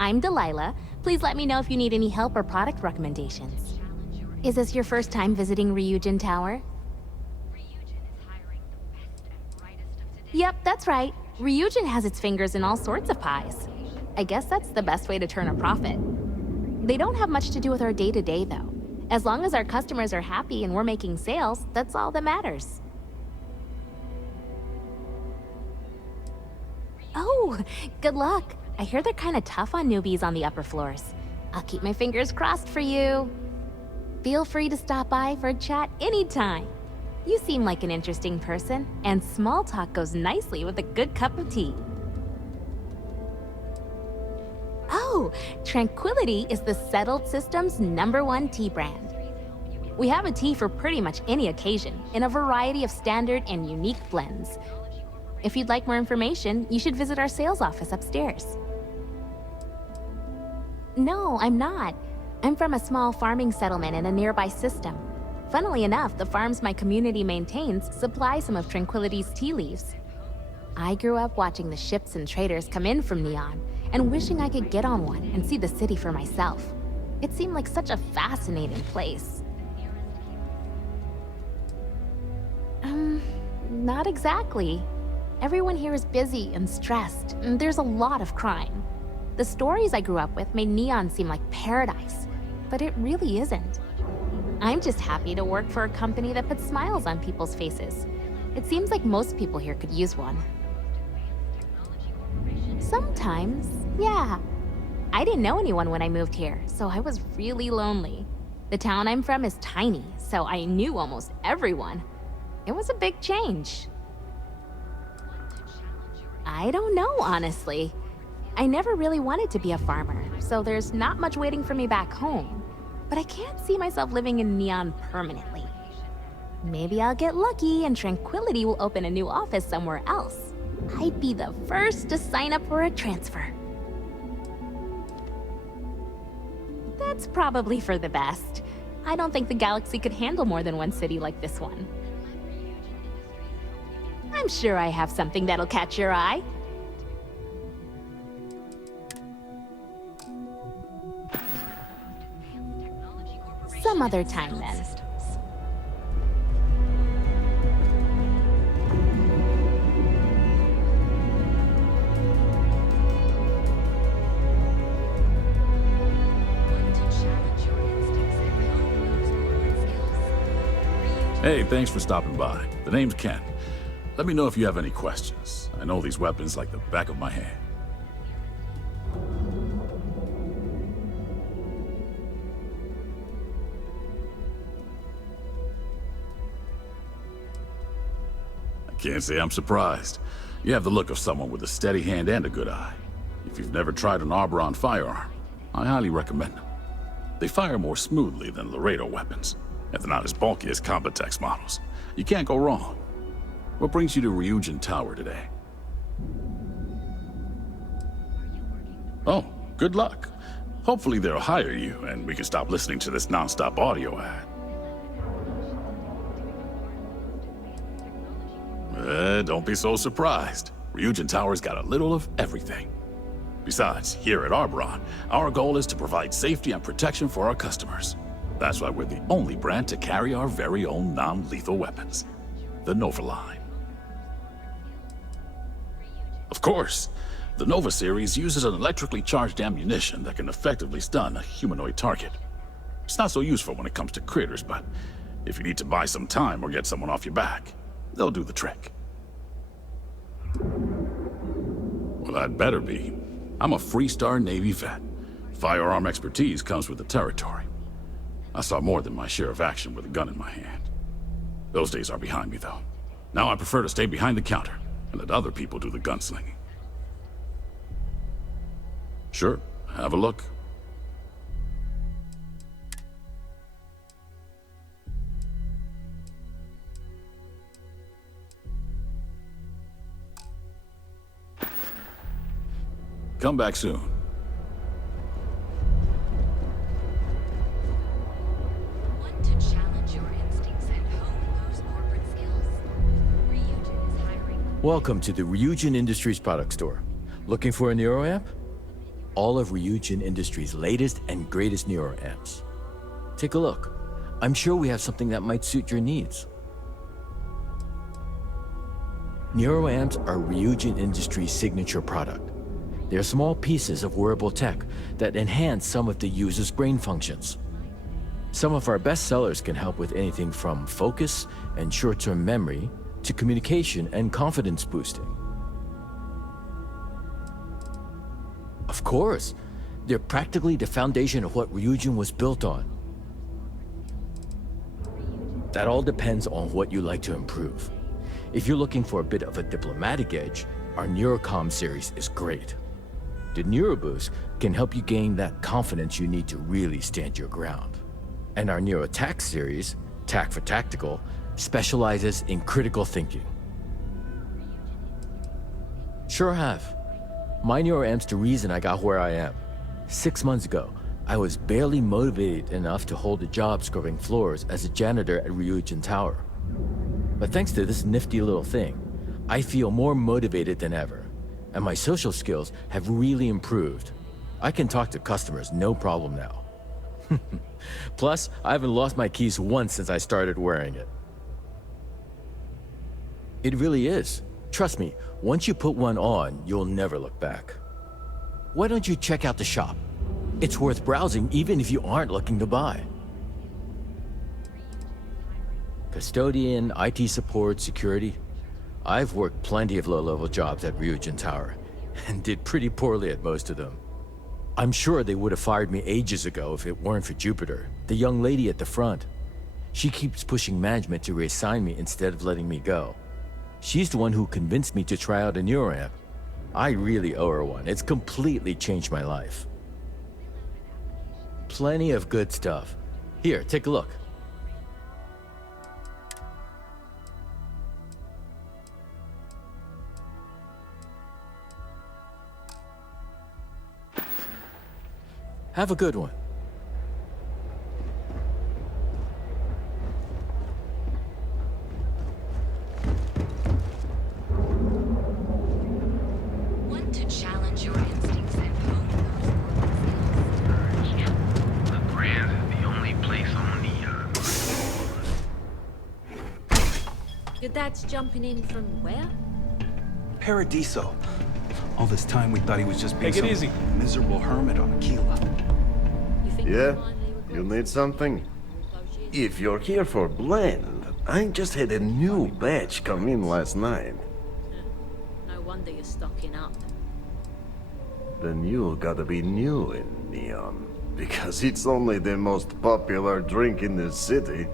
I'm Delilah. Please let me know if you need any help or product recommendations. Is this your first time visiting Ryujin Tower? Yep, that's right. Ryujin has its fingers in all sorts of pies. I guess that's the best way to turn a profit. They don't have much to do with our day-to-day, though. As long as our customers are happy and we're making sales, that's all that matters. Oh, good luck. I hear they're kind of tough on newbies on the upper floors. I'll keep my fingers crossed for you. Feel free to stop by for a chat anytime. You seem like an interesting person, and small talk goes nicely with a good cup of tea. Oh, Tranquility is the Settled System's #1 tea brand. We have a tea for pretty much any occasion, in a variety of standard and unique blends. If you'd like more information, you should visit our sales office upstairs. No, I'm not. I'm from a small farming settlement in a nearby system. Funnily enough, the farms my community maintains supply some of Tranquility's tea leaves. I grew up watching the ships and traders come in from Neon, and wishing I could get on one and see the city for myself. It seemed like such a fascinating place. Not exactly. Everyone here is busy and stressed, and there's a lot of crime. The stories I grew up with made Neon seem like paradise, but it really isn't. I'm just happy to work for a company that puts smiles on people's faces. It seems like most people here could use one. Sometimes, yeah. I didn't know anyone when I moved here, so I was really lonely. The town I'm from is tiny, so I knew almost everyone. It was a big change. I don't know, honestly. I never really wanted to be a farmer, so there's not much waiting for me back home. But I can't see myself living in Neon permanently. Maybe I'll get lucky and Tranquility will open a new office somewhere else. I'd be the first to sign up for a transfer. That's probably for the best. I don't think the galaxy could handle more than one city like this one. I'm sure I have something that'll catch your eye. Some other time, then. Hey, thanks for stopping by. The name's Ken. Let me know if you have any questions. I know these weapons like the back of my hand. I can't say I'm surprised. You have the look of someone with a steady hand and a good eye. If you've never tried an Arbron firearm, I highly recommend them. They fire more smoothly than Laredo weapons, and they're not as bulky as Combatex models. You can't go wrong. What brings you to Ryujin Tower today? Oh, good luck. Hopefully they'll hire you, and we can stop listening to this non-stop audio ad. Don't be so surprised. Ryujin Tower's got a little of everything. Besides, here at Arbron, our goal is to provide safety and protection for our customers. That's why we're the only brand to carry our very own non-lethal weapons, the Nova line. Of course, the Nova series uses an electrically charged ammunition that can effectively stun a humanoid target. It's not so useful when it comes to critters, but if you need to buy some time or get someone off your back, they'll do the trick. Well, I'd better be. I'm a Freestar Navy vet. Firearm expertise comes with the territory. I saw more than my share of action with a gun in my hand. Those days are behind me, though. Now I prefer to stay behind the counter and let other people do the gunslinging. Sure, have a look. Come back soon. Want to challenge your instincts and hone those corporate skills? Ryujin is hiring. Welcome to the Ryujin Industries product store. Looking for a Neuro amp? All of Ryujin Industries' latest and greatest Neuro amps. Take a look. I'm sure we have something that might suit your needs. Neuro amps are Ryujin Industries' signature product. They're small pieces of wearable tech that enhance some of the user's brain functions. Some of our best sellers can help with anything from focus and short-term memory to communication and confidence boosting. Of course, they're practically the foundation of what Ryujin was built on. That all depends on what you like to improve. If you're looking for a bit of a diplomatic edge, our Neurocom series is great. The Neuroboost can help you gain that confidence you need to really stand your ground. And our Neurotac series, Tac for Tactical, specializes in critical thinking. Sure have. My Neuroamp's the reason I got where I am. 6 months ago, I was barely motivated enough to hold a job scrubbing floors as a janitor at Ryujin Tower. But thanks to this nifty little thing, I feel more motivated than ever. And my social skills have really improved. I can talk to customers no problem now. Plus, I haven't lost my keys once since I started wearing it. It really is. Trust me, once you put one on, you'll never look back. Why don't you check out the shop? It's worth browsing even if you aren't looking to buy. Custodian, IT support, security. I've worked plenty of low-level jobs at Ryujin Tower, and did pretty poorly at most of them. I'm sure they would have fired me ages ago if it weren't for Jupiter, the young lady at the front. She keeps pushing management to reassign me instead of letting me go. She's the one who convinced me to try out a neuroamp. I really owe her one. It's completely changed my life. Plenty of good stuff. Here, take a look. Have a good one. Want to challenge your instincts and hone those? Yeah. The Grand, the only place on the, Your dad's jumping in from where? Paradiso. All this time we thought he was just being Take it some easy. miserable hermit on Aquila. Yeah? You need something? If you're here for blend, I just had a new batch come in last night. No wonder you're stocking up. Then you gotta be new in Neon, because it's only the most popular drink in the city.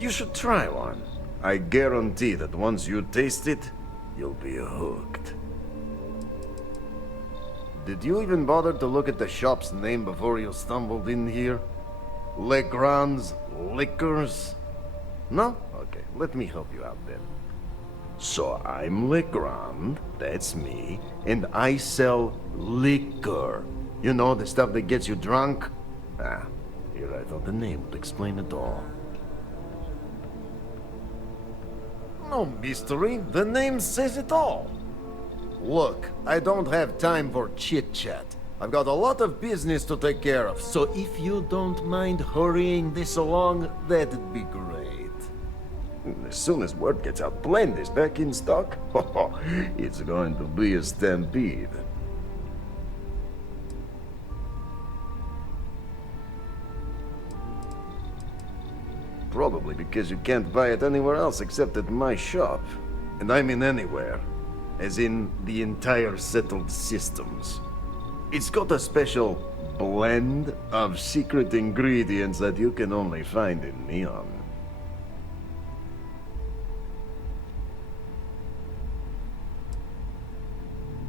You should try one. I guarantee that once you taste it, you'll be hooked. Did you even bother to look at the shop's name before you stumbled in here? Legrand's Liquors? No? Okay, let me help you out then. So I'm Legrand, that's me, and I sell liquor. You know, the stuff that gets you drunk? Ah, here I thought the name would explain it all. No mystery, the name says it all. Look, I don't have time for chit-chat. I've got a lot of business to take care of, so if you don't mind hurrying this along, that'd be great. As soon as word gets out Blend is back in stock, it's going to be a stampede. Probably because you can't buy it anywhere else except at my shop. And I mean anywhere. As in the entire settled systems. It's got a special blend of secret ingredients that you can only find in Neon.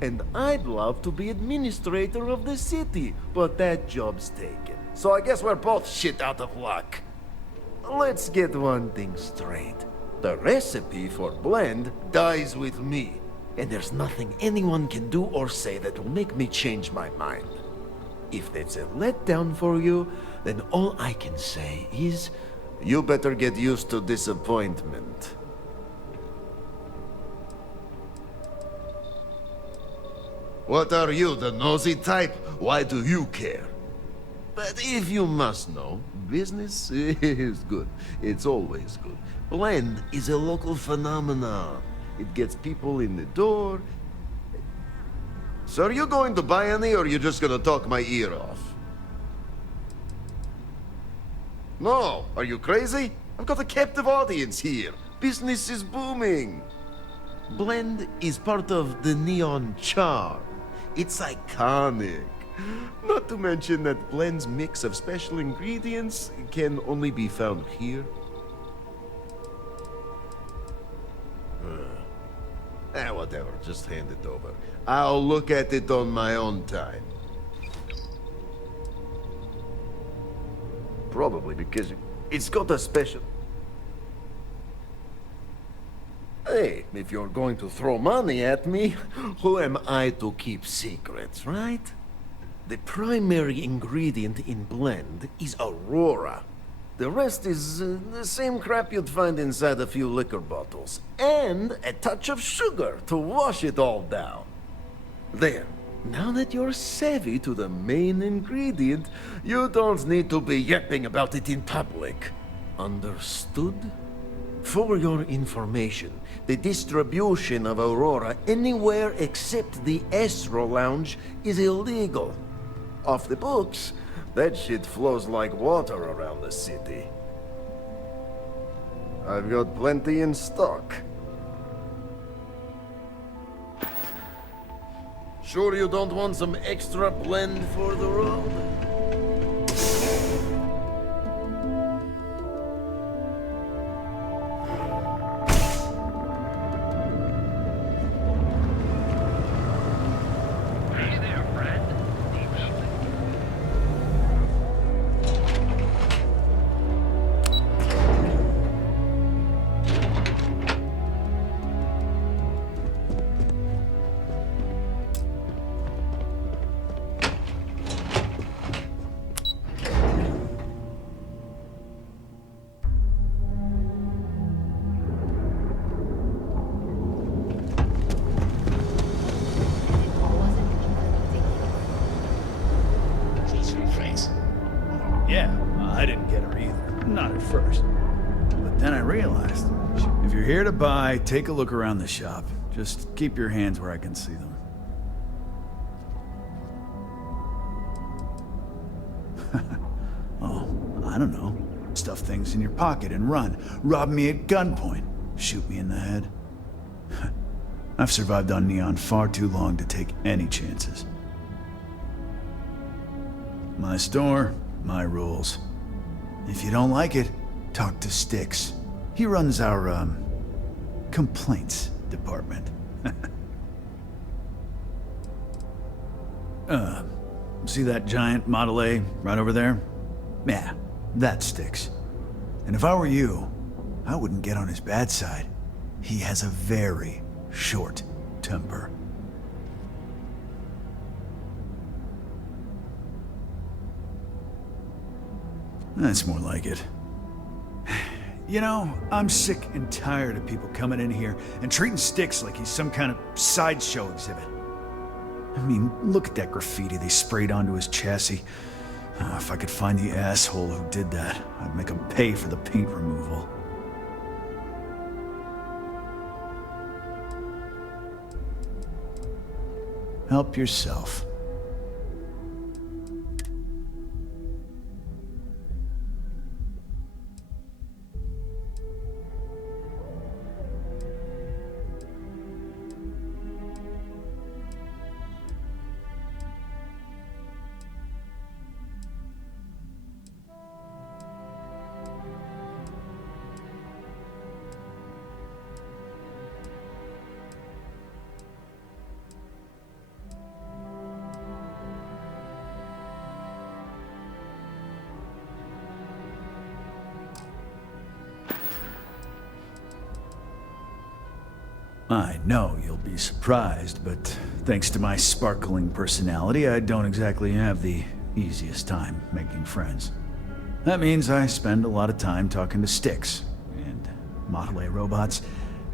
And I'd love to be administrator of the city, but that job's taken. So I guess we're both shit out of luck. Let's get one thing straight. The recipe for blend dies with me. And there's nothing anyone can do or say that will make me change my mind. If that's a letdown for you, then all I can say is, you better get used to disappointment. What are you, the nosy type? Why do you care? But if you must know, business is good. It's always good. Blend is a local phenomenon. It gets people in the door. So are you going to buy any, or are you just gonna talk my ear off? No, are you crazy? I've got a captive audience here. Business is booming. Blend is part of the Neon charm. It's iconic. Not to mention that Blend's mix of special ingredients can only be found here. Whatever, just hand it over. I'll look at it on my own time. Probably because it's got a special... Hey, if you're going to throw money at me, who am I to keep secrets, right? The primary ingredient in blend is Aurora. The rest is the same crap you'd find inside a few liquor bottles. And a touch of sugar to wash it all down. There. Now that you're savvy to the main ingredient, you don't need to be yapping about it in public. Understood? For your information, the distribution of Aurora anywhere except the Astro Lounge is illegal. Off the books, that shit flows like water around the city. I've got plenty in stock. Sure you don't want some extra blend for the road? Yeah, I didn't get her either. Not at first. But then I realized, if you're here to buy, take a look around the shop. Just keep your hands where I can see them. Oh, I don't know. Stuff things in your pocket and run. Rob me at gunpoint. Shoot me in the head. I've survived on Neon far too long to take any chances. My store, my rules. If you don't like it, talk to Styx. He runs our, complaints department. See that giant Model A right over there? Yeah, that Styx. And if I were you, I wouldn't get on his bad side. He has a very short temper. That's more like it. You know, I'm sick and tired of people coming in here and treating Styx like he's some kind of sideshow exhibit. I mean, look at that graffiti they sprayed onto his chassis. If I could find the asshole who did that, I'd make him pay for the paint removal. Help yourself. I know you'll be surprised, but thanks to my sparkling personality, I don't exactly have the easiest time making friends. That means I spend a lot of time talking to Styx, and Model A robots,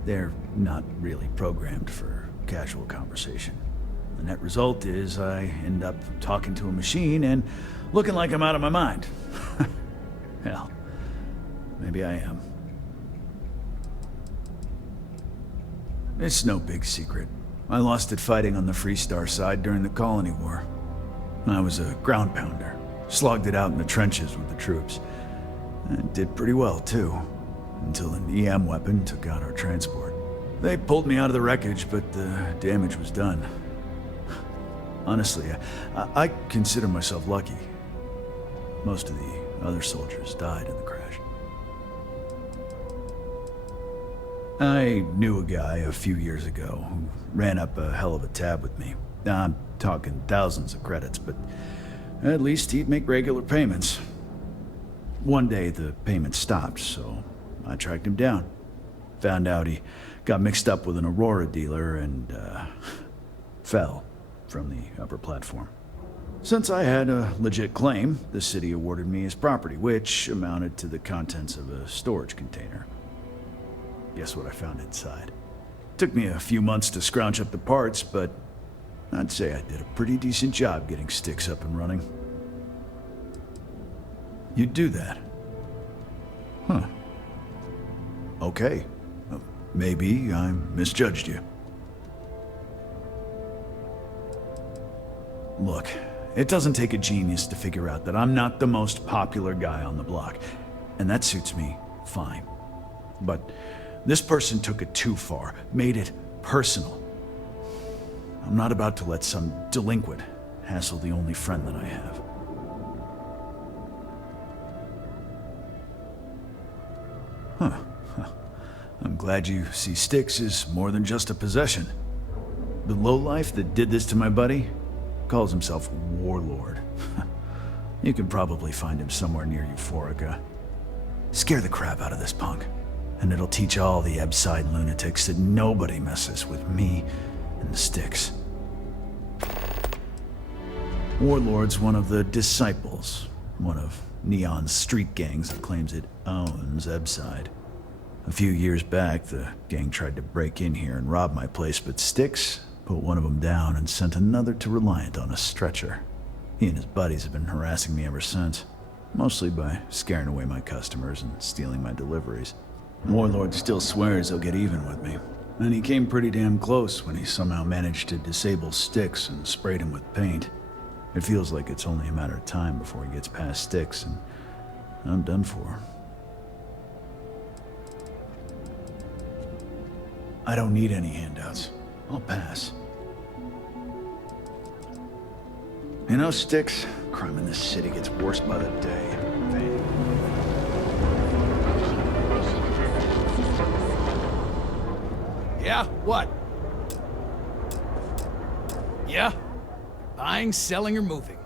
they're not really programmed for casual conversation. The net result is I end up talking to a machine and looking like I'm out of my mind. Hell, maybe I am. It's no big secret. I lost it fighting on the Freestar side during the Colony War. I was a ground pounder, slogged it out in the trenches with the troops. And did pretty well, too, until an EM weapon took out our transport. They pulled me out of the wreckage, but the damage was done. Honestly, I consider myself lucky. Most of the other soldiers died in the crash. I knew a guy a few years ago who ran up a hell of a tab with me. I'm talking thousands of credits, but at least he'd make regular payments. One day the payments stopped, so I tracked him down. Found out he got mixed up with an Aurora dealer and fell from the upper platform. Since I had a legit claim, the city awarded me his property, which amounted to the contents of a storage container. Guess what I found inside? Took me a few months to scrounge up the parts, but I'd say I did a pretty decent job getting Styx up and running. You'd do that? Huh. Okay. Maybe I misjudged you. Look, it doesn't take a genius to figure out that I'm not the most popular guy on the block, and that suits me fine. But this person took it too far, made it personal. I'm not about to let some delinquent hassle the only friend that I have. Huh. I'm glad you see Styx as more than just a possession. The lowlife that did this to my buddy calls himself Warlord. You can probably find him somewhere near Euphorica. Scare the crap out of this punk, and it'll teach all the Ebside lunatics that nobody messes with me and the Styx. Warlord's one of the disciples, one of Neon's street gangs that claims it owns Ebside. A few years back, the gang tried to break in here and rob my place, but Styx put one of them down and sent another to Reliant on a stretcher. He and his buddies have been harassing me ever since, mostly by scaring away my customers and stealing my deliveries. Warlord still swears he'll get even with me, and he came pretty damn close when he somehow managed to disable Styx and sprayed him with paint. It feels like it's only a matter of time before he gets past Styx, and I'm done for. I don't need any handouts. I'll pass. You know, Styx, crime in this city gets worse by the day. Yeah? What? Yeah? Buying, selling, or moving?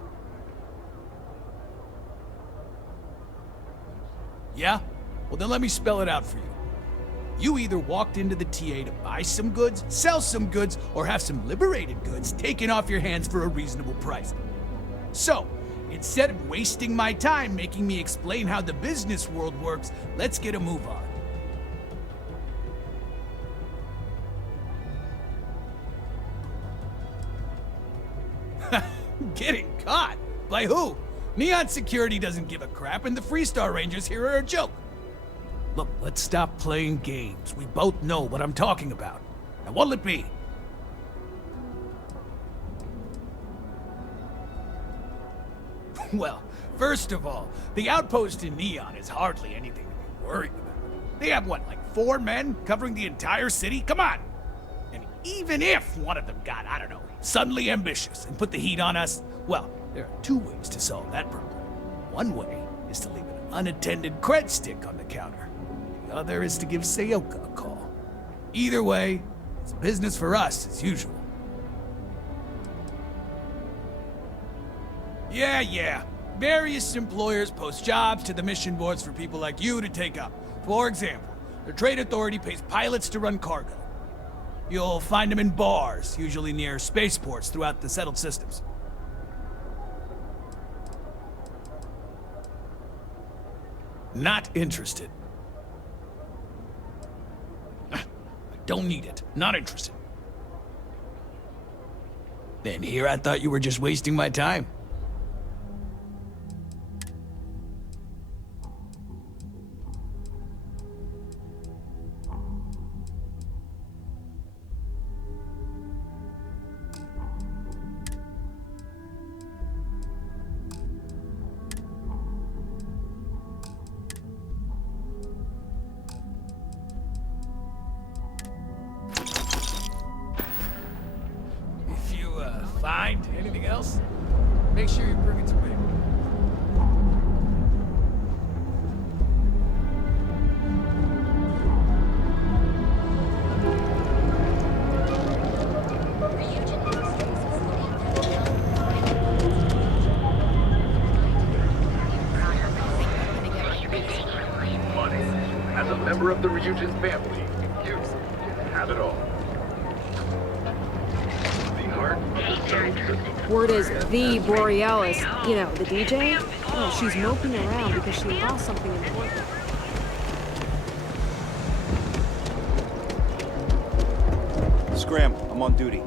Yeah? Well, then let me spell it out for you. You either walked into the TA to buy some goods, sell some goods, or have some liberated goods taken off your hands for a reasonable price. So, instead of wasting my time making me explain how the business world works, let's get a move on. Getting caught? By who? Neon Security doesn't give a crap, and the Freestar Rangers here are a joke. Look, let's stop playing games. We both know what I'm talking about. Now what'll it be? Well, first of all, the outpost in Neon is hardly anything to be worried about. They have, what, like 4 men covering the entire city? Come on! And even if one of them got, I don't know, suddenly ambitious and put the heat on us, well, there are 2 ways to solve that problem. One way is to leave an unattended cred stick on the counter. The other is to give Seoka a call. Either way, it's business for us as usual. Yeah. Various employers post jobs to the mission boards for people like you to take up. For example, the Trade Authority pays pilots to run cargo. You'll find them in bars, usually near spaceports throughout the settled systems. Not interested. I don't need it. Not interested. Then here I thought you were just wasting my time. Find anything else? Make sure you bring it to me. Money. As a member of the Ryujin family, you have it all. Word is the Borealis, you know, the DJ? Oh, she's moping around because she lost something important. Scram, I'm on duty.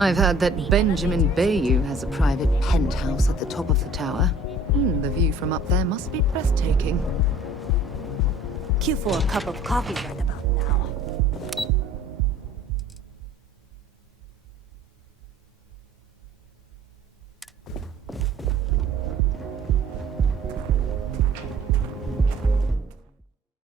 I've heard that Benjamin Bayou has a private penthouse at the top of the tower. The view from up there must be breathtaking. Cue for a cup of coffee, brother.